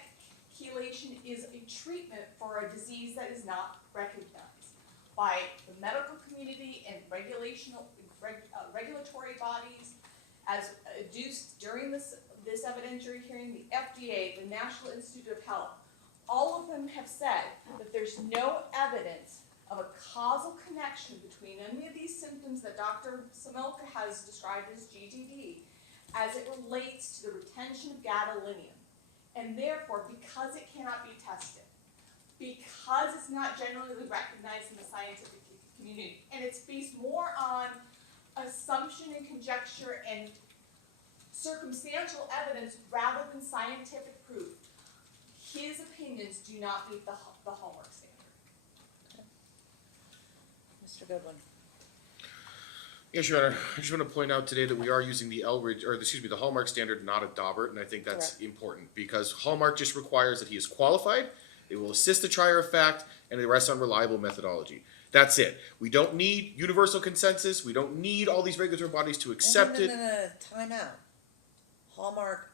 chelation is a treatment for a disease that is not recognized by the medical community and regulatory bodies, as adduced during this evidentiary hearing, the FDA, the National Institute of Health. All of them have said that there's no evidence of a causal connection between any of these symptoms that Dr. Semelka has described as GDD as it relates to the retention of gadolinium. And therefore, because it cannot be tested, because it's not generally recognized in the scientific community, and it's based more on assumption and conjecture and circumstantial evidence rather than scientific proof. His opinions do not meet the Hallmark standard. Mr. Goodwin? Yes, Your Honor. I just want to point out today that we are using the the Hallmark standard, not a Daubert, and I think that's Correct. important because Hallmark just requires that he is qualified, it will assist the trier of fact, and it rests on reliable methodology. That's it. We don't need universal consensus. We don't need all these regulatory bodies to accept it. No, time out. Hallmark,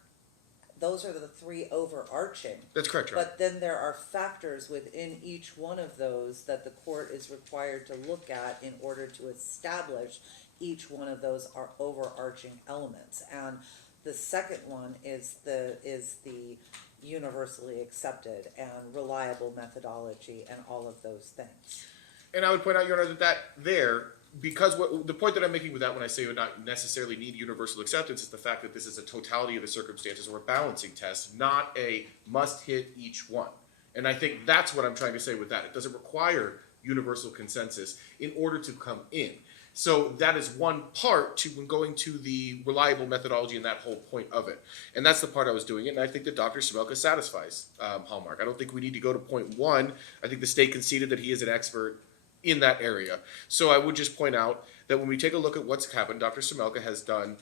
those are the three overarching. That's correct, Your Honor. But then there are factors within each one of those that the court is required to look at in order to establish each one of those are overarching elements. And the second one is the universally accepted and reliable methodology and all of those things. And I would point out, Your Honor, because the point that I'm making with that when I say you would not necessarily need universal acceptance is the fact that this is a totality of the circumstances or a balancing test, not a must hit each one. And I think that's what I'm trying to say with that. It doesn't require universal consensus in order to come in. So that is one part to when going to the reliable methodology and that whole point of it. And that's the part I was doing it. And I think that Dr. Sibelka satisfies Hallmark. I don't think we need to go to point one. I think the state conceded that he is an expert in that area. So I would just point out that when we take a look at what's happened, Dr. Sibelka has done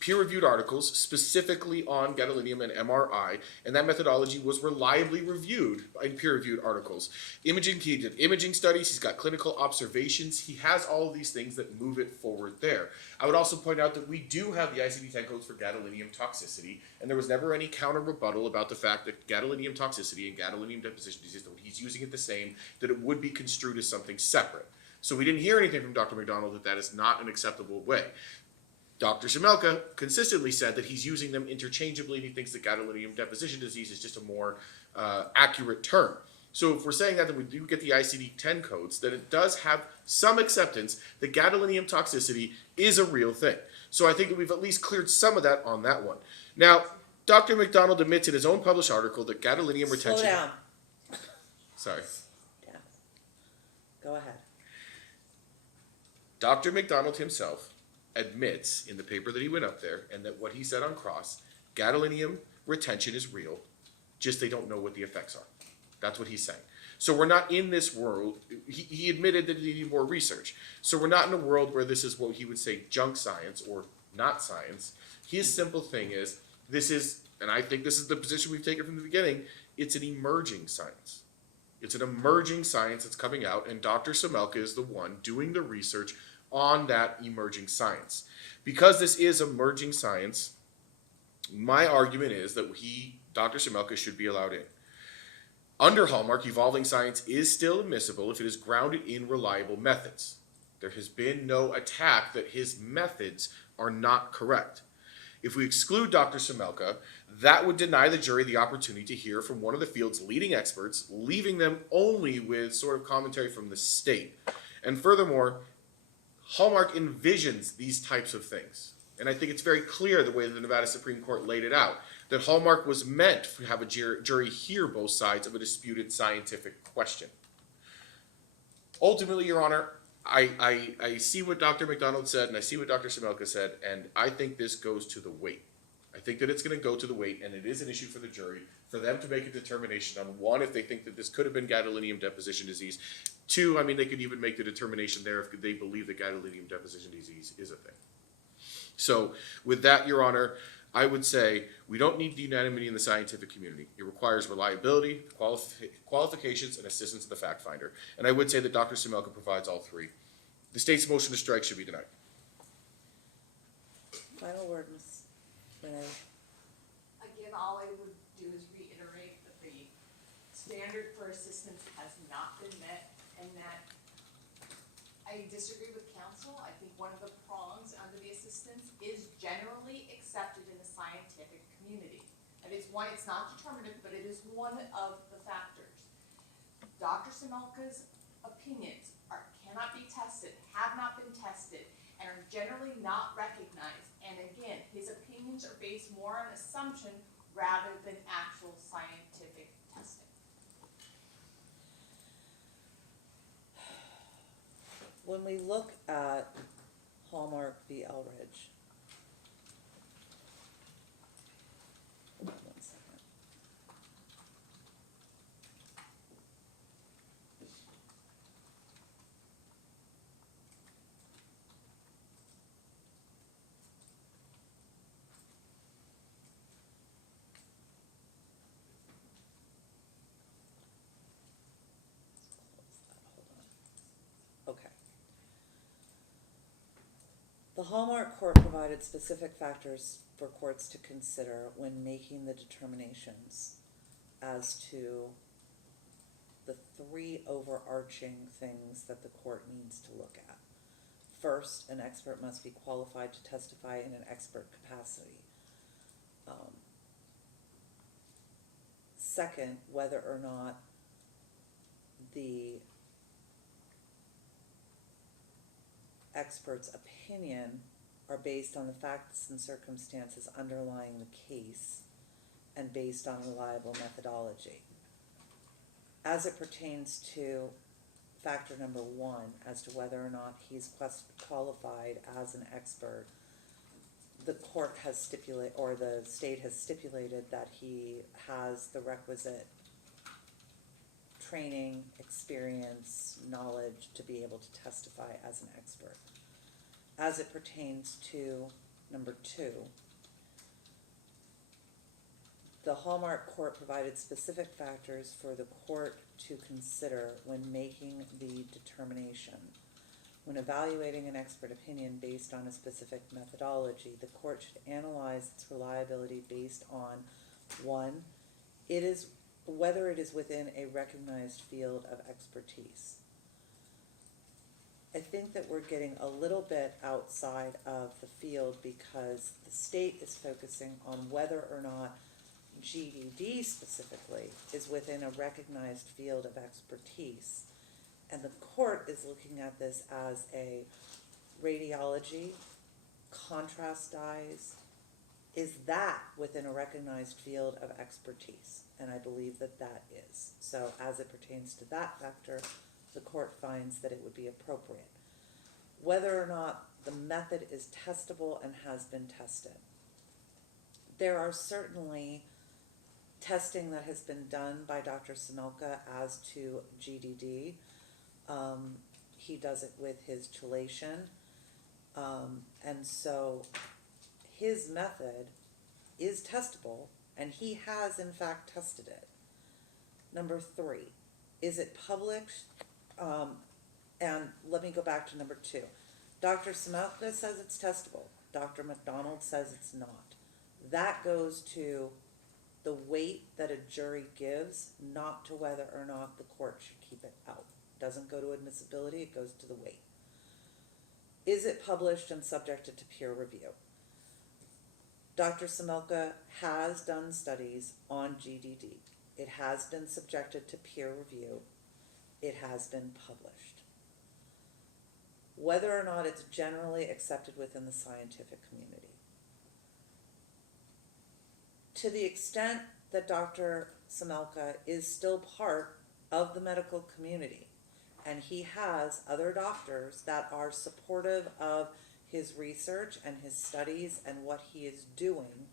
peer-reviewed articles specifically on gadolinium and MRI, and that methodology was reliably reviewed in peer-reviewed articles. He did imaging studies, he's got clinical observations, he has all of these things that move it forward there. I would also point out that we do have the ICD-10 codes for gadolinium toxicity, and there was never any counter-rebuttal about the fact that gadolinium toxicity and gadolinium deposition disease, that he's using it the same, that it would be construed as something separate. So we didn't hear anything from Dr. McDonald that that is not an acceptable way. Dr. Sibelka consistently said that he's using them interchangeably and he thinks that gadolinium deposition disease is just a more accurate term. So if we're saying that, then we do get the ICD-10 codes, that it does have some acceptance that gadolinium toxicity is a real thing. So I think that we've at least cleared some of that on that one. Now, Dr. McDonald admits in his own published article that gadolinium retention... Slow down. Sorry. Yeah. Go ahead. Dr. McDonald himself admits in the paper that he went up there and that what he said on cross, gadolinium retention is real, just they don't know what the effects are. That's what he's saying. So we're not in this world, he admitted that he needed more research. So we're not in a world where this is what he would say junk science or not science. His simple thing is, this is, and I think this is the position we've taken from the beginning, it's an emerging science. It's an emerging science that's coming out, and Dr. Sibelka is the one doing the research on that emerging science. Because this is emerging science, my argument is that Dr. Sibelka, should be allowed in. Under Hallmark, evolving science is still admissible if it is grounded in reliable methods. There has been no attack that his methods are not correct. If we exclude Dr. Sibelka, that would deny the jury the opportunity to hear from one of the field's leading experts, leaving them only with sort of commentary from the state. And furthermore, Hallmark envisions these types of things. And I think it's very clear the way that the Nevada Supreme Court laid it out, that Hallmark was meant to have a jury hear both sides of a disputed scientific question. Ultimately, Your Honor, I see what Dr. McDonald said and I see what Dr. Sibelka said, and I think this goes to the weight. I think that it's going to go to the weight, and it is an issue for the jury, for them to make a determination on, one, if they think that this could have been gadolinium deposition disease. Two, I mean, they could even make the determination there if they believe that gadolinium deposition disease is a thing. So with that, Your Honor, I would say we don't need unanimity in the scientific community. It requires reliability, qualifications, and assistance of the fact finder. And I would say that Dr. Sibelka provides all three. The state's motion to strike should be denied. Final word, Ms. Rinetti. Again, all I would do is reiterate that the standard for assistance has not been met, and that I disagree with counsel. I think one of the prongs under the assistance is generally accepted in the scientific community. That is one, it's not determinative, but it is one of the factors. Dr. Sibelka's opinions cannot be tested, have not been tested, and are generally not recognized. And again, his opinions are based more on assumption rather than actual scientific testing. when we look at Hallmark v. Elridge, one second. Hold on. Okay. The Hallmark Court provided specific factors for courts to consider when making the determinations as to the three overarching things that the court needs to look at. First, an expert must be qualified to testify in an expert capacity. Second, whether or not the expert's opinion are based on the facts and circumstances underlying the case and based on reliable methodology. As it pertains to factor number one, as to whether or not he's qualified as an expert, the court has stipulated, or the state has stipulated, that he has the requisite training, experience, knowledge to be able to testify as an expert. As it pertains to number two, the Hallmark Court provided specific factors for the court to consider when making the determination. When evaluating an expert opinion based on a specific methodology, the court should analyze its reliability based on, one, whether it is within a recognized field of expertise. I think that we're getting a little bit outside of the field because the state is focusing on whether or not GDD specifically is within a recognized field of expertise. And the court is looking at this as a radiology, contrast dyes. Is that within a recognized field of expertise? And I believe that that is. So as it pertains to that factor, the court finds that it would be appropriate. Whether or not the method is testable and has been tested. There are certainly testing that has been done by Dr. Samelka as to GDD. He does it with his chelation. And so his method is testable, and he has in fact tested it. Number three, is it published? And let me go back to number two. Dr. Samelka says it's testable. Dr. McDonald says it's not. That goes to the weight that a jury gives, not to whether or not the court should keep it out. It doesn't go to admissibility, it goes to the weight. Is it published and subjected to peer review? Dr. Samelka has done studies on GDD. It has been subjected to peer review. It has been published. Whether or not it's generally accepted within the scientific community. To the extent that Dr. Samelka is still part of the medical community, and he has other doctors that are supportive of his research and his studies and what he is doing,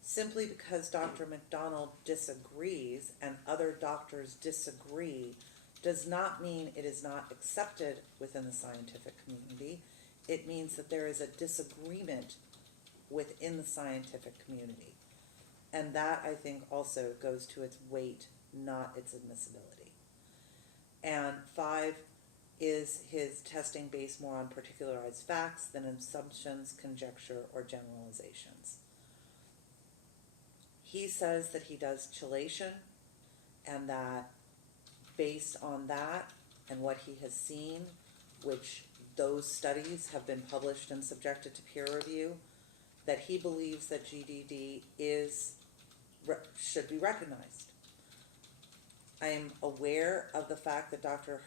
simply because Dr. McDonald disagrees and other doctors disagree does not mean it is not accepted within the scientific community. It means that there is a disagreement within the scientific community. And that, I think, also goes to its weight, not its admissibility. And five, is his testing based more on particularized facts than assumptions, conjecture, or generalizations? He says that he does chelation, and that based on that and what he has seen, which those studies have been published and subjected to peer review, that he believes that GDD should be recognized. I am aware of the fact that Dr.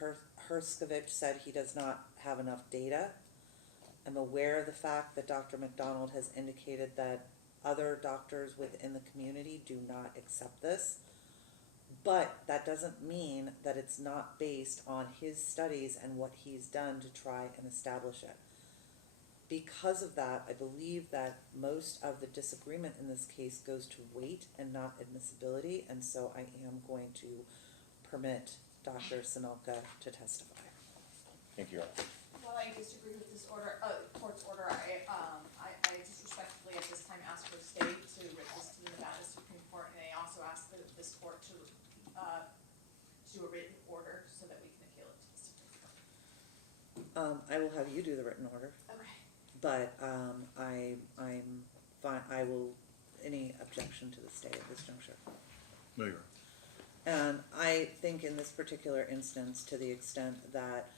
Herskovich said he does not have enough data. I'm aware of the fact that Dr. McDonald has indicated that other doctors within the community do not accept this. But that doesn't mean that it's not based on his studies and what he's done to try and establish it. Because of that, I believe that most of the disagreement in this case goes to weight and not admissibility, and so I am going to permit Dr. Similka to testify. Thank you, Your Honor. While I disagree with this order, court's order, I just respectfully at this time ask for a stay to writ this to the Nevada Supreme Court, and I also ask this court to do a written order so that we can appeal it to the Supreme Court. I will have you do the written order, Okay. but I'm fine. I will. Any objection to the stay at this juncture? No, Your Honor. And I think in this particular instance, to the extent that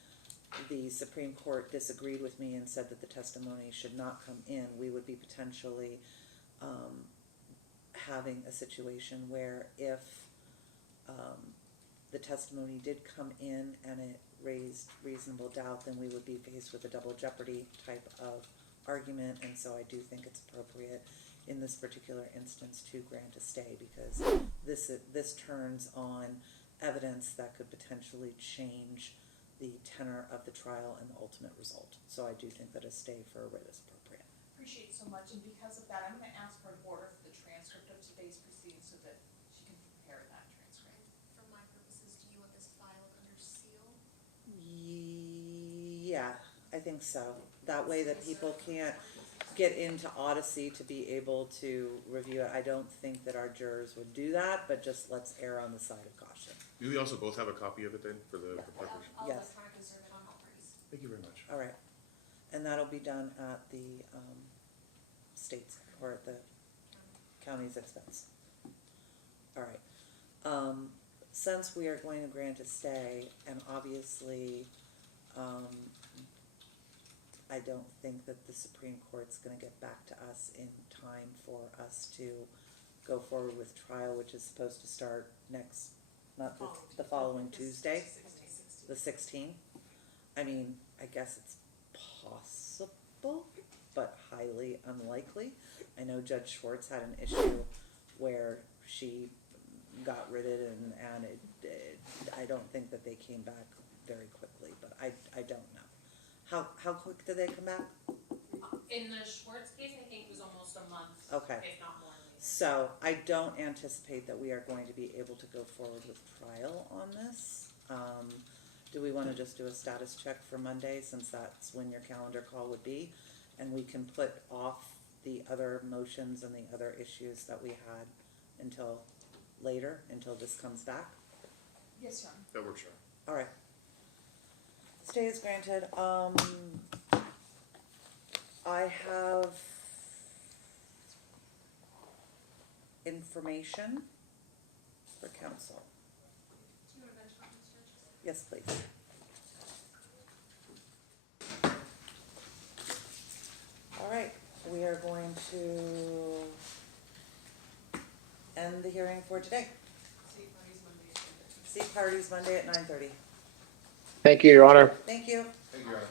the Supreme Court disagreed with me and said that the testimony should not come in, we would be potentially having a situation where if the testimony did come in and it raised reasonable doubt, then we would be faced with a double jeopardy type of argument, and so I do think it's appropriate in this particular instance to grant a stay, because this turns on evidence that could potentially change the tenor of the trial and the ultimate result. So I do think that a stay for a writ is appropriate. Appreciate it so much, and because of that, I'm gonna ask for an order for the transcript of today's proceedings so that she can prepare that transcript. For my purposes, do you want this filed under seal? Yeah, I think so. That way that people can't get into Odyssey to be able to review it. I don't think that our jurors would do that, but just let's err on the side of caution. Do we also both have a copy of it then for the preparation? I'll Yes. electronically serve it on all parties. Thank you very much. All right. And that'll be done at the state's or at the county's expense. All right. Since we are going to grant a stay, and obviously I don't think that the Supreme Court's going to get back to us in time for us to go forward with trial, which is supposed to start the following Tuesday, the 16th. I mean, I guess it's possible, but highly unlikely. I know Judge Schwartz had an issue where she got writted, and I don't think that they came back very quickly, but I don't know. How quick did they come back? In the Schwartz case, I think it was almost a month, Okay. if not more. So I don't anticipate that we are going to be able to go forward with trial on this. Do we want to just do a status check for Monday, since that's when your calendar call would be? And we can put off the other motions and the other issues that we had until later, until this comes back? Yes, Your Honor. That works, Your Honor. All right. Stay is granted. I have information for council. Do you want to benchmark this, Judge? Yes, please. All right, we are going to end the hearing for today. See parties Monday at 9:30. Thank you, Your Honor. Thank you. Thank you, Your Honor.